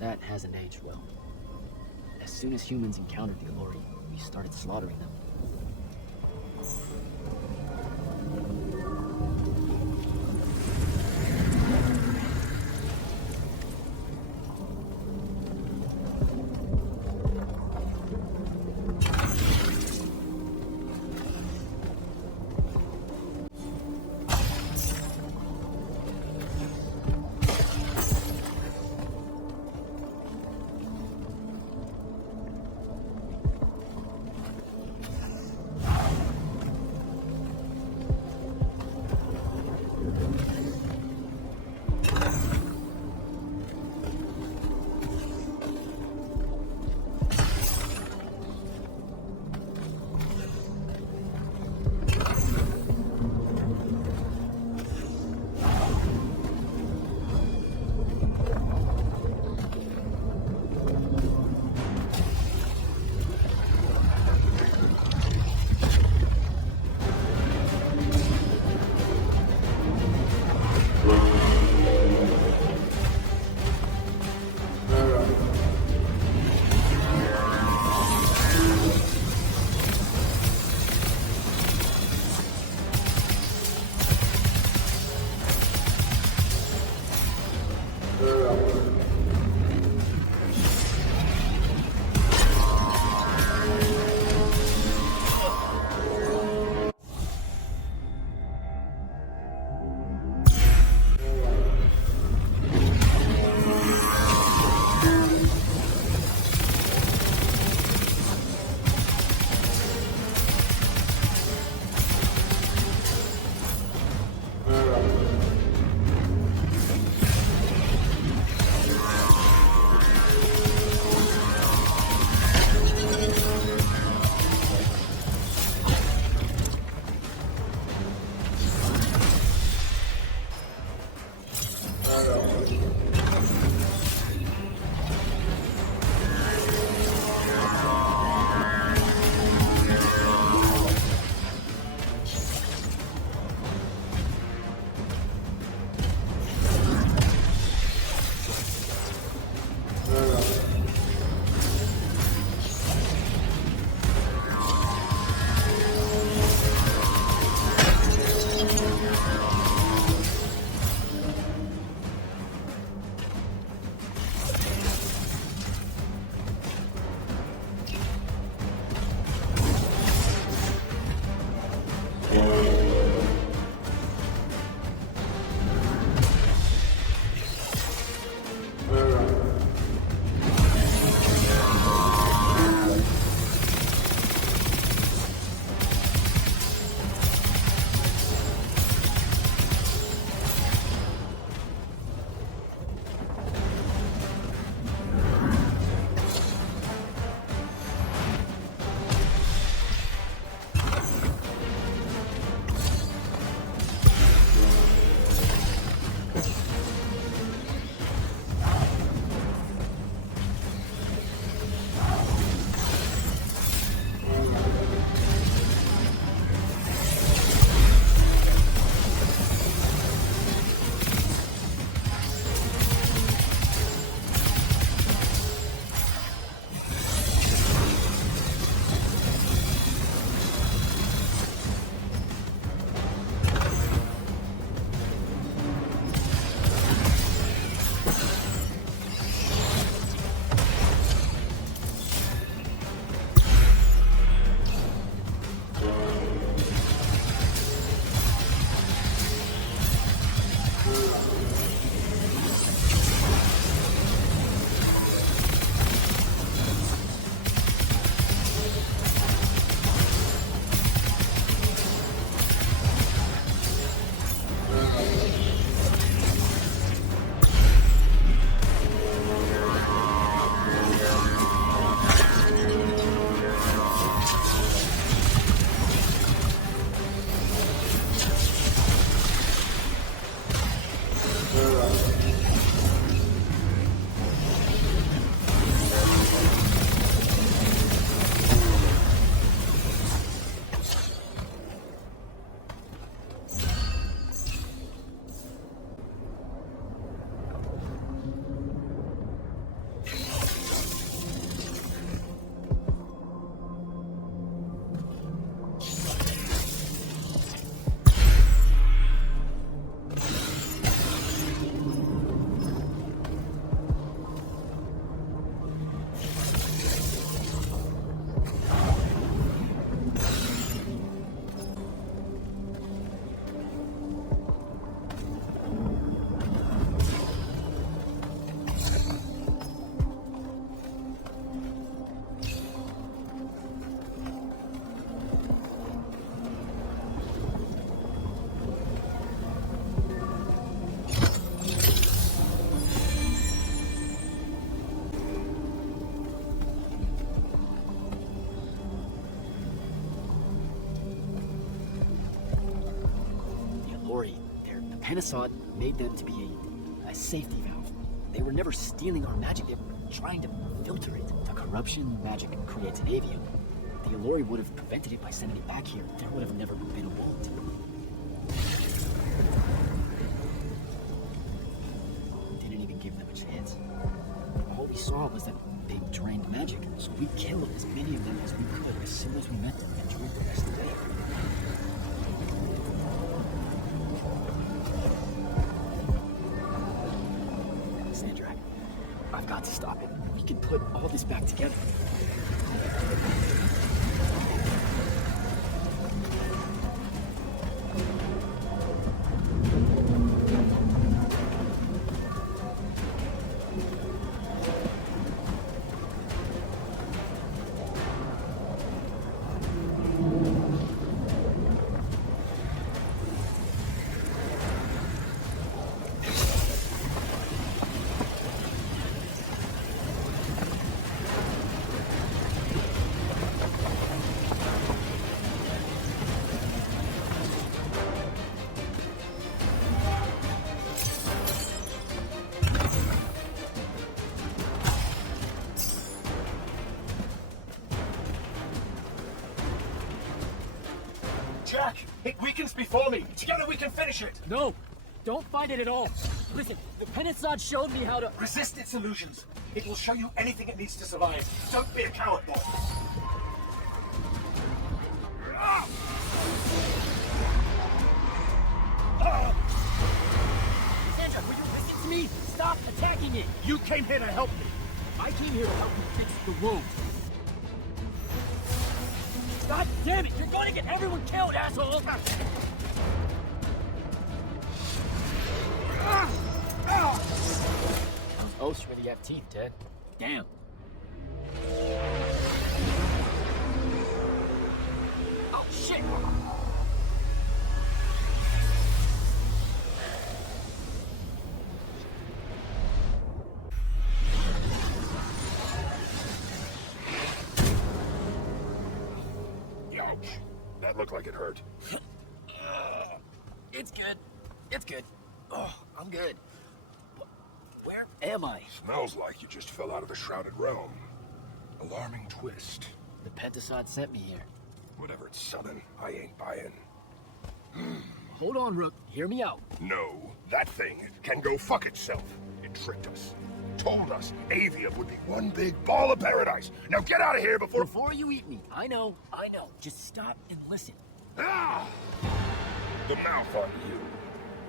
That hasn't aged well. As soon as humans encountered the Alluri, we started slaughtering them. Pentasod made them to be a safety valve. They were never stealing our magic, they were trying to filter it. The corruption magic creates in Aveum. The Allori would have prevented it by sending it back here. There would have never been a wound. Didn't even give them a chance. All we saw was that they drained magic, so we killed as many of them as we could as soon as we met them and drove the rest away. Sandrak, I've got to stop it. We can put all this back together. Jack, it weakens before me. Together we can finish it. No, don't fight it at all. Listen, the Pentasod showed me how to... Resist its illusions. It will show you anything it needs to survive. Don't be a coward, boy. Sandra, will you listen to me? Stop attacking it! You came here to help me. I came here to help you fix the wound. God damn it! You're gonna get everyone killed, asshole! Those oaths really have teeth, Ted. Damn. Oh, shit! Ouch. That looked like it hurt. It's good. It's good. Oh, I'm good. Where am I? Smells like you just fell out of a shrouded realm. Alarming twist. The Pentasod sent me here. Whatever it's selling, I ain't buying. Hold on, Rook. Hear me out. No, that thing can go fuck itself. It tricked us. Told us Aveum would be one big ball of paradise. Now get out of here Before you eat me. I know. Just stop and listen. Ah! The mouth on you.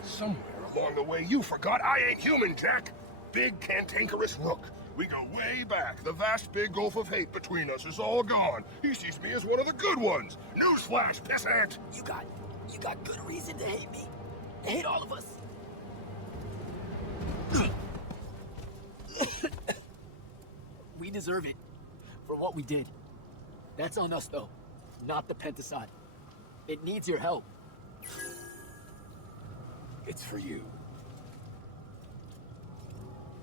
Somewhere along the way you forgot I ain't human, Jack. Big cantankerous Rook. We go way back. The vast big gulf of hate between us is all gone. He sees me as one of the good ones. Newsflash, pissant! You got good reason to hate me. Hate all of us. We deserve it for what we did. That's on us, though, not the Pentasod. It needs your help. It's for you.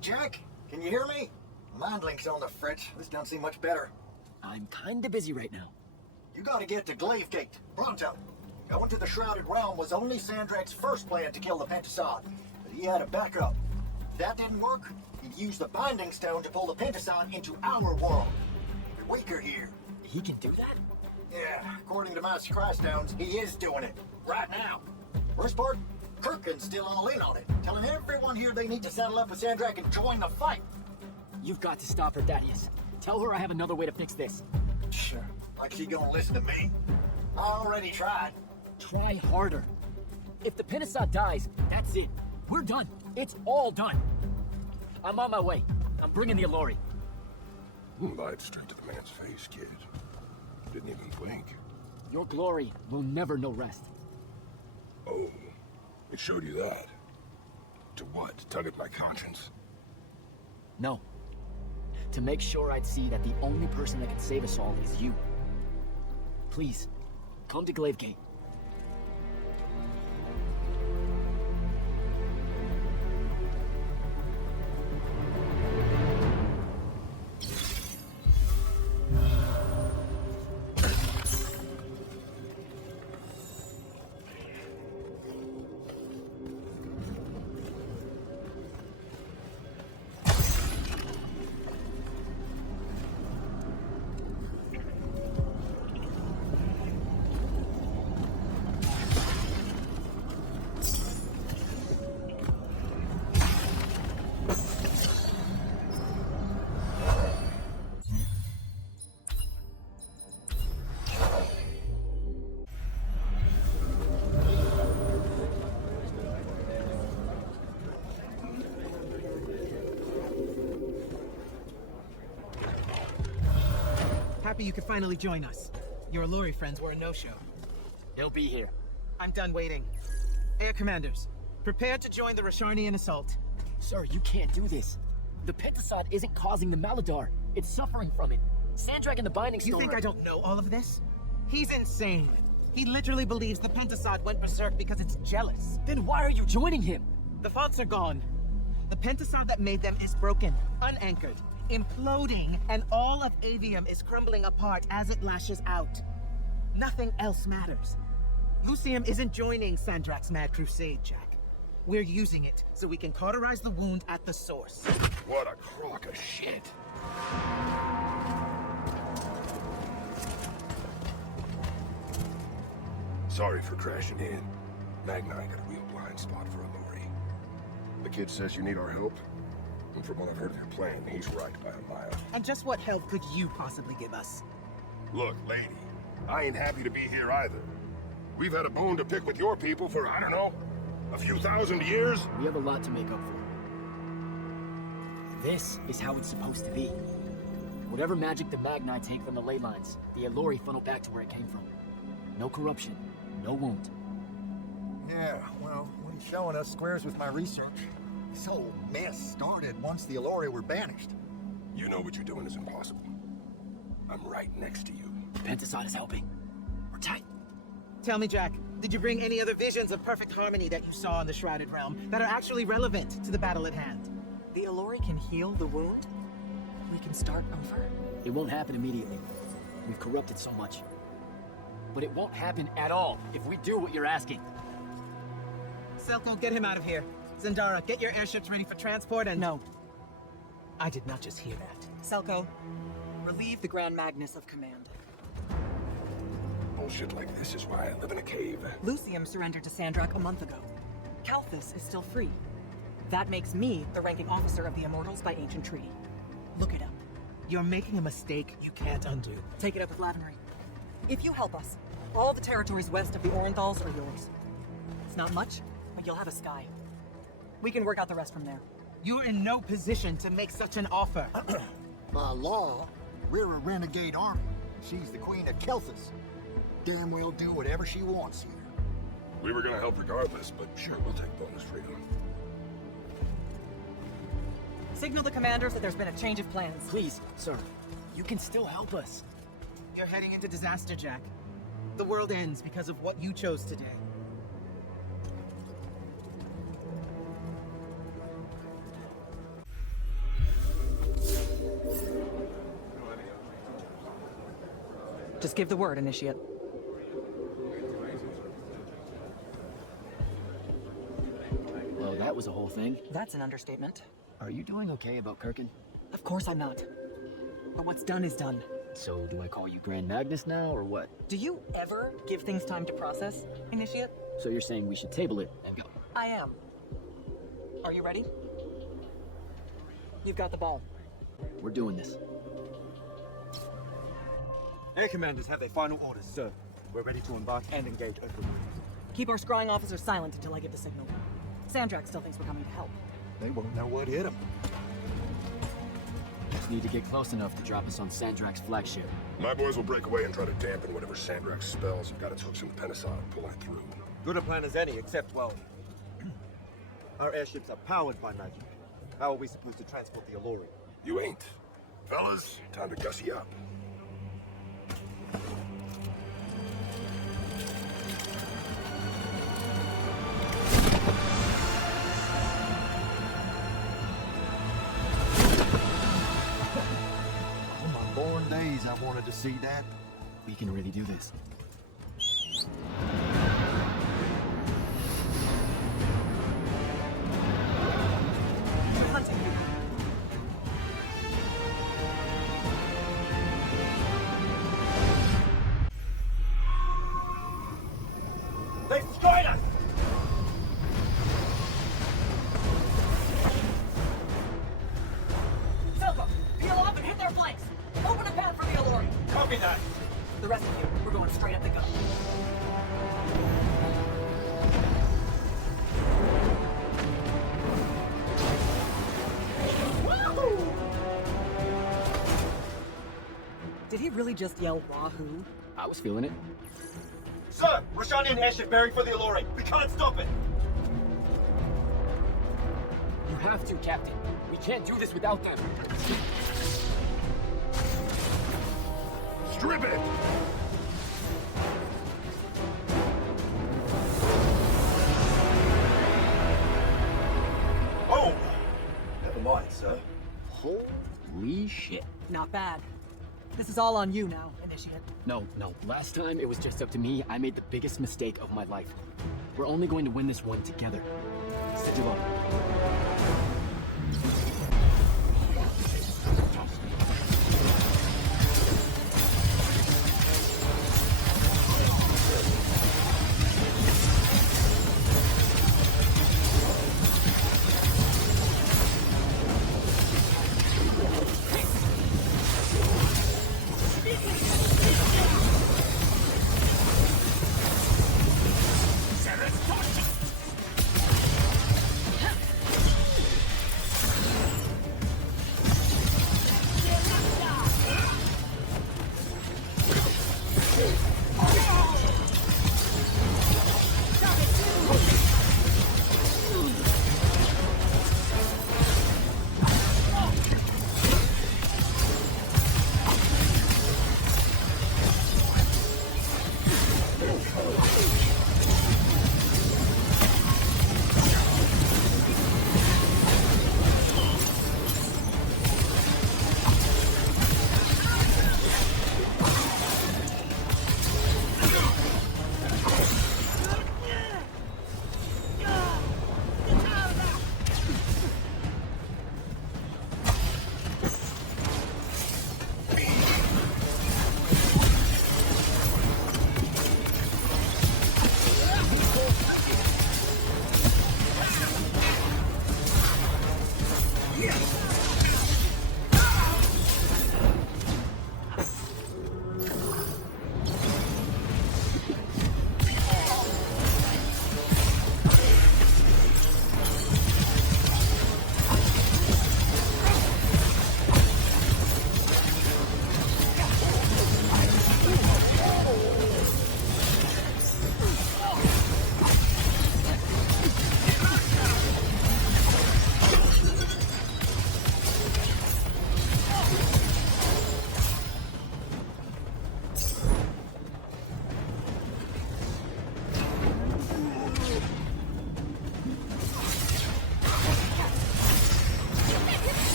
Jack, can you hear me? Mind link's on the fritz. This don't seem much better. I'm kinda busy right now. You gotta get to Glaive Gate, pronto. Going to the Shrouded Realm was only Sandrak's first plan to kill the Pentasod, but he had a backup. If that didn't work, he'd use the Binding Stone to pull the Pentasod into our world. You're weaker here. He can do that? Yeah, according to my Scry Stones, he is doing it. Right now. Worst part? Kirkin's still all in on it, telling everyone here they need to saddle up with Sandrak and join the fight. You've got to stop her, Thaddeus. Tell her I have another way to fix this. Sure. Like she gonna listen to me? I already tried. Try harder. If the Pentasod dies, that's it. We're done. It's all done. I'm on my way. I'm bringing the Allori. Lied straight to the man's face, kid. Didn't even blink. Your glory will never know rest. Oh, it showed you that. To what? Tug at my conscience? No. To make sure I'd see that the only person that can save us all is you. Please, come to Glaive Gate. happy you could finally join us. Your Alluri friends were a no-show. They'll be here. I'm done waiting. Air Commanders, prepare to join the Rasharnian assault. Sir, you can't do this. The Pentasod isn't causing the Maladar. It's suffering from it. Sandrak and the Binding Stone. You think I don't know all of this? He's insane. He literally believes the Pentasod went berserk because it's jealous. Then why are you joining him? The faults are gone. The Pentasod that made them is broken, unanchored, imploding, and all of Aveum is crumbling apart as it lashes out. Nothing else matters. Lucium isn't joining Sandrak's mad crusade, Jack. We're using it so we can cauterize the wound at the source. What a crock of shit. Sorry for crashing in. Magna got a real blind spot for Alluri. The kid says you need our help. And from what I've heard of your plan, he's right by a mile. And just what help could you possibly give us? Look, lady, I ain't happy to be here either. We've had a bone to pick with your people for, I don't know, a few thousand years? We have a lot to make up for. This is how it's supposed to be. Whatever magic the Magni take from the ley lines, the Alluri funnel back to where it came from. No corruption, no wound. Yeah, well, what he's showing us squares with my research. This whole mess started once the Alluri were banished. You know what you're doing is impossible. I'm right next to you. Pentasod is helping. We're tight. Tell me, Jack, did you bring any other visions of perfect harmony that you saw in the Shrouded Realm that are actually relevant to the battle at hand? The Alluri can heal the wound? We can start over? It won't happen immediately. We've corrupted so much. But it won't happen at all if we do what you're asking. Selko, get him out of here. Zendara, get your airships ready for transport and... No. I did not just hear that. Selko, relieve the Grand Magnus of command. Bullshit like this is why I live in a cave. Lucium surrendered to Sandrak a month ago. Kalthus is still free. That makes me the ranking officer of the Immortals by ancient treaty. Look it up. You're making a mistake you can't undo. Take it up with Lavenry. If you help us, all the territories west of the Orenthals are yours. It's not much, but you'll have a sky. We can work out the rest from there. You're in no position to make such an offer. By law, we're a renegade army. She's the queen of Kelthus. Damn well do whatever she wants here. We were gonna help regardless, but sure, we'll take bonus freedom. Signal the commanders that there's been a change of plans. Please, sir. You can still help us. You're heading into disaster, Jack. The world ends because of what you chose today. Just give the word, Initiate. Well, that was a whole thing. That's an understatement. Are you doing okay about Kirkin? Of course I'm not. But what's done is done. So, do I call you Grand Magnus now, or what? Do you ever give things time to process, Initiate? So you're saying we should table it and go? I am. Are you ready? You've got the ball. We're doing this. Air commanders have their final orders, sir. We're ready to embark and engage Eversworn. Keep our scrying officers silent until I give the signal. Sandrak still thinks we're coming to help. They won't know what hit them. Just need to get close enough to drop us on Sandrak's flagship. My boys will break away and try to dampen whatever Sandrak spells have got its hooks in the Pentasod and pull it through. Good a plan as any, except, well, our airships are powered by magic. How are we supposed to transport the Alluri? You ain't. Fellas, time to gussy up. On my born days, I wanted to see that. We can really do this. They're hunting you. They've destroyed us! Selko, peel off and hit their flanks! Open a path for the Alluri! Copy that! The rest of you, we're going straight at the gun. Did he he really just yell Wahoo? I was feeling it. Sir, Roshani and Ash are bearing for the Allure. We can't stop it. You have to, Captain. We can't do this without them. Strip it! Oh! Never mind, sir. Holy shit. Not bad. This is all on you now, Initiate. No. Last time it was just up to me. I made the biggest mistake of my life. We're only going to win this one together. Sigil up.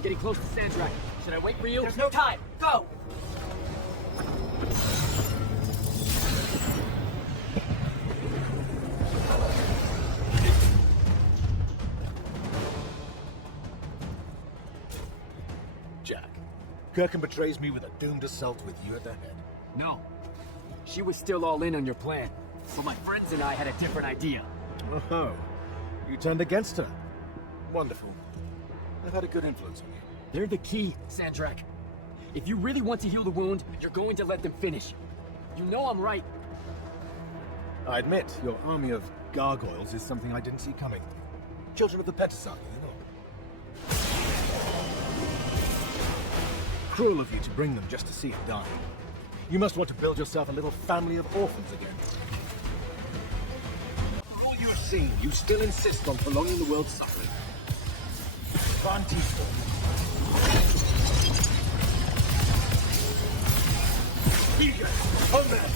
I'm getting close to Sandrak. Should I wait for you? There's no time. Go! Jack, Kirkham betrays me with a doomed assault with you at the head. No. She was still all in on your plan. But my friends and I had a different idea. Oh, you turned against her. Wonderful. I've had a good influence on you. They're the key, Sandrak. If you really want to heal the wound, you're going to let them finish. You know I'm right. I admit, your army of gargoyles is something I didn't see coming. Children of the Petasaki, you know. Cruel of you to bring them just to see it die. You must want to build yourself a little family of orphans again. For all you have seen, you still insist on prolonging the world's suffering. Fantastic. Sigues, on there!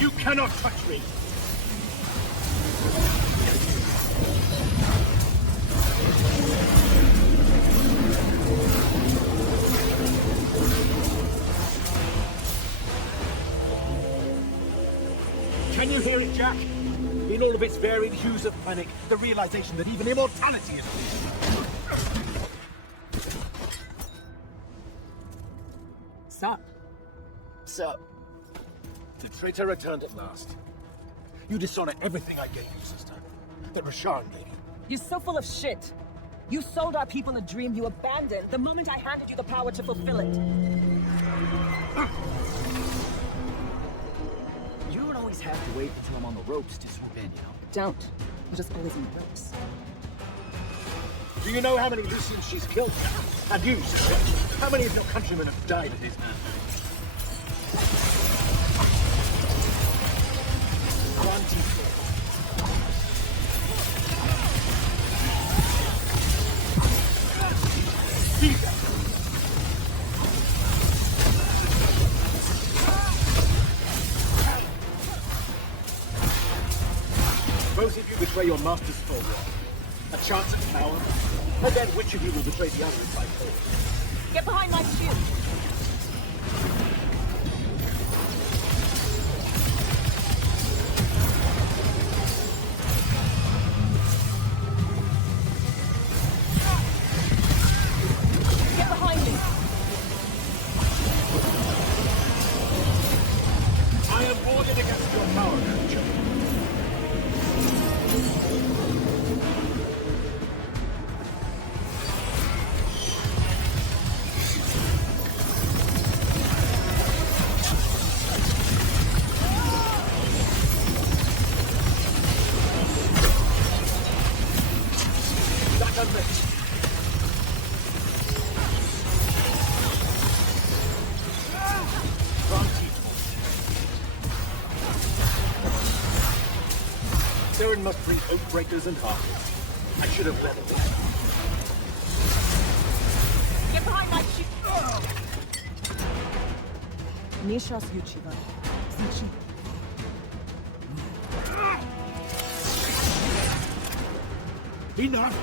You cannot touch me! Can you hear it, Jack? In all of its varied hues of panic, the realization that even immortality is real. Stop. Sir, the traitor returned at last. You dishonor everything I gave you, sister. That Rasharan gave you. You're so full of shit. You sold our people a dream you abandoned the moment I handed you the power to fulfill it. You don't always have to wait until I'm on the ropes to swoop in, you know? Don't. You're just always in the ropes. Do you know how many Lucians she's killed? And you, sister? How many of your countrymen have died at his hand? Both of you betray your masters for war. A chance at power, and then which of you will betray the other by force? Get behind my shield! Get behind me! I am warned against your power, creature. Saren must bring oath breakers and harpies. I should have led it. Get behind my shield! Nishas Yuchiva. Sachi. Enough!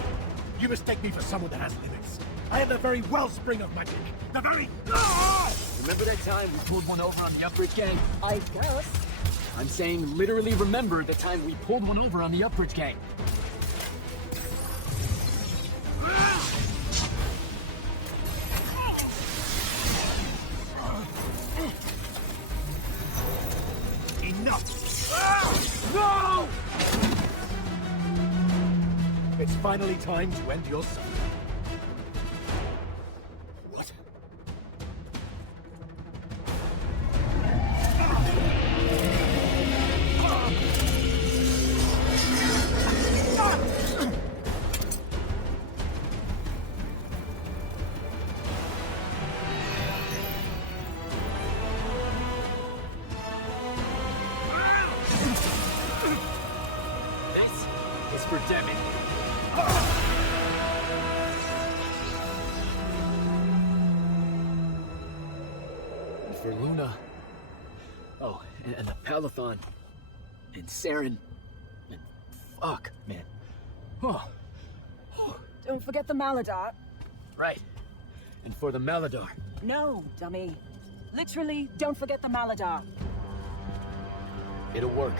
You mistake me for someone that has limits. I am the very wellspring of magic. The very... Remember that time we pulled one over on the Upbridge gang? I guess. I'm saying literally remember the time we pulled one over on the Upbridge gang. Enough! No! It's finally time to end your suffering. What? It's for Demi. And for Luna. Oh, and the Palathon. And Saren. And fuck, man. Oh. Don't forget the Maladar. Right. And for the Maladar. No, dummy. Literally, don't forget the Maladar. It'll work.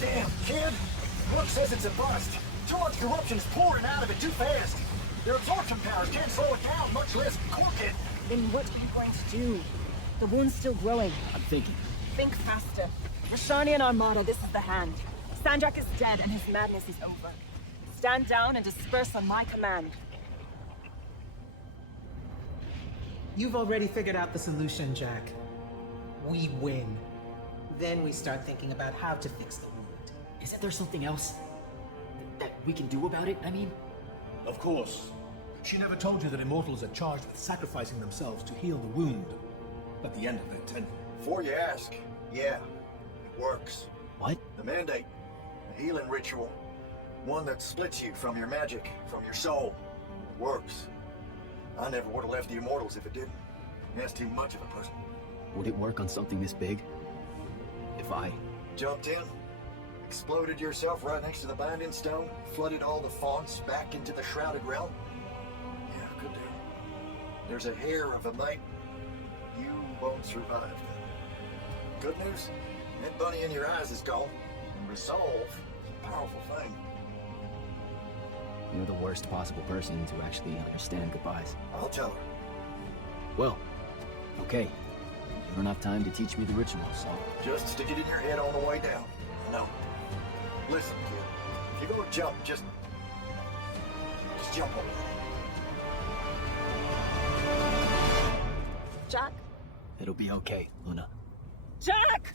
Damn, kid! Look says it's a bust. Too much corruption's pouring out of it too fast. Their absorption powers can't slow it down, much less cork it. Then what are you going to do? The wound's still growing. I'm thinking. Think faster. Rashani and Armada, this is the hand. Sandrak is dead and his madness is over. Stand down and disperse on my command. You've already figured out the solution, Jack. We win. Then we start thinking about how to fix the wound. Isn't there something else that we can do about it? I mean... Of course. She never told you that immortals are charged with sacrificing themselves to heal the wound at the end of their tenure. Before you ask, yeah, it works. What? The mandate. A healing ritual. One that splits you from your magic, from your soul. It works. I never would have left the Immortals if it didn't. That's too much of a person. Would it work on something this big? If I... Jumped in, exploded yourself right next to the binding stone, flooded all the fonts back into the shrouded realm? Yeah, could do. There's a hair of a mite. You won't survive. Good news, that bunny in your eyes is gone. And resolve is a powerful thing. You're the worst possible person to actually understand goodbyes. I'll tell her. Well, okay. You don't have time to teach me the ritual, so... Just stick it in your head on the way down. No. Listen, kid. If you're gonna jump, just jump on it. Jack? It'll be okay, Luna. Jack!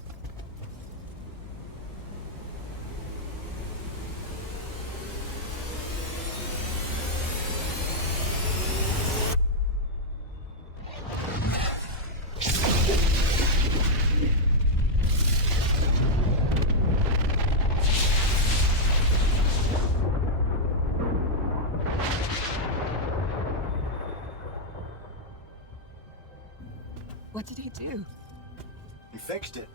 What did he do? He fixed it.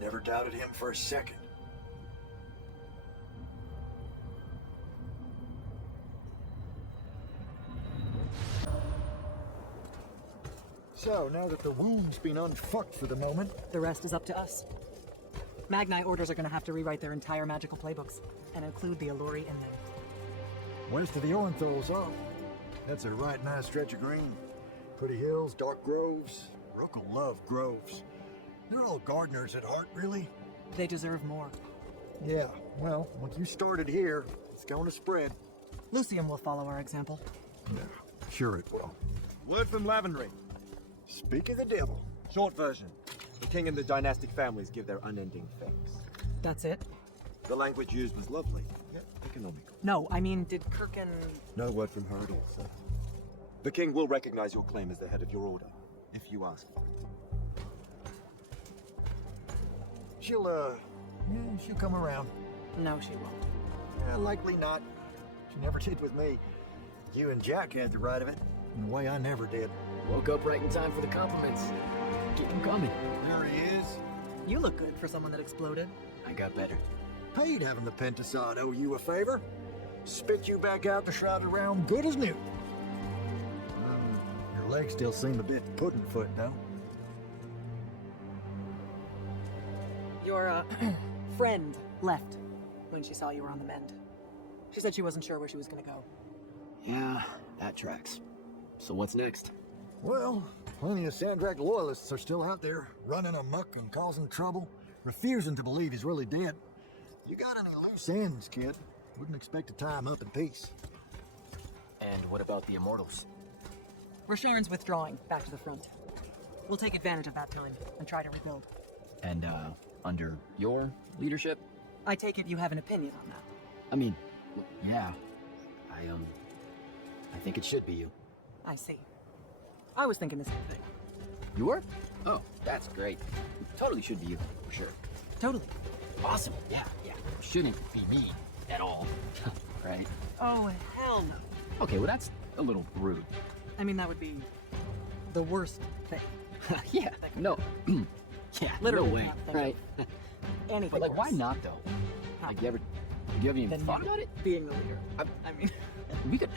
Never doubted him for a second. So, now that the wound's been unfucked for the moment... The rest is up to us. Magni orders are gonna have to rewrite their entire magical playbooks, and include the Alluri in them. West of the Orenthal's up. That's a right nice stretch of green. Pretty hills, dark groves. Rook will love groves. They're all gardeners at heart, really. They deserve more. Yeah, well, once you started here, it's going to spread. Lucium will follow our example. Yeah, sure it will. Word from Lavendry. Speak of the devil. Short version. The king and the dynastic families give their unending thanks. That's it? The language used was lovely, yet economical. No, I mean, did Kirkin... No word from her at all, sir. The king will recognize your claim as the head of your order, if you ask for it. She'll come around. No, she won't. Yeah, likely not. She never did with me. You and Jack had the right of it, in a way I never did. Woke up right in time for the compliments. Keep them coming. There he is. You look good for someone that exploded. I got better. Paid having the Pentasod owe you a favor. Spit you back out the shrouded realm good as new. Your legs still seem a bit pudding-foot, though. Your, friend left when she saw you were on the mend. She said she wasn't sure where she was gonna go. Yeah, that tracks. So what's next? Well, plenty of Sandrak loyalists are still out there, running amok and causing trouble, refusing to believe he's really dead. You got any loose ends, kid? Wouldn't expect to tie him up in peace. And what about the Immortals? Rasharn's withdrawing back to the front. We'll take advantage of that time and try to rebuild. And, under your leadership? I take it you have an opinion on that. I mean, yeah. I think it should be you. I see. I was thinking the same thing. You were? Oh, that's great. It totally should be you, for sure. Totally. Awesome. Yeah. Shouldn't be me at all. Right? Oh, hell no. Okay, well that's a little rude. I mean, that would be the worst thing. Yeah, no. Yeah, Literally no way, not think right? of anything But like, worse. why not though? Like, you haven't even thought about it? Being the leader. I mean, We could.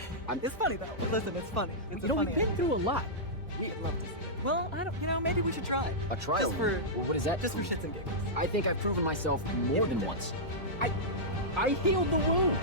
it's funny though. Listen, it's funny. It's You know, we've been through a lot. We'd love to see it. Well, I don't. You know, maybe we should try. A trial. Just for Well, what is that? Just for shits and giggles. I think I've proven myself more than once. I healed the wound.